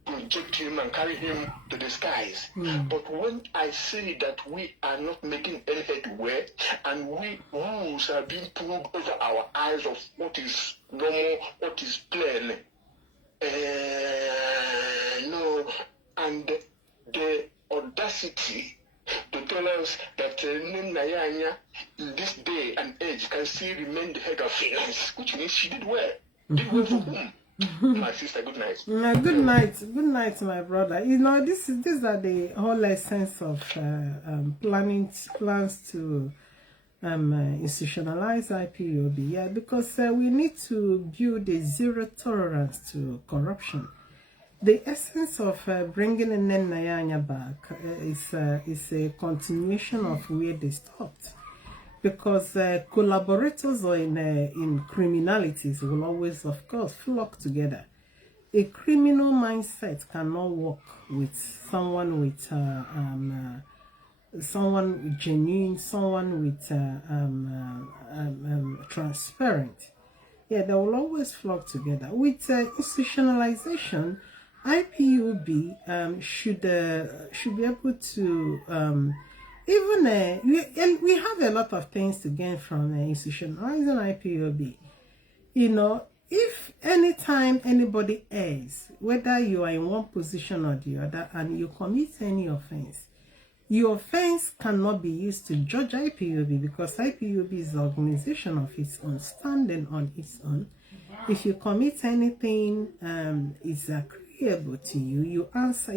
project him and carry him to the skies. But when I see that we are not making any headway and rules are being pulled over our eyes of what is normal, what is plain, and the audacity to tell us that in this day and age can still remain the head of finance, which means she did well. Did well for whom? My sister, good night. Good night, my brother. You know, these are the whole essence of plans to institutionalize IPOB. Yeah, because we need to build a zero tolerance to corruption. The essence of bringing Nayanya back is a continuation of where they stopped, because collaborators in criminalities will always, of course, flock together. A criminal mindset cannot work with someone with genuine, someone with transparent. Yeah, they will always flock together. With institutionalization, IPOB should be able to we have a lot of things to gain from institutionalizing IPOB. You know, if anytime anybody else, whether you are in one position or the other, and you commit any offense, your offense cannot be used to judge IPOB, because IPOB is an organization of its own, standing on its own. If you commit anything, it's agreeable to you, you answer,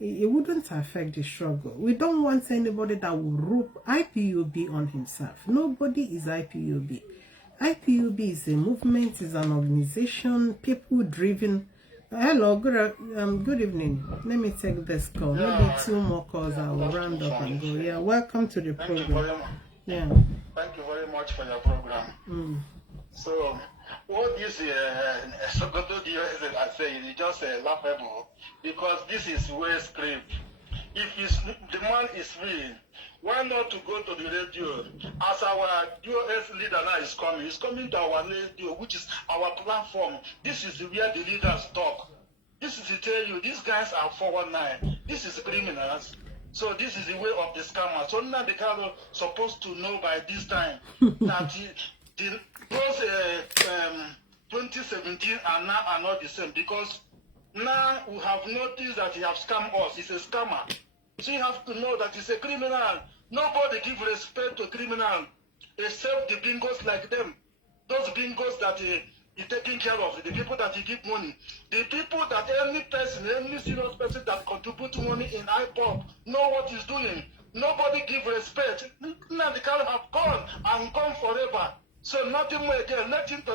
it wouldn't affect the struggle. We don't want anybody that will rope IPOB on himself. Nobody is IPOB. IPOB is a movement, is an organization, people driven. Hello, good evening. Let me take this call. Maybe 2 more calls, I will round up and go. Yeah, welcome to the program. Yeah. Thank you very much for your program. So, what this Sokoto I say is just laughable, because this is way script. If the man is free, why not to go to the radio? As our US leader now is coming to our radio, which is our platform. This is where the leaders talk. This is to tell you, these guys are 419. This is criminals. So this is the way of the scammer. So now the guy supposed to know by this time that those 2017 and now are not the same, because now we have noticed that he has scammed us. He's a scammer. So you have to know that he's a criminal. Nobody give respect to criminal except the bingos like them. Those bingos that he's taking care of, the people that he give money. The people that any person, any serious person that contribute money in Ipob know what he's doing. Nobody give respect. Now the car have gone and gone forever. So nothing more again. Let him to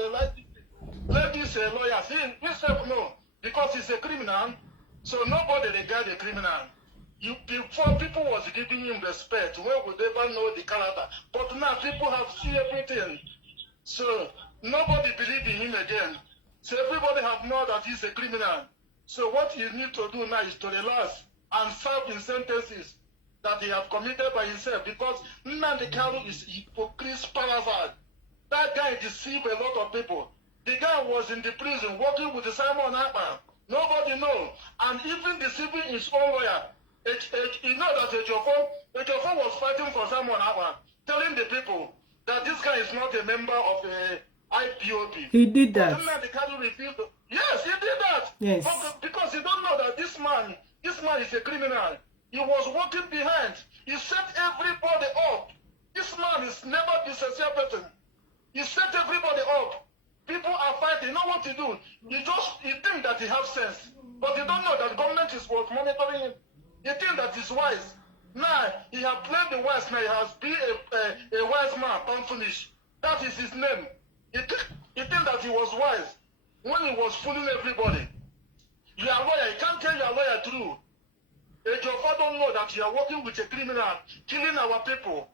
let this lawyer see himself know, because he's a criminal. So nobody regard a criminal. Before people was giving him respect, where would they ever know the character? But now people have seen everything. So nobody believe in him again. So everybody have known that he's a criminal. So what he need to do now is to relax and serve in sentences that he have committed by himself, because Nnamdi Kanu is hypocrite parasite. That guy deceived a lot of people. The guy was in the prison working with Simon Akpan. Nobody know. And even deceiving his own lawyer. You know that Ejiofor was fighting for Simon Akpan, telling the people that this guy is not a member of the IPOB. He did that. Yes, he did that. Yes. Because you don't know that this man is a criminal. He was working behind. He set everybody up. This man is never been a sincere person. He set everybody up. People are fighting. You know what to do. He think that he has sense, but he don't know that government was monitoring him. He think that he's wise. Now, he has played the wise man. He has been a wise man, unfinished. That is his name. He think that he was wise when he was fooling everybody. You are a lawyer. You can't tell your lawyer true. If your father don't know that you are working with a criminal, killing our people,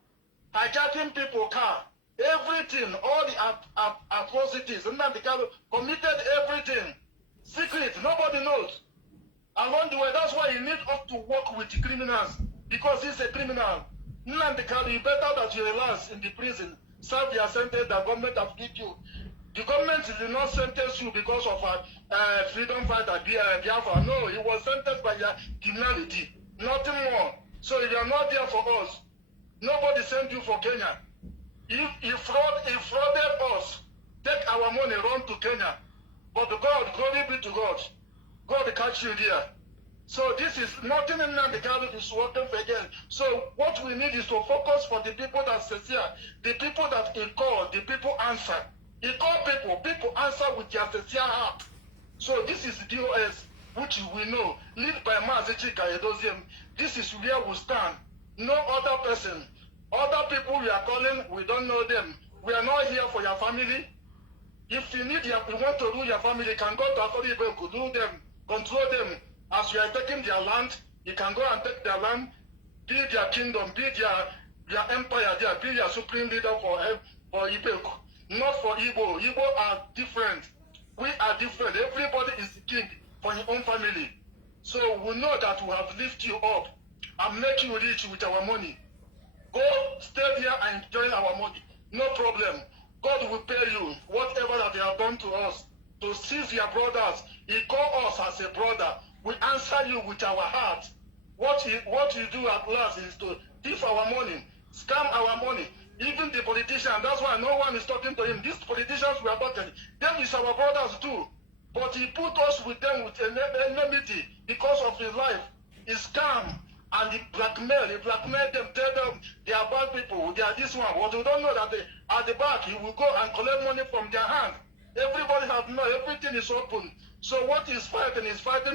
hijacking people car, everything, all the atrocities, and then the guy committed everything. Secret, nobody knows. Along the way, that's why you need us to work with the criminals, because he's a criminal. Nandekali, you better that you relax in the prison, serve your sentence that government have given you. The government did not sentence you because of freedom fighter, Biafran. No, he was sentenced by your criminality. Nothing more. So if you are not there for us, nobody sent you for Kenya. If he frauded us, take our money, run to Kenya. But God, glory be to God. God will catch you there. So this is nothing in the government is working for again. So what we need is to focus for the people that sincere, the people that he called, the people answer. He called people answer with their sincere heart. So this is the DOS, which we know, led by Mazichika Edoziem. This is where we stand. No other person. Other people we are calling, we don't know them. We are not here for your family. If you want to rule your family, you can go to authority, could rule them, control them. As you are taking their land, you can go and take their land, be their kingdom, be their empire there, be their supreme leader for Ipob, not for Igbo. Igbo are different. We are different. Everybody is the king for his own family. So we know that we have lifted you up and make you rich with our money. Go stay here and enjoy our money. No problem. God will pay you whatever that they have done to us. To seize your brothers, he called us as a brother. We answer you with our heart. What you do at last is to thief our money, scam our money. Even the politician, that's why no one is talking to him. These politicians we are talking, them is our brothers too. But he put us with them with enmity because of his life. He scam and he blackmail them, tell them they are bad people, they are this one. But we don't know that at the back he will go and collect money from their hand. Everybody have known, everything is open. So what he's fighting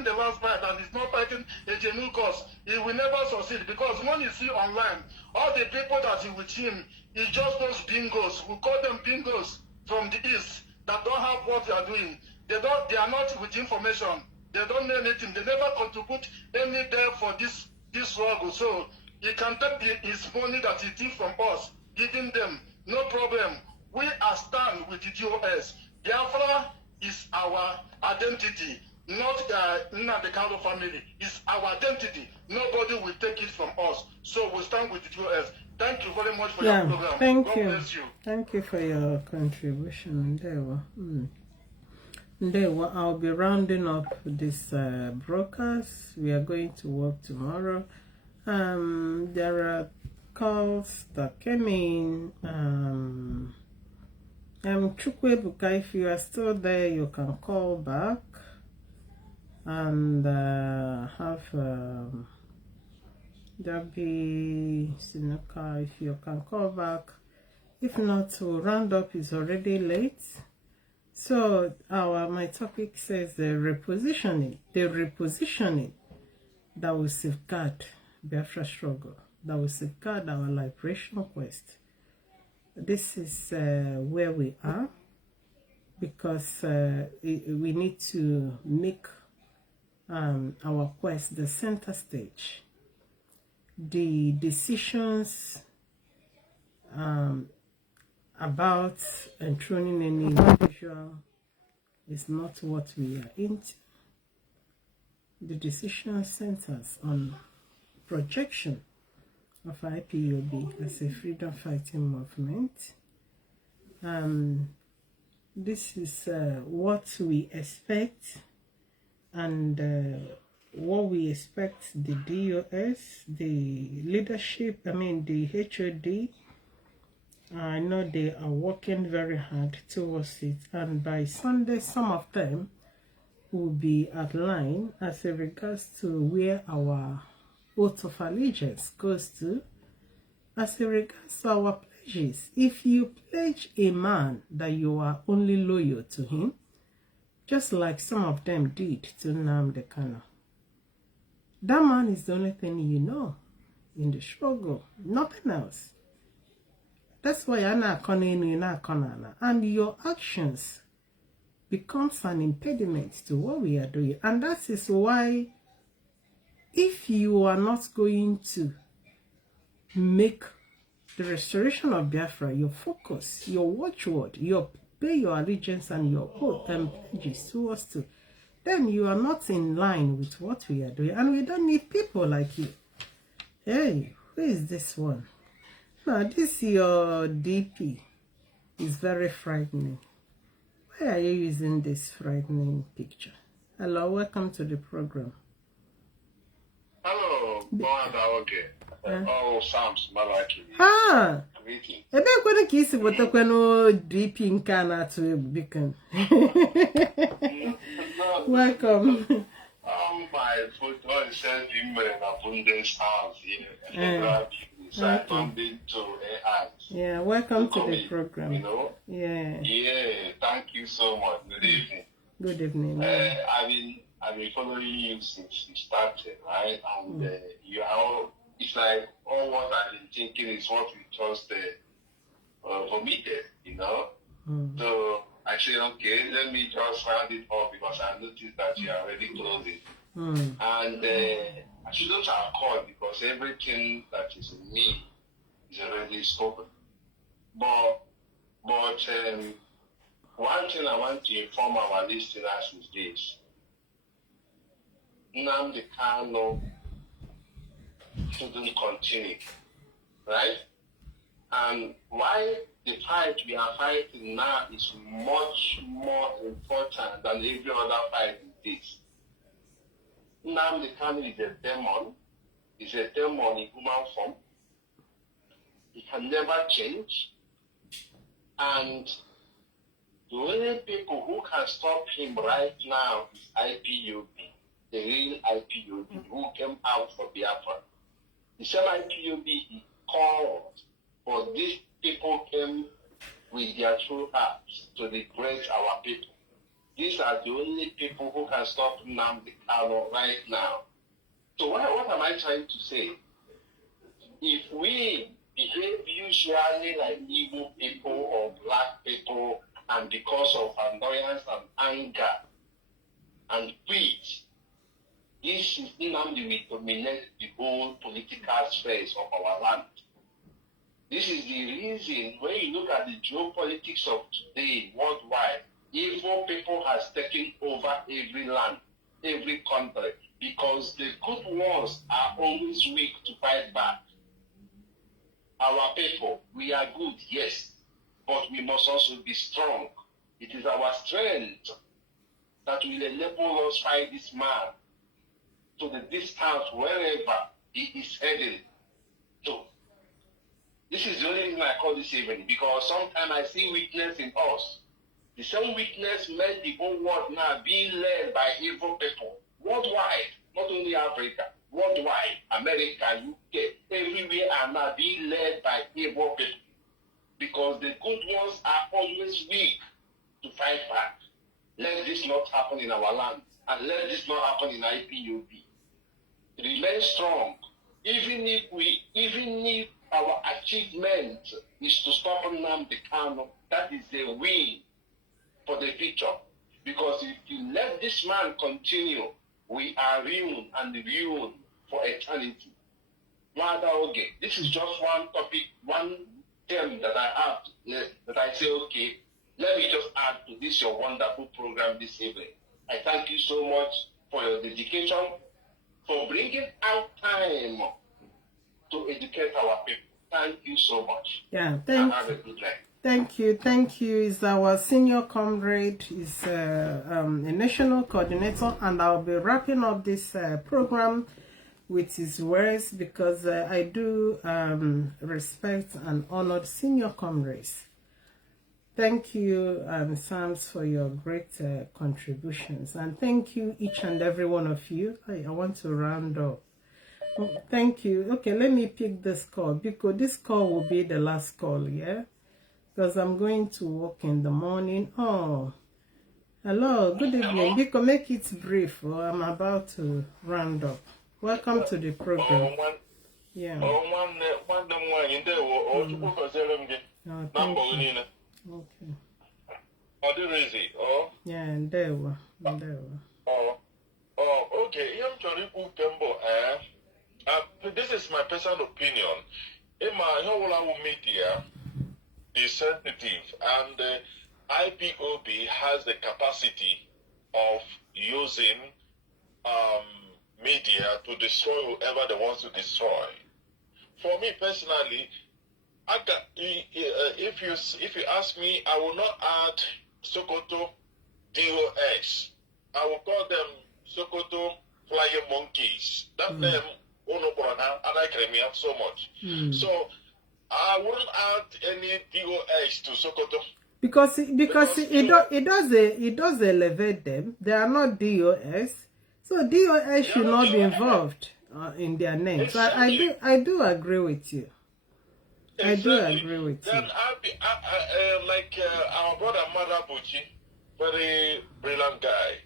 the last fight, and he's not fighting a genuine cause. He will never succeed, because when you see online, all the people that is with him, he just those bingos. We call them bingos from the east that don't have what they are doing. They are not with information. They don't know anything. They never contribute any there for this struggle. So he can take his money that he took from us, giving them, no problem. We are stand with the DOS. Biafra is our identity, not the Carlo family. It's our identity. Nobody will take it from us. So we stand with the US. Thank you very much for your program. Thank God you. Bless you. Thank you for your contribution. I'll be rounding up this broadcast. We are going to work tomorrow. There are calls that came in. Chukwebuka, if you are still there, you can call back and have Dabi Sinuka, if you can call back. If not, to round up is already late. So my topic says the repositioning that will safeguard Biafra struggle, that will safeguard our liberation quest. This is where we are, because we need to make our quest the center stage. The decisions about enthroning any individual is not what we are into. The decision centers on projection of IPOB as a freedom fighting movement. This is what we expect, and what we expect the DOS, the leadership, the HOD, I know they are working very hard towards it, and by Sunday some of them will be outlined as a regards to where our oath of allegiance goes to, as a regards to our pledges. If you pledge a man that you are only loyal to him, just like some of them did to Nnamdi Kanu, that man is the only thing you know. in the struggle. Nothing else. That's why you're not cunning, and your actions becomes an impediment to what we are doing. And that is why, if you are not going to make the restoration of Biafra your focus, your watchword, your pay your allegiance and your pledges towards to, then you are not in line with what we are doing. And we don't need people like you. Hey, who is this one? Now, this your DP is very frightening. Why are you using this frightening picture? Hello, welcome to the program. Hello, oh, Sam's Malaki. Ah, ebe kwene ka isi botakwano DP nke a na-atụ egwu biko. Welcome. My photo is sent in Bundes house here. Yeah, welcome to the program. You know? Yeah. Yeah, thank you so much. Good evening. Good evening. I've been following you since you started, right? And you are it's like all what I've been thinking is what you just committed, you know? So I said, okay, let me just round it up because I noticed that you are already closing. And I shouldn't have called because everything that is in me is already spoken. But one thing I want to inform our listeners is this. Nnamdi Kanu shouldn't continue, right? And why the fight we are fighting now is much more important than every other fight in this. Nnamdi Kanu is a demon. He's a demon in human form. He can never change. And the only people who can stop him right now is IPOB, the real IPOB who came out for Biafra. The same IPOB he called, but these people came with their true hearts to liberate our people. These are the only people who can stop Nnamdi Kanu right now. So what am I trying to say? If we behave usually like evil people or black people, and because of annoyance and anger and greed, this is Nnamdi will dominate the whole political space of our land. This is the reason when you look at the geopolitics of today worldwide, evil people has taken over every land, every country, because the good ones are always weak to fight back. Our people, we are good, yes, but we must also be strong. It is our strength that will enable us fight this man to the distance wherever he is heading to. This is the only reason I call this evening, because sometimes I see weakness in us. The same weakness made the whole world now being led by evil people worldwide, not only Africa, worldwide, America, UK, everywhere are now being led by evil people, because the good ones are always weak to fight back. Let this not happen in our land, and let this not happen in IPOB. Remain strong, even if our achievement is to stop Nnamdi Kanu, that is a win for the future. Because if you let this man continue, we are ruined and ruined for eternity. Okay, this is just one topic, one term that I have, that I say, okay, let me just add to this your wonderful program this evening. I thank you so much for your dedication, for bringing out time to educate our people. Thank you so much. Yeah, have a good night. Thank you. He's our senior comrade. He's a national coordinator, and I'll be wrapping up this program with his words, because I do respect and honor senior comrades. Thank you, Sams, for your great contributions, and thank you each and every one of you. I want to round up. Thank you. Okay, let me pick this call, because this call will be the last call, yeah? Because I'm going to work in the morning. Oh, hello, good evening. Biko, make it brief, or I'm about to round up. Welcome to the program. Yeah. Oh, one them one in there, or you put a serum number in. Okay. Oh, there is it. Oh, yeah, and there were. Oh, okay. This is my personal opinion. In my whole media is sensitive, and IPOB has the capacity of using media to destroy whoever they want to destroy. For me personally, if you ask me, I will not add Sokoto DOS. I will call them Sokoto Flying Monkeys. That name, and I can me up so much. So I wouldn't add any DOS to Sokoto. Because it does elevate them. They are not DOS. So DOS should not be involved in their names. Exactly. I do agree with you. Exactly. I do agree with you. Then like our brother Marabuchi, very brilliant guy.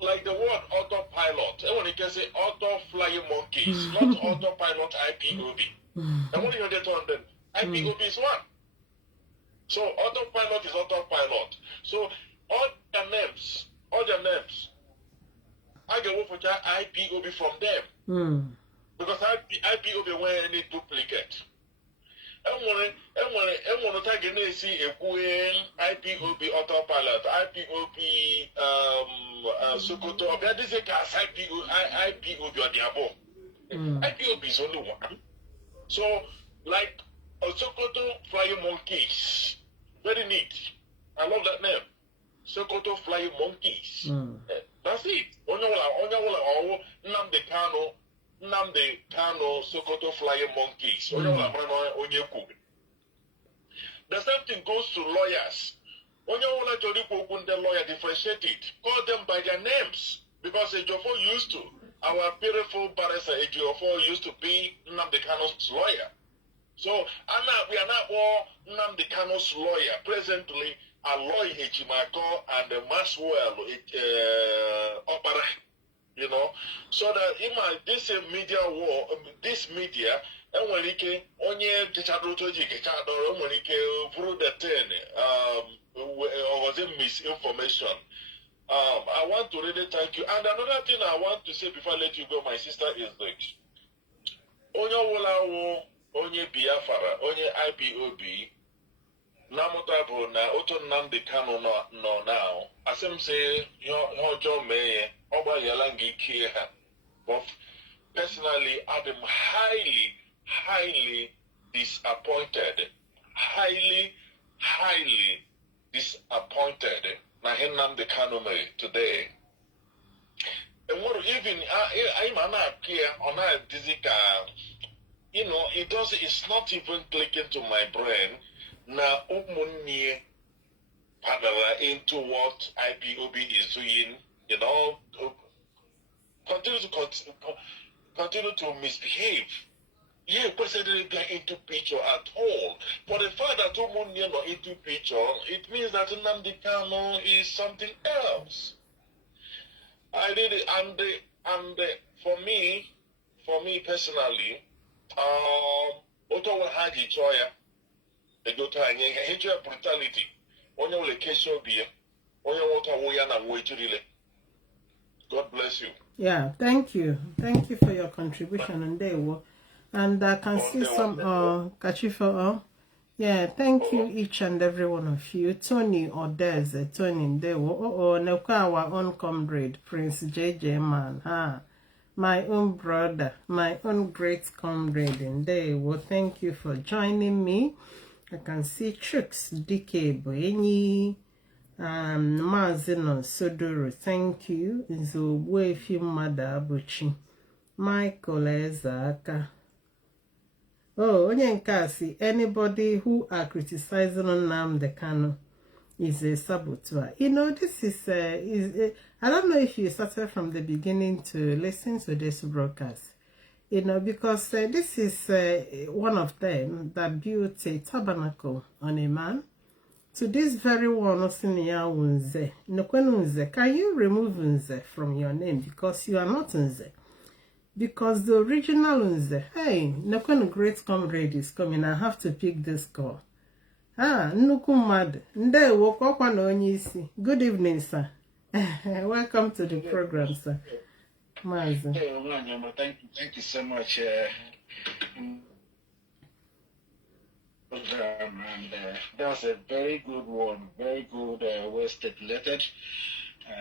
Like the word autopilot. And when you can say auto flying monkeys, not autopilot IPOB. And when you get on them, IPOB is one. So autopilot is autopilot. So all their names, I get work for IPOB from them. Because IPOB were any duplicate. And when I can see a IPOB autopilot, IPOB Sokoto, this is IPOB or the above. IPOB is only one. So like Sokoto Flying Monkeys. Very neat. I love that name. Sokoto Flying Monkeys. That's it. Namde Kano Sokoto Flying Monkeys. The same thing goes to lawyers. The lawyer differentiated. Call them by their names. Because Ejiofor used to. Our beautiful barrister Ejiofor used to be Namde Kano's lawyer. So we are not all Nnamdi Kano's lawyer. Presently, Aloy Ejimako and Maxwell Opera, you know. So that in this media war, this media, and when it came, onye Jichadotoji Kechador, when it came through the 10, was a misinformation. I want to really thank you. And another thing I want to say before I let you go, my sister, is this. Onye Biafra, onye IPOB, Namutabu na Oto Nnamdi Kanu no now. As him say, John Maye, Oba Yalangi Kia. But personally, I am highly disappointed. Highly disappointed. Na Nnamdi Kanu today. And what even I'm not here on a dizika. You know, it's not even clicking to my brain. Now, Umunye Padala into what IPOB is doing, you know, continue to misbehave. Yeah, President get into picture at all. For the fact that Umunye not into picture, it means that Nnamdi Kanu is something else. I really, and for me personally, Oto Haji Choya, the daughter and hatred brutality. On your location beer, on your water woyana way to relay. God bless you. Yeah, thank you. Thank you for your contribution and they were. And I can see some Kachifa. Yeah, thank you each and every one of you. Tony Odeze, Tony Ndewo, our own comrade, Prince JJ Man, my own brother, my own great comrade in there. Well, thank you for joining me. I can see Tricks, DK Boeni, Mazino Sodoro, thank you. Nzobwefi Mada Abuchi, Michael Ezaka. Oh, Onyenkasi, anybody who are criticizing Nnamdi Kanu is a saboteur. You know, this is I don't know if you started from the beginning to listen to this broadcast. You know, because this is one of them that built a tabernacle on a man. To this very one, Unze. Can you remove Unze from your name? Because you are not Unze. Because the original ones, hey, no kind of great comrade is coming. I have to pick this call. Nnukwu mmadụ. Ndewo kwa na onye isi. Good evening, sir. Welcome to the program, sir. Mazi. Thank you so much. Program, and that's a very good one, very good, well stipulated.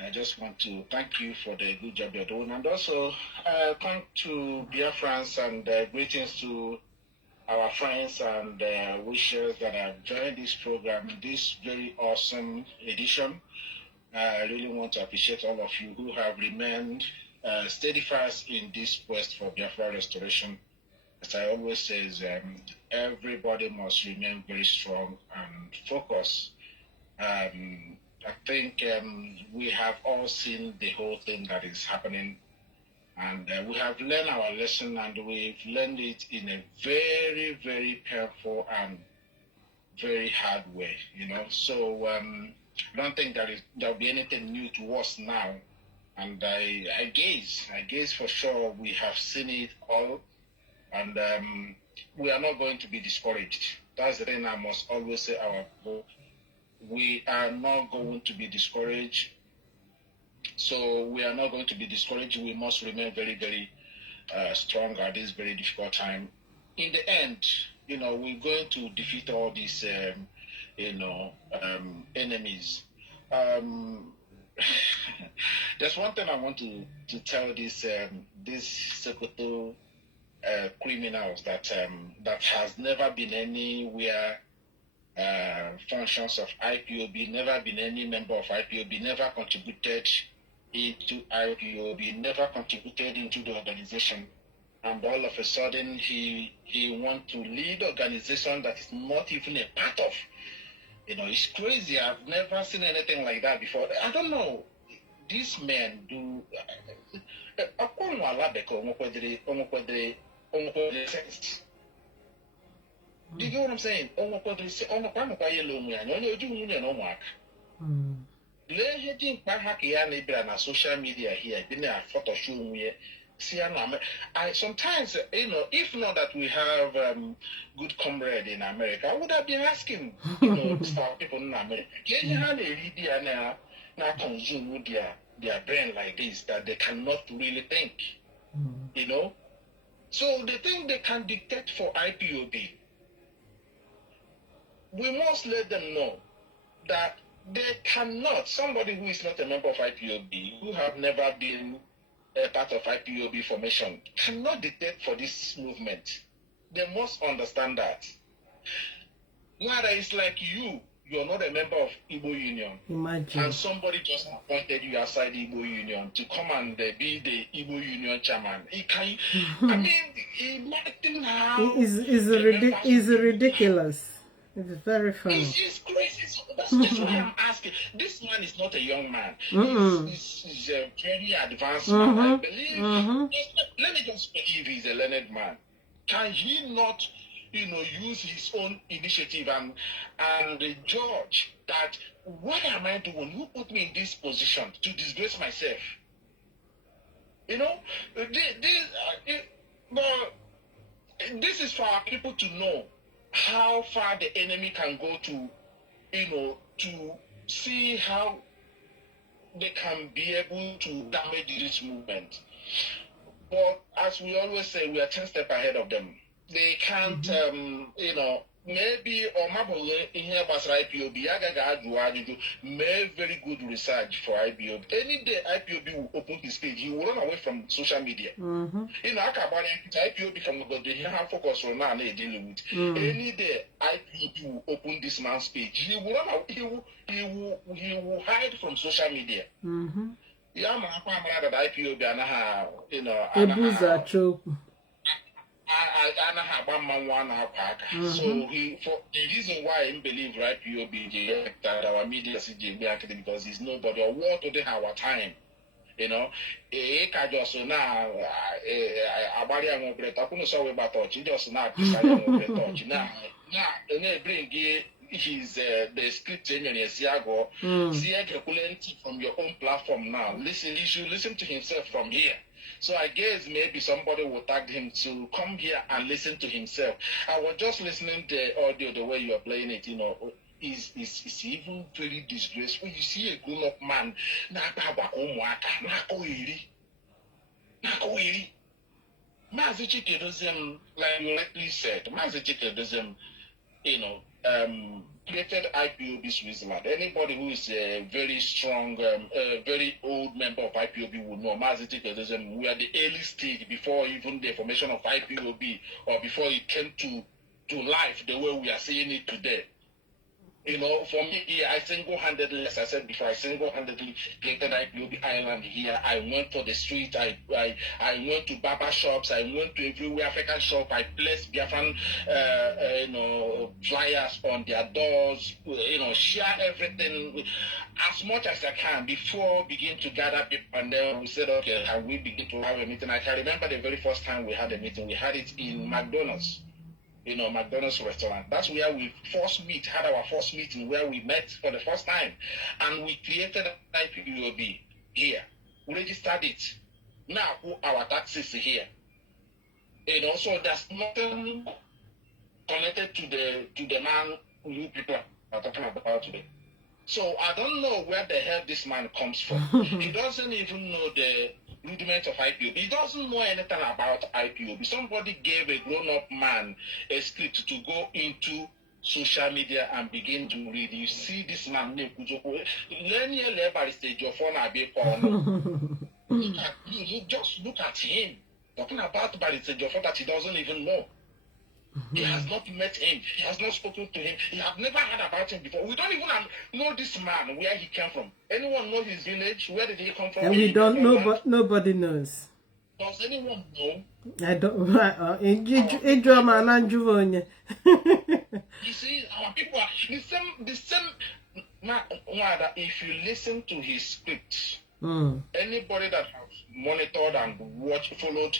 I just want to thank you for the good job you're doing, and also thank to Biafrans and greetings to our friends and wishers that have joined this program, this very awesome edition. I really want to appreciate all of you who have remained steadfast in this quest for Biafra restoration. As I always say, everybody must remain very strong and focused. I think we have all seen the whole thing that is happening, and we have learned our lesson, and we've learned it in a very, very painful and very hard way, you know. So I don't think there'll be anything new to us now. And I guess for sure we have seen it all. And we are not going to be discouraged. That's the thing I must always say. We are not going to be discouraged. So we are not going to be discouraged. We must remain very, very strong at this very difficult time. In the end, you know, we're going to defeat all these, enemies. There's one thing I want to tell this Sokoto criminals that has never been anywhere functions of IPOB, never been any member of IPOB, never contributed into IPOB, never contributed into the organization, and all of a sudden he wants to lead an organization that is not even a part of. You know, it's crazy. I've never seen anything like that before. I don't know. These men do. Do you get what I'm saying? Social media here, sometimes, you know, if not that we have good comrade in America, I would have been asking, you know, for people in America, can you have a now consume their brain like this, that they cannot really think, you know? So they think they can dictate for IPOB. We must let them know that they cannot, somebody who is not a member of IPOB, who have never been a part of IPOB formation, cannot dictate for this movement. They must understand that. Whether it's like you're not a member of Igbo Union. Imagine. And somebody just appointed you outside the Igbo Union to come and be the Igbo Union chairman. Imagine how... It's ridiculous. It's very funny. It's crazy. So that's why I'm asking. This man is not a young man. He's a very advanced man. I believe. Let me just believe he's a learned man. Can he not, you know, use his own initiative and judge that what am I doing? Who put me in this position to disgrace myself? You know, this is for our people to know how far the enemy can go to, you know, to see how they can be able to damage this movement. But as we always say, we are 10 steps ahead of them. They can't, you know, maybe or maybe here was IPOB. Make very good research for IPOB. Any day IPOB will open his page, he will run away from social media. You know, IPOB from the have focus on now they dealing with. Any day IPOB will open this man's page, he will run away. He will hide from social media. Yeah, that IPOB and you know. So for the reason why I believe IPOB that our media because it's nobody or what to our time. You know, just now bring his the script from your own platform now. You should listen to himself from here. So I guess maybe somebody will tag him to come here and listen to himself. I was just listening to the audio the way you are playing it, you know. Is even very disgraceful. You see a grown-up man, Mazi Chikedosim, like you rightly said, Mazi Chikedosim, you know, created IPOB Switzerland. Anybody who is a very strong, very old member of IPOB will know Mazi Chikedosim. We are the early stage before even the formation of IPOB or before it came to life the way we are seeing it today. You know, for me, I single-handedly, as I said before, I single-handedly created IPOB Island here. I went for the street. I went to barber shops. I went to every African shop. I placed Biafran, you know, flyers on their doors. You know, share everything as much as I can before begin to gather people. And then we said, okay, and we begin to have a meeting. I can remember the very first time we had a meeting. We had it in McDonald's. You know, McDonald's restaurant. That's where we had our first meeting where we met for the first time. And we created an IPOB here. We registered it. Now, our taxes are here. You know, so there's nothing connected to the man you people are talking about today. So I don't know where the hell this man comes from. He doesn't even know the rudiments of IPOB. He doesn't know anything about IPOB. Somebody gave a grown-up man a script to go into social media and begin to read. You see this man, you just look at him talking about Barrister Jofo that he doesn't even know. He has not met him. He has not spoken to him. He has never heard about him before. We don't even know this man, where he came from. Anyone know his village? Where did he come from? And we don't know, but nobody knows. Does anyone know? I don't. You see, our people are the same. If you listen to his script, anybody that has monitored and followed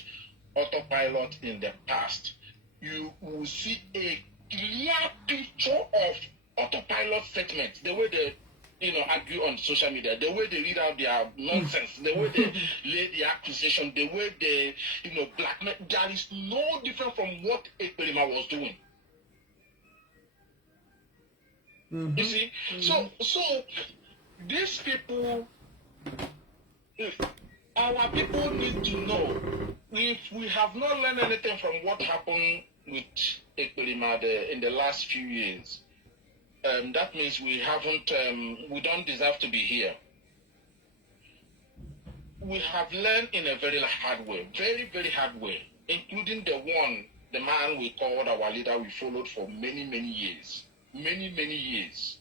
autopilot in the past, you will see a clear picture of autopilot statements, the way they, you know, argue on social media, the way they read out their nonsense, the way they lay the accusation, the way they, you know, blackmail. There is no different from what Ekperima was doing. You see? So these people, our people need to know, if we have not learned anything from what happened with Ekperima in the last few years, that means we haven't, we don't deserve to be here. We have learned in a very hard way, very, very hard way, including the man we called our leader, we followed for many, many years. Many, many years.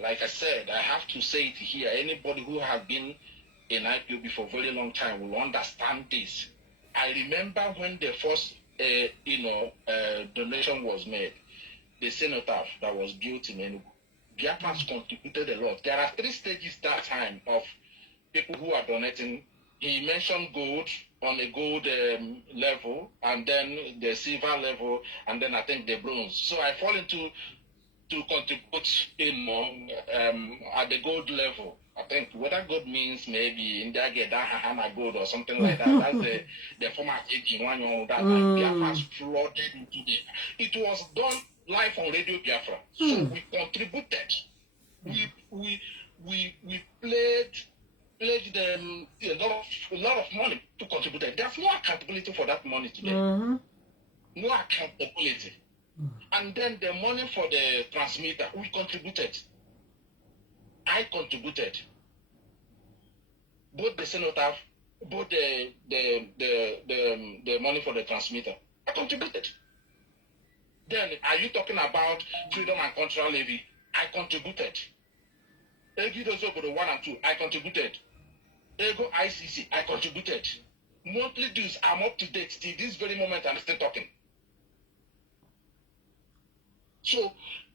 Like I said, I have to say it here. Anybody who has been in IPOB for a very long time will understand this. I remember when the first, donation was made, the cenotaph that was built in Enugu. Biafrans contributed a lot. There are 3 stages that time of people who are donating. He mentioned gold on a gold level, and then the silver level, and then I think the bronze. So I fall into to contribute at the gold level. I think whether gold means maybe India get that gold or something like that. That's the format that Biafra flooded into the. It was done live on Radio Biafra. So we contributed. We pledged them a lot of money to contribute. There's no accountability for that money today. No accountability. And then the money for the transmitter, we contributed. I contributed. Both the cenotaph, both the money for the transmitter. I contributed. Then are you talking about freedom and cultural levy? I contributed. Ego those over the 1 and 2, I contributed. Ego ICC, I contributed. Monthly dues, I'm up to date till this very moment. I'm still talking. So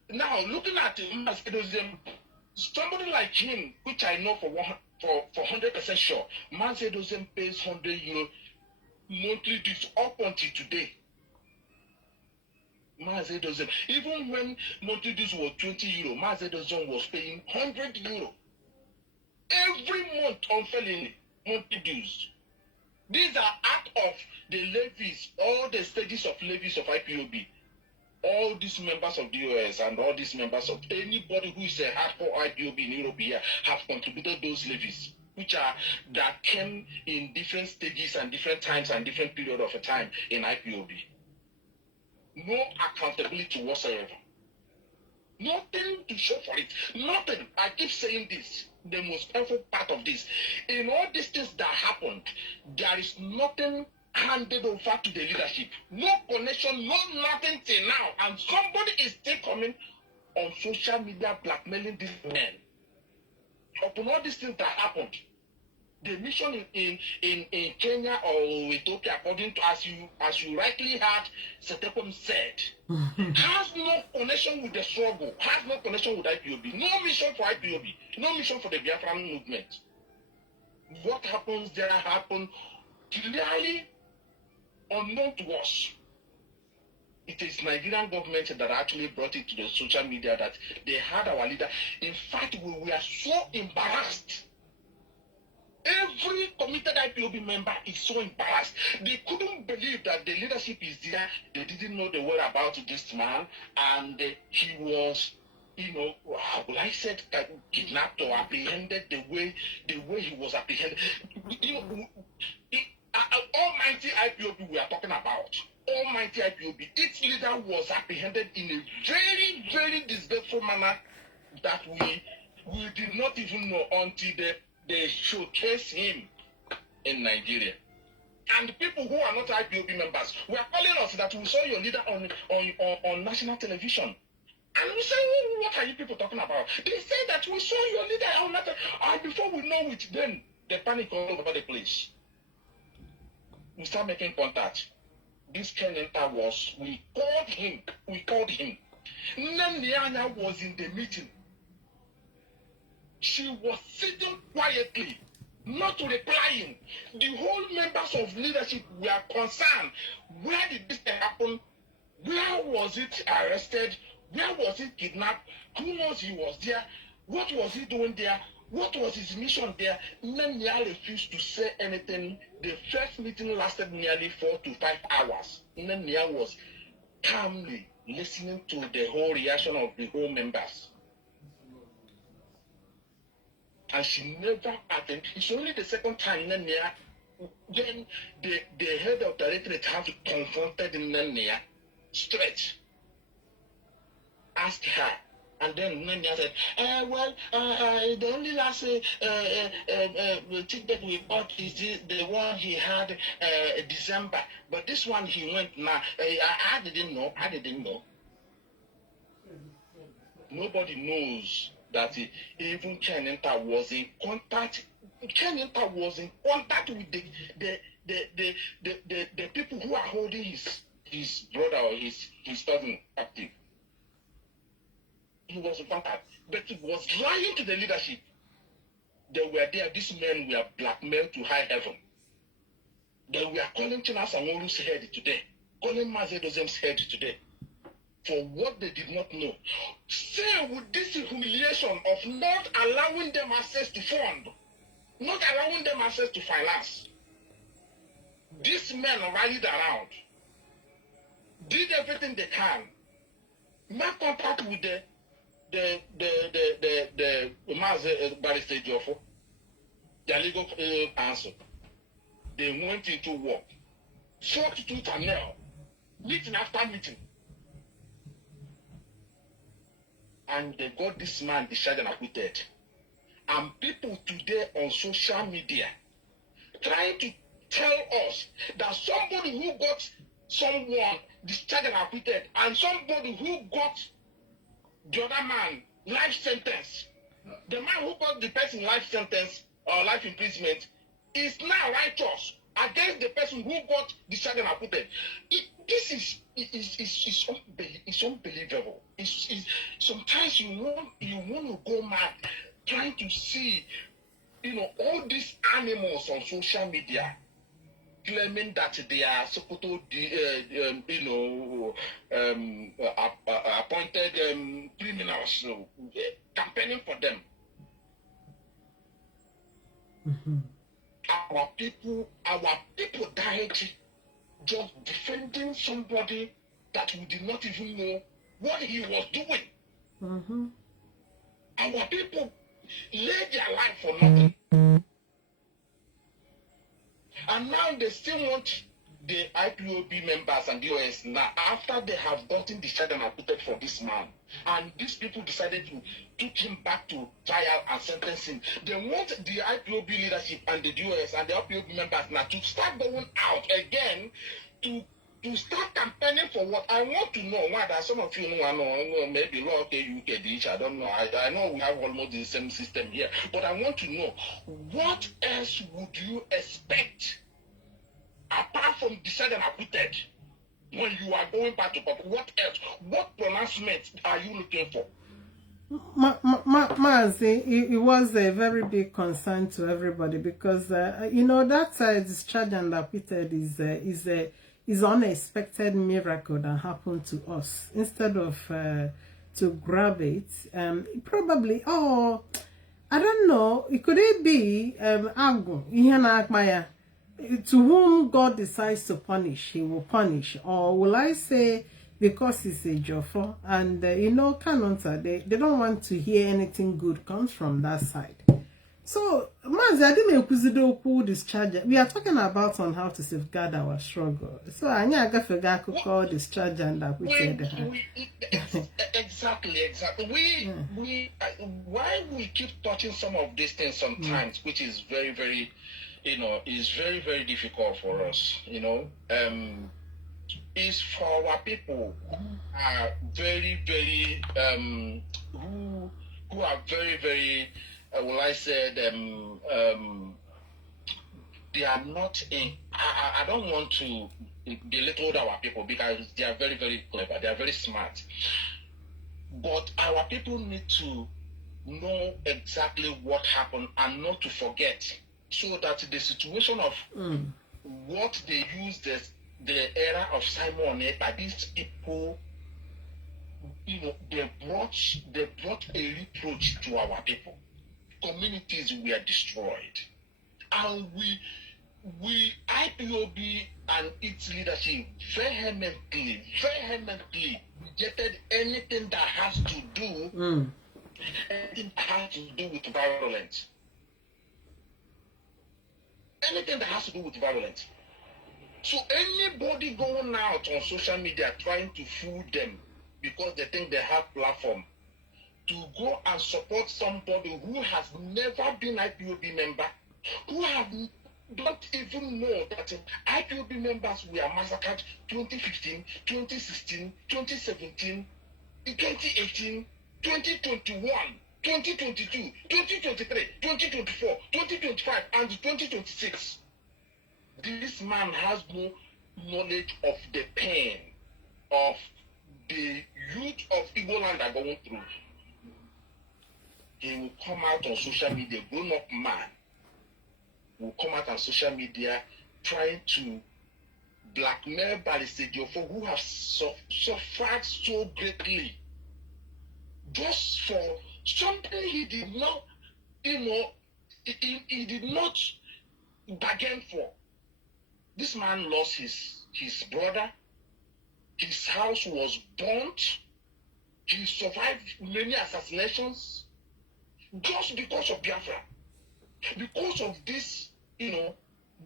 now looking at him, somebody like him, which I know for 100% sure, Mazedozem pays €100 monthly dues up until today. Mazedozem, even when monthly dues was €20, Mazedozem was paying €100 every month on felony monthly dues. These are out of the levies, all the stages of levies of IPOB. All these members of the US and all these members of anybody who is a hardcore IPOB in Europe here have contributed those levies, which are that came in different stages and different times and different period of a time in IPOB. No accountability whatsoever. Nothing to show for it. Nothing. I keep saying this. The most painful part of this. In all these things that happened, there is nothing handed over to the leadership. No connection, no nothing till now. And somebody is still coming on social media blackmailing these men. Upon all these things that happened, the mission in Kenya or Ethiopia, according to as you rightly heard Setepom said, has no connection with the struggle, has no connection with IPOB, no mission for IPOB, no mission for the Biafran movement. What happens there happened clearly unknown to us. It is Nigerian government that actually brought it to the social media that they had our leader. In fact, we were so embarrassed. Every committed IPOB member is so embarrassed. They couldn't believe that the leadership is there. They didn't know the word about this man, and he was, I said kidnapped or apprehended the way he was apprehended. Almighty IPOB we are talking about. Almighty IPOB. Its leader was apprehended in a very, very disgraceful manner that we did not even know until they showcase him in Nigeria. And people who are not IPOB members were calling us that we saw your leader on national television. And we said, what are you people talking about? They said that we saw your leader on national. And before we know it, then the panic all over the place. We start making contact. This Kenenta we called him. Nanyanya was in the meeting. She was sitting quietly, not replying. The whole members of leadership were concerned. Where did this happen? Where was it arrested? Where was it kidnapped? Who knows he was there? What was he doing there? What was his mission there? Nanya refused to say anything. The first meeting lasted nearly 4 to 5 hours. Nanya was calmly listening to the whole reaction of the whole members. And she never attended. It's only the second time Nanya, then the head of the directorate have confronted Nanya straight. Asked her. And then Nanya said, the only last ticket we bought is the one he had December. But this one he went now. I didn't know. Nobody knows that even Kenenta was in contact. Kenenta was in contact with the people who are holding his brother or his cousin active. He was in contact, but he was lying to the leadership. They were there. These men were blackmailed to high heaven. They were calling China Sanworu's head today, calling Mazedozem's head today, for what they did not know. Say with this humiliation of not allowing them access to fund, not allowing them access to finance. These men rallied around, did everything they can, made contact with the barrister Jofo, their legal counsel. They went into work, fought tooth and nail, meeting after meeting. And they got this man discharged and acquitted. And people today on social media trying to tell us that somebody who got someone discharged and acquitted and somebody who got the other man life sentence, the man who got the person life sentence or life imprisonment is now righteous against the person who got discharged and acquitted. This is unbelievable. Sometimes you want to go mad trying to see, all these animals on social media claiming that they are Sokoto, appointed criminals, campaigning for them. Mm-hmm. our people died just defending somebody that we did not even know what he was doing. Mm-hmm. Our people laid their life for nothing. And now they still want the IPOB members and the US now, after they have gotten the charge and acquitted for this man. And these people decided to took him back to trial and sentencing. They want the IPOB leadership and the US and the IPOB members now to start going out again to start campaigning for what I want to know. Why that some of you know, maybe law UK, I don't know. I know we have almost the same system here, but I want to know what else would you expect apart from decided and acquitted when you are going back to court? What else? What pronouncement are you looking for? Mazi, it was a very big concern to everybody because you know that discharge and acquitted is unexpected miracle that happened to us. Instead of to grab it, probably I don't know. It could it be to whom God decides to punish, He will punish, or will I say because it's a Jofo and you know Kanonta, they don't want to hear anything good comes from that side. So, Mazi, I didn't discharge. We are talking about on how to safeguard our struggle. So, I need to call discharge and acquitted. Exactly. Why we keep touching some of these things sometimes, which is very, very, is very, very difficult for us. Is for our people who are very, very, who are very, very. Well, I said they are not in. I don't want to belittle our people because they are very, very clever. They are very smart. But our people need to know exactly what happened and not to forget, so that the situation of what they used the era of Simon Ekpa, these people, they brought a reproach to our people. Communities were destroyed, and we IPOB and its leadership vehemently rejected anything that has to do with violence. Anything that has to do with violence. So anybody going out on social media trying to fool them because they think they have platform to go and support somebody who has never been IPOB member, who don't even know that IPOB members were massacred 2015, 2016, 2017, 2018, 2021, 2022, 2023, 2024, 2025, and 2026. This man has no knowledge of the pain of the youth of Igbo land are going through. He will come out on social media, grown-up man will come out on social media trying to blackmail Balisegiofo who have suffered so greatly just for something he did not, he did not bargain for. This man lost his brother, his house was burnt, he survived many assassinations just because of Biafra. Because of this,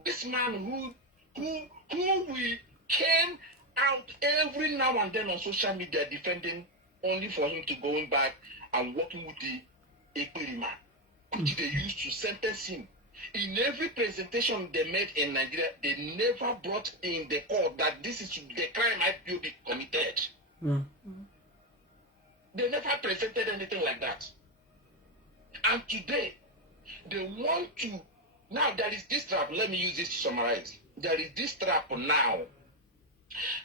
this man who we came out every now and then on social media defending, only for him to going back and working with the Ekperima, which they used to sentence him. In every presentation they made in Nigeria, they never brought in the court that this is the crime IPOB committed. They never presented anything like that. And today, they want to. Now there is this trap. Let me use this to summarize. There is this trap now.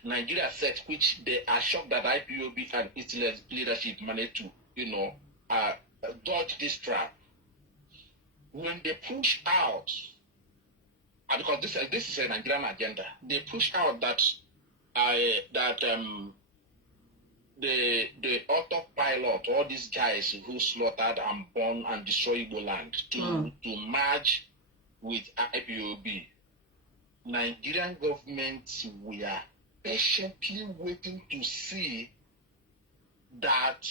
Nigeria set, which they are shocked that IPOB and its leadership managed to, dodge this trap. When they push out, because this is a Nigerian agenda, they push out that the autopilot, all these guys who slaughtered and burned and destroyed Igbo land to merge with IPOB, Nigerian government, we are patiently waiting to see that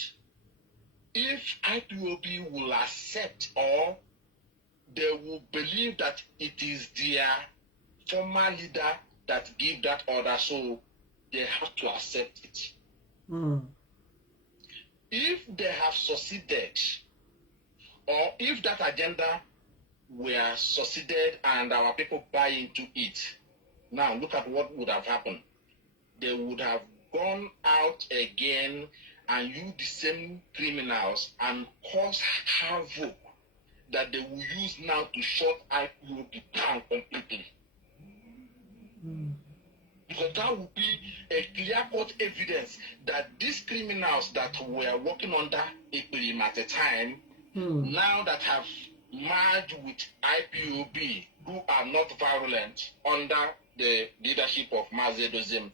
if IPOB will accept or they will believe that it is their former leader that gave that order, so they have to accept it. If they have succeeded, or if that agenda were succeeded and our people buy into it, now look at what would have happened. They would have gone out again and use the same criminals and cause havoc that they will use now to shut IPOB down completely. Because that would be a clear-cut evidence that these criminals that were working under Ipob at the time, now that have merged with IPOB, who are not violent under the leadership of Mazi Dozim,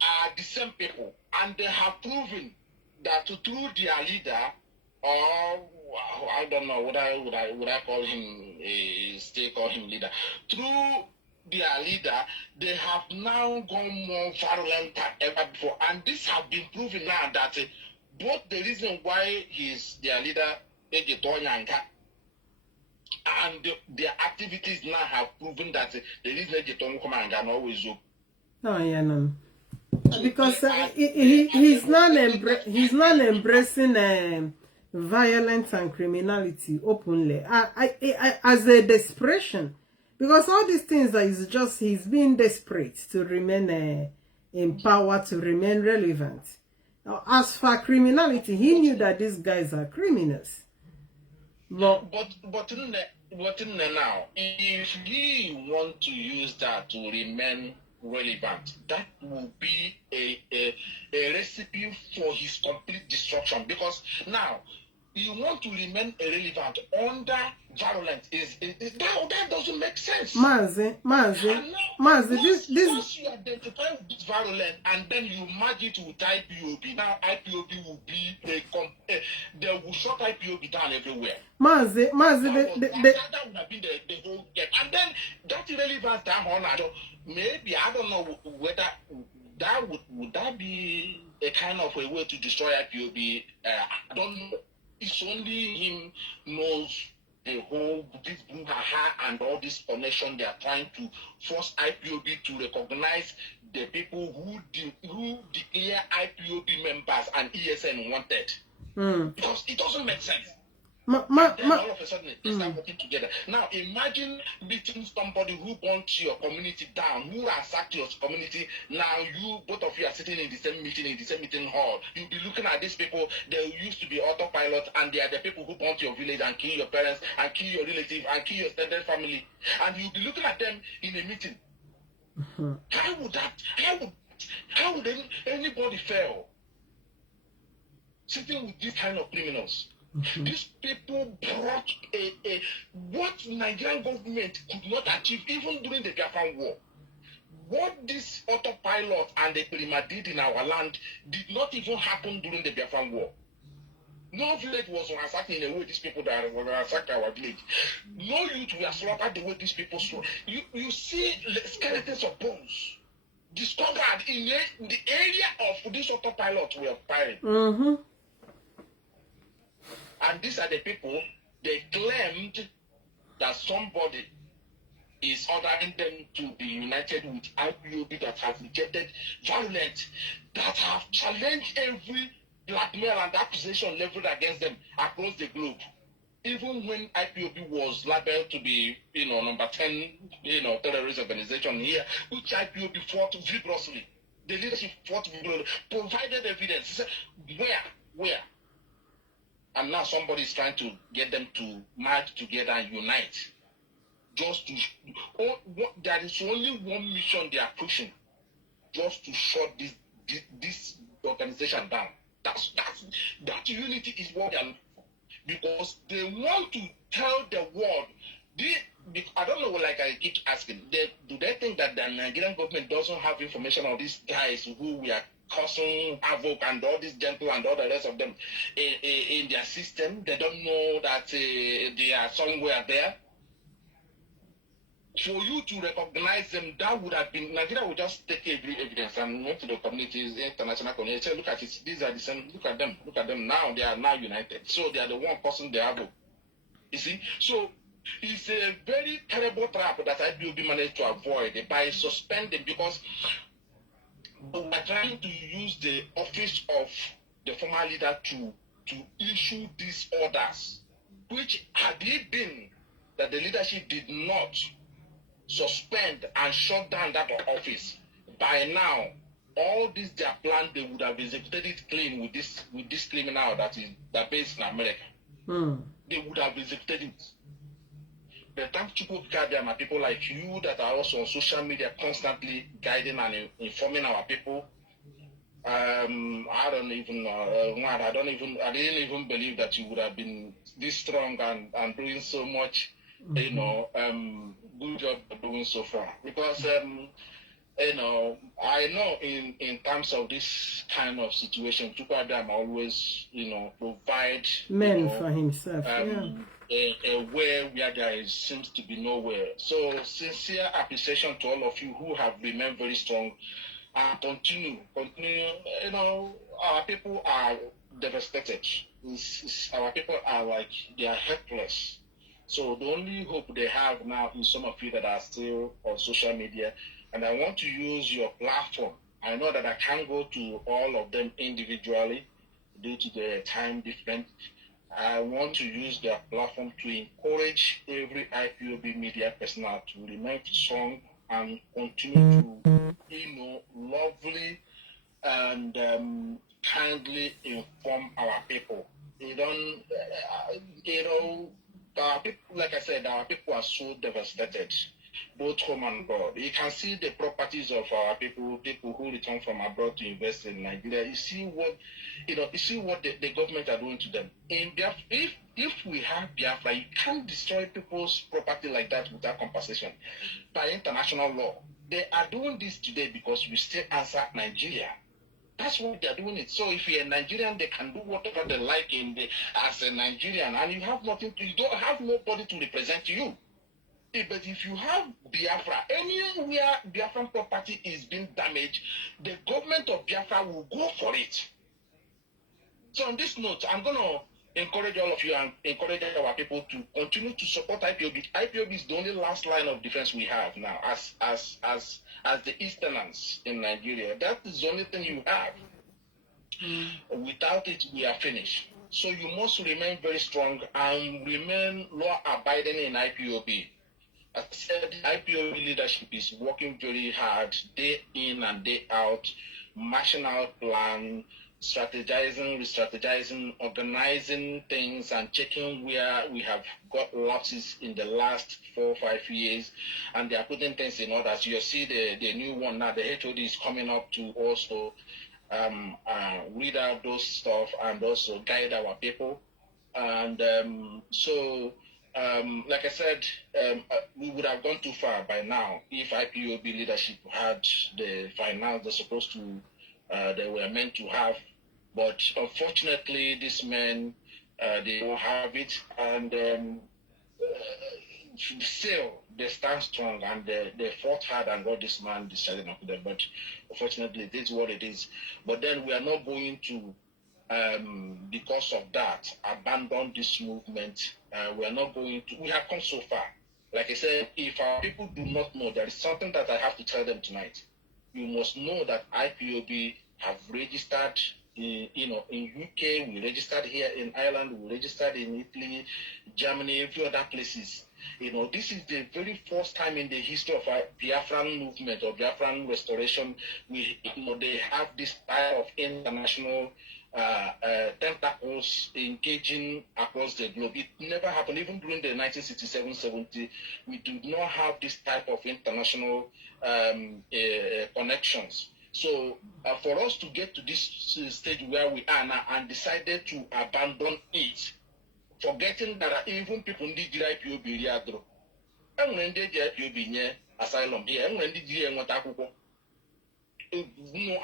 are the same people, and they have proven that through their leader, or I don't know, would I call him still call him leader, through their leader, they have now gone more violent than ever before, and this has been proven now that both the reason why he's their leader, Ejitonyanka, and their activities now have proven that the reason Ejitonyanka always do. Oh yeah, no. Because he's not embracing violence and criminality openly. As a desperation, because all these things that is just he's being desperate to remain in power, to remain relevant. Now, as for criminality, he knew that these guys are criminals. But now, if he want to use that to remain relevant, that will be a recipe for his complete destruction. Because now you want to remain irrelevant under violence that doesn't make sense. Mazi, this once you identify with violence and then you merge it with IPOB, now IPOB will be they will shut IPOB down everywhere. Mazi, that would have been the whole game. And then that irrelevance that honor, maybe I don't know whether that would that be a kind of a way to destroy IPOB. I don't know. It's only him knows the whole this brouhaha and all this connection. They are trying to force IPOB to recognize the people who declare IPOB members and ESN wanted. Because it doesn't make sense. Then all of a sudden they start working together. Now imagine meeting somebody who wants your community down, who ransacked your community. Now you both of you are sitting in the same meeting hall. You'll be looking at these people. They used to be autopilot, and they are the people who want your village and kill your parents and kill your relative and kill your extended family. And you'll be looking at them in a meeting. How would anybody fail sitting with these kind of criminals? These people brought what Nigerian government could not achieve even during the Biafran war. What this autopilot and the Prima did in our land did not even happen during the Biafran war. No village was ransacked in the way these people that were ransacked our village. No youth were slaughtered the way these people saw. You see skeletons of bones discovered in the area of this autopilot we are firing. And these are the people, they claimed that somebody is ordering them to be united with IPOB that have rejected violence, that have challenged every blackmail and accusation leveled against them across the globe. Even when IPOB was labeled to be, number 10, terrorist organization here, which IPOB fought vigorously. The leadership fought vigorously, provided evidence. Where? And now somebody is trying to get them to march together and unite. There is only one mission they are pushing, just to shut this organization down. That unity is what they are, because they want to tell the world. I don't know, like I keep asking, do they think that the Nigerian government doesn't have information on these guys who we are causing havoc and all these gentle and all the rest of them in their system? They don't know that they are somewhere there. for you to recognize them, that would have been, Nigeria would just take every evidence and went to the communities, international community, say, look at it, these are the same, look at them now, they are now united. So they are the one person they have. You see? So it's a very terrible trap that IPOB managed to avoid by suspending, because we are trying to use the office of the former leader to issue these orders, which had it been that the leadership did not suspend and shut down that office, by now all this their plan, they would have executed it clean with this criminal that based in America. They would have executed it. But thank you, there are people like you that are also on social media constantly guiding and informing our people. I didn't even believe that you would have been this strong and doing so much, good job doing so far. Because I know in terms of this kind of situation, Chukwuadam always, provide men for himself. A way where there seems to be nowhere. So sincere appreciation to all of you who have remained very strong and continue. Our people are devastated. Our people are like, they are helpless. So the only hope they have now is some of you that are still on social media. And I want to use your platform. I know that I can't go to all of them individually due to the time difference. I want to use their platform to encourage every IPOB media personnel to remain strong and continue to, lovely and kindly inform our people. Our people, like I said, our people are so devastated, both home and abroad. You can see the properties of our people who return from abroad to invest in Nigeria. You see what the government are doing to them. In Biafra, if we have Biafra, you can't destroy people's property like that without compensation. By international law, they are doing this today because we still answer Nigeria. That's why they are doing it. So if you're a Nigerian, they can do whatever they like as a Nigerian, and you have you don't have nobody to represent you. But if you have Biafra, anywhere Biafran property is being damaged, the government of Biafra will go for it. So on this note, I'm going to encourage all of you and encourage our people to continue to support IPOB. IPOB is the only last line of defense we have now as the Easterners in Nigeria. That is the only thing you have. Without it, we are finished. So you must remain very strong and remain law-abiding in IPOB. As I said, IPOB leadership is working very hard, day in and day out, marching out plan, strategizing, re-strategizing, organizing things, and checking where we have got lapses in the last 4 or 5 years, and they are putting things in order. So you see the new one now, the HOD is coming up to also read out those stuff and also guide our people. And like I said, we would have gone too far by now if IPOB leadership had the finance they're supposed to, they were meant to have. But unfortunately, these men, they don't have it, and still they stand strong, and they fought hard and got this man decided not to them. But unfortunately, this is what it is. But then we are not going to, because of that, abandon this movement. We are not going to. We have come so far. Like I said, if our people do not know, there is something that I have to tell them tonight. You must know that IPOB have registered in UK, we registered here in Ireland, we registered in Italy, Germany, every other places. This is the very first time in the history of our Biafran movement or Biafran restoration. They have this type of international tentacles engaging across the globe. It never happened, even during the 1967-70. We did not have this type of international connections. So for us to get to this stage where we are now and decided to abandon it, forgetting that even people in the IPOB riadro, and when they IPOB asylum here, and when they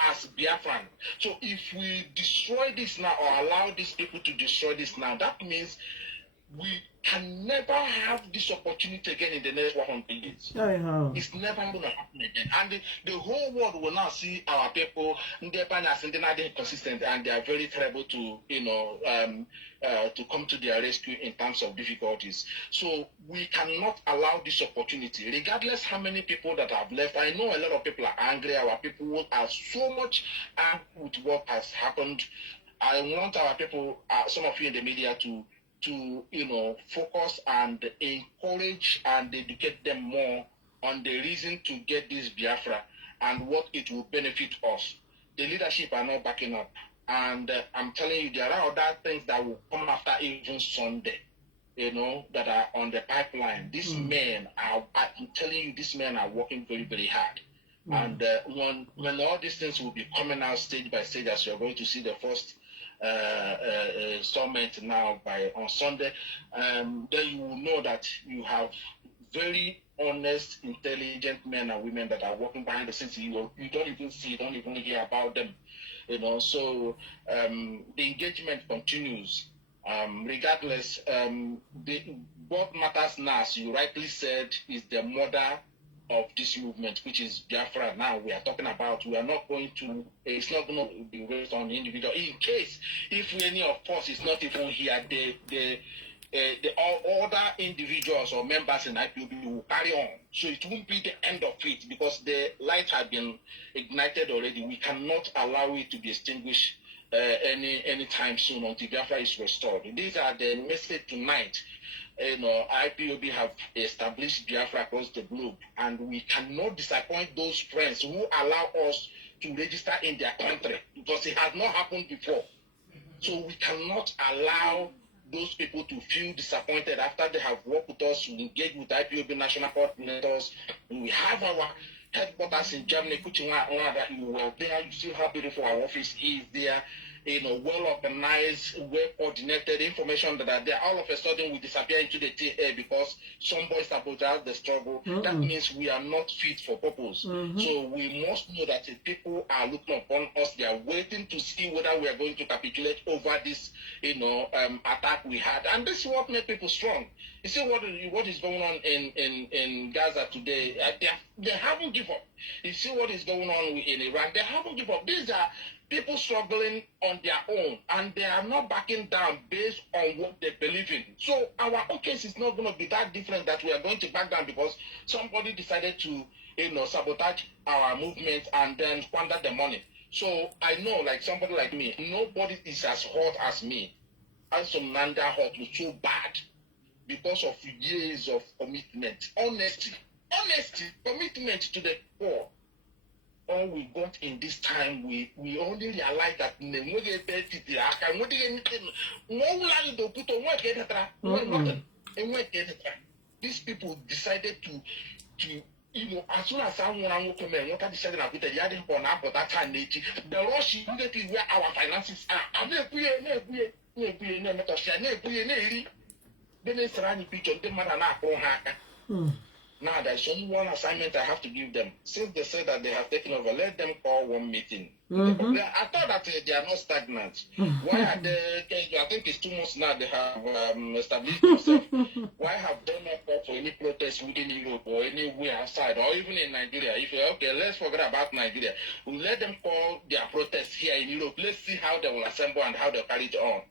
as Biafran. So if we destroy this now or allow these people to destroy this now, that means we can never have this opportunity again in the next 100 years. It's never going to happen again. And the whole world will now see our people, and they're not inconsistent, and they are very terrible to, to come to their rescue in terms of difficulties. So we cannot allow this opportunity, regardless how many people that have left. I know a lot of people are angry. Our people are so much angry with what has happened. I want our people, some of you in the media, to focus and encourage and educate them more on the reason to get this Biafra and what it will benefit us. The leadership are not backing up. And I'm telling you, there are other things that will come after even Sunday, that are on the pipeline. These men are, I'm telling you, these men are working very, very hard. And when all these things will be coming out stage by stage, as you're going to see the first summit now on Sunday, then you will know that you have very honest, intelligent men and women that are working behind the scenes. You don't even see, you don't even hear about them. So the engagement continues. Regardless, what matters now, as you rightly said, is the mother of this movement, which is Biafra. Now we are talking about, we are not going to, it's not going to be based on the individual. In case, if any of us is not even here, the other individuals or members in IPOB will carry on. So it won't be the end of it, because the light has been ignited already. We cannot allow it to be extinguished any time soon until Biafra is restored. These are the message tonight. IPOB have established Biafra across the globe, and we cannot disappoint those friends who allow us to register in their country, because it has not happened before. So we cannot allow those people to feel disappointed after they have worked with us, to engage with IPOB national coordinators. We have our headquarters in Germany, which you were there. You see how beautiful our office is there. Well organized, well coordinated, information that are there. All of a sudden we disappear into the air because somebody sabotaged the struggle. That means we are not fit for purpose. So we must know that the people are looking upon us. They are waiting to see whether we are going to capitulate over this, attack we had. And this is what makes people strong. You see what is going on in Gaza today. They haven't given up. You see what is going on in Iran. They haven't given up. These are people struggling on their own, and they are not backing down based on what they believe in. So our own case is not going to be that different, that we are going to back down because somebody decided to, sabotage our movement and then squander the money. So I know, like somebody like me, nobody is as hot as me. And some Nanda hot was so bad because of years of commitment, honesty, commitment to the poor. All we got in this time, we only realized that these people decided to as soon as someone come in, what decided to put the yard on that time, the rush immediately where our finances are. Now, there's only one assignment I have to give them. Since they said that they have taken over, let them call one meeting. I thought that they are not stagnant. Why are they? I think it's 2 months now they have established themselves. Why have they not called for any protest within Europe or anywhere outside, or even in Nigeria? If let's forget about Nigeria. We'll let them call their protests here in Europe. Let's see how they will assemble and how they'll carry it on.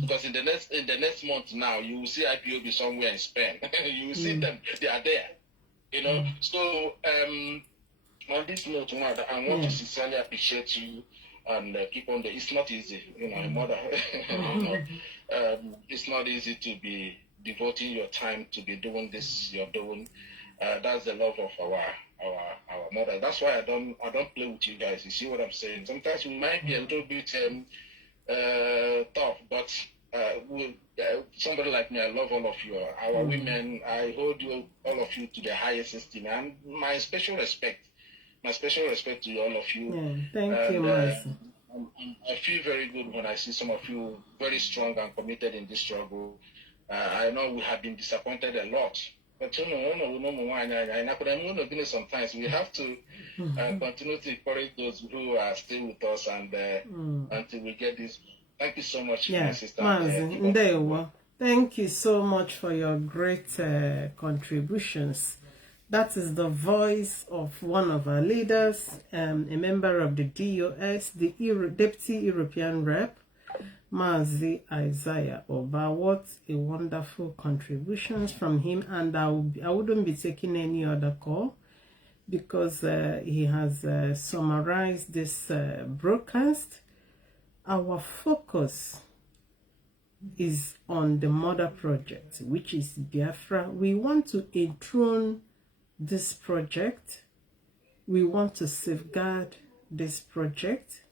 Because in the next month now, you will see IPOB somewhere in Spain. You will see them. They are there. So on this note, I want to sincerely appreciate you and keep on it's not easy, mother. It's not easy to be devoting your time to be doing this you're doing. That's the love of our mother. That's why I don't play with you guys. You see what I'm saying? Sometimes we might be a little bit tough, but somebody like me, I love all of you. Our women, I hold all of you to the highest esteem, and my special respect to all of you. Thank you, Master. I feel very good when I see some of you very strong and committed in this struggle. I know we have been disappointed a lot, but sometimes we have to continue to encourage those who are still with us and until we get this. Thank you so much, my sister. Thank you so much for your great contributions. That is the voice of one of our leaders, a member of the DOS, the Deputy European Rep, Mazi Isaiah Oba. What a wonderful contributions from him, and I wouldn't be taking any other call because he has summarized this broadcast. Our focus is on the mother project, which is Biafra. We want to enthrone this project. We want to safeguard this project.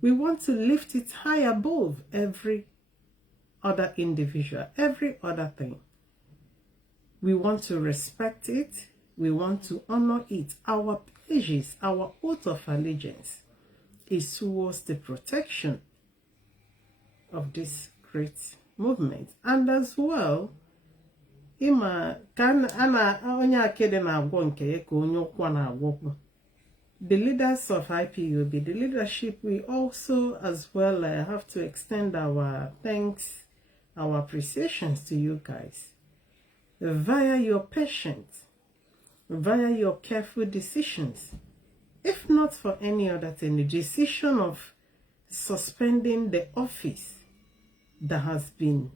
We want to lift it high above every other individual, every other thing. We want to respect it. We want to honor it. Our pledges, our oath of allegiance is towards the protection of this great movement. And as well, the leaders of IPOB, the leadership, we also as well have to extend our thanks, our appreciations to you guys via your patience, via your careful decisions. If not for any other thing, the decision of suspending the office that has been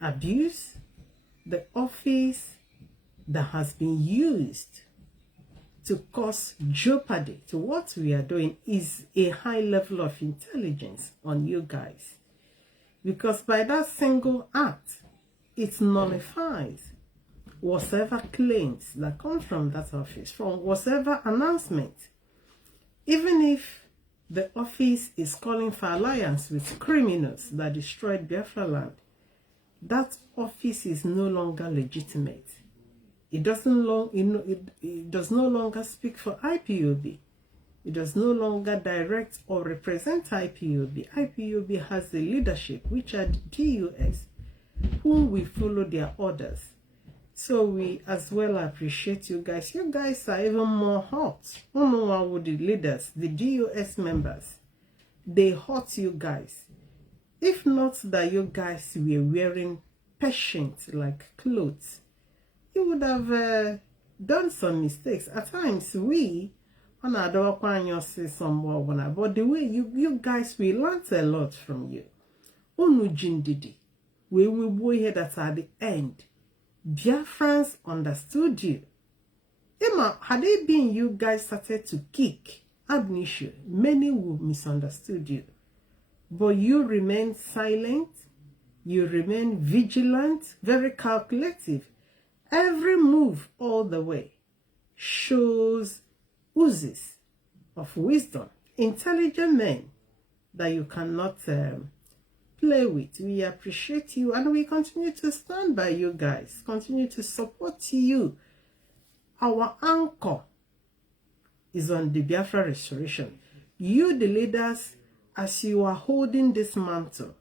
abused, the office that has been used to cause jeopardy to what we are doing, is a high level of intelligence on you guys. Because by that single act, it nullifies whatever claims that come from that office, from whatever announcement. Even if the office is calling for alliance with criminals that destroyed Biafra land, that office is no longer legitimate. It does no longer speak for IPOB. It does no longer direct or represent IPOB. IPOB has the leadership, which are the DUS, whom we follow their orders. So we as well appreciate you guys. You guys are even more hot. With the leaders, the DUS members, they hurt you guys. If not that you guys were wearing patient like clothes, you would have done some mistakes. At times we, but the way you guys, we learned a lot from you. We will hear that at the end, Biafrans understood you. Emma, had it been you guys started to kick ab initio, many would misunderstood you. But you remain silent, you remain vigilant, very calculative. Every move all the way shows oozes of wisdom, intelligent men that you cannot play with. We appreciate you, and we continue to stand by you guys, continue to support you. Our anchor is on the Biafra restoration. You, the leaders, as you are holding this mantle,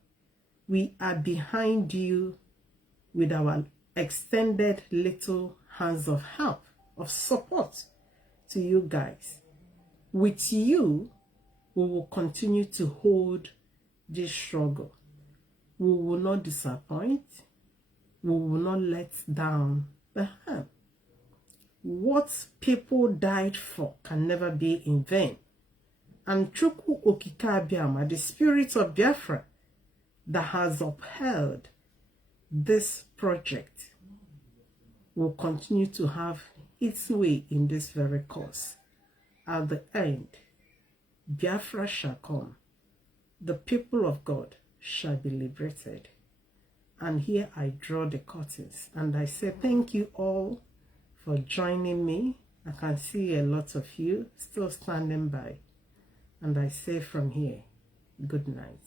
we are behind you with our extended little hands of help, of support to you guys. With you, we will continue to hold this struggle. We will not disappoint. We will not let down the hand. What people died for can never be in vain. And Chukwu Okike Abiama, the spirit of Biafra that has upheld this project, will continue to have its way in this very course. At the end, Biafra shall come. The people of God shall be liberated. And here I draw the curtains and I say thank you all for joining me. I can see a lot of you still standing by. And I say from here, good night.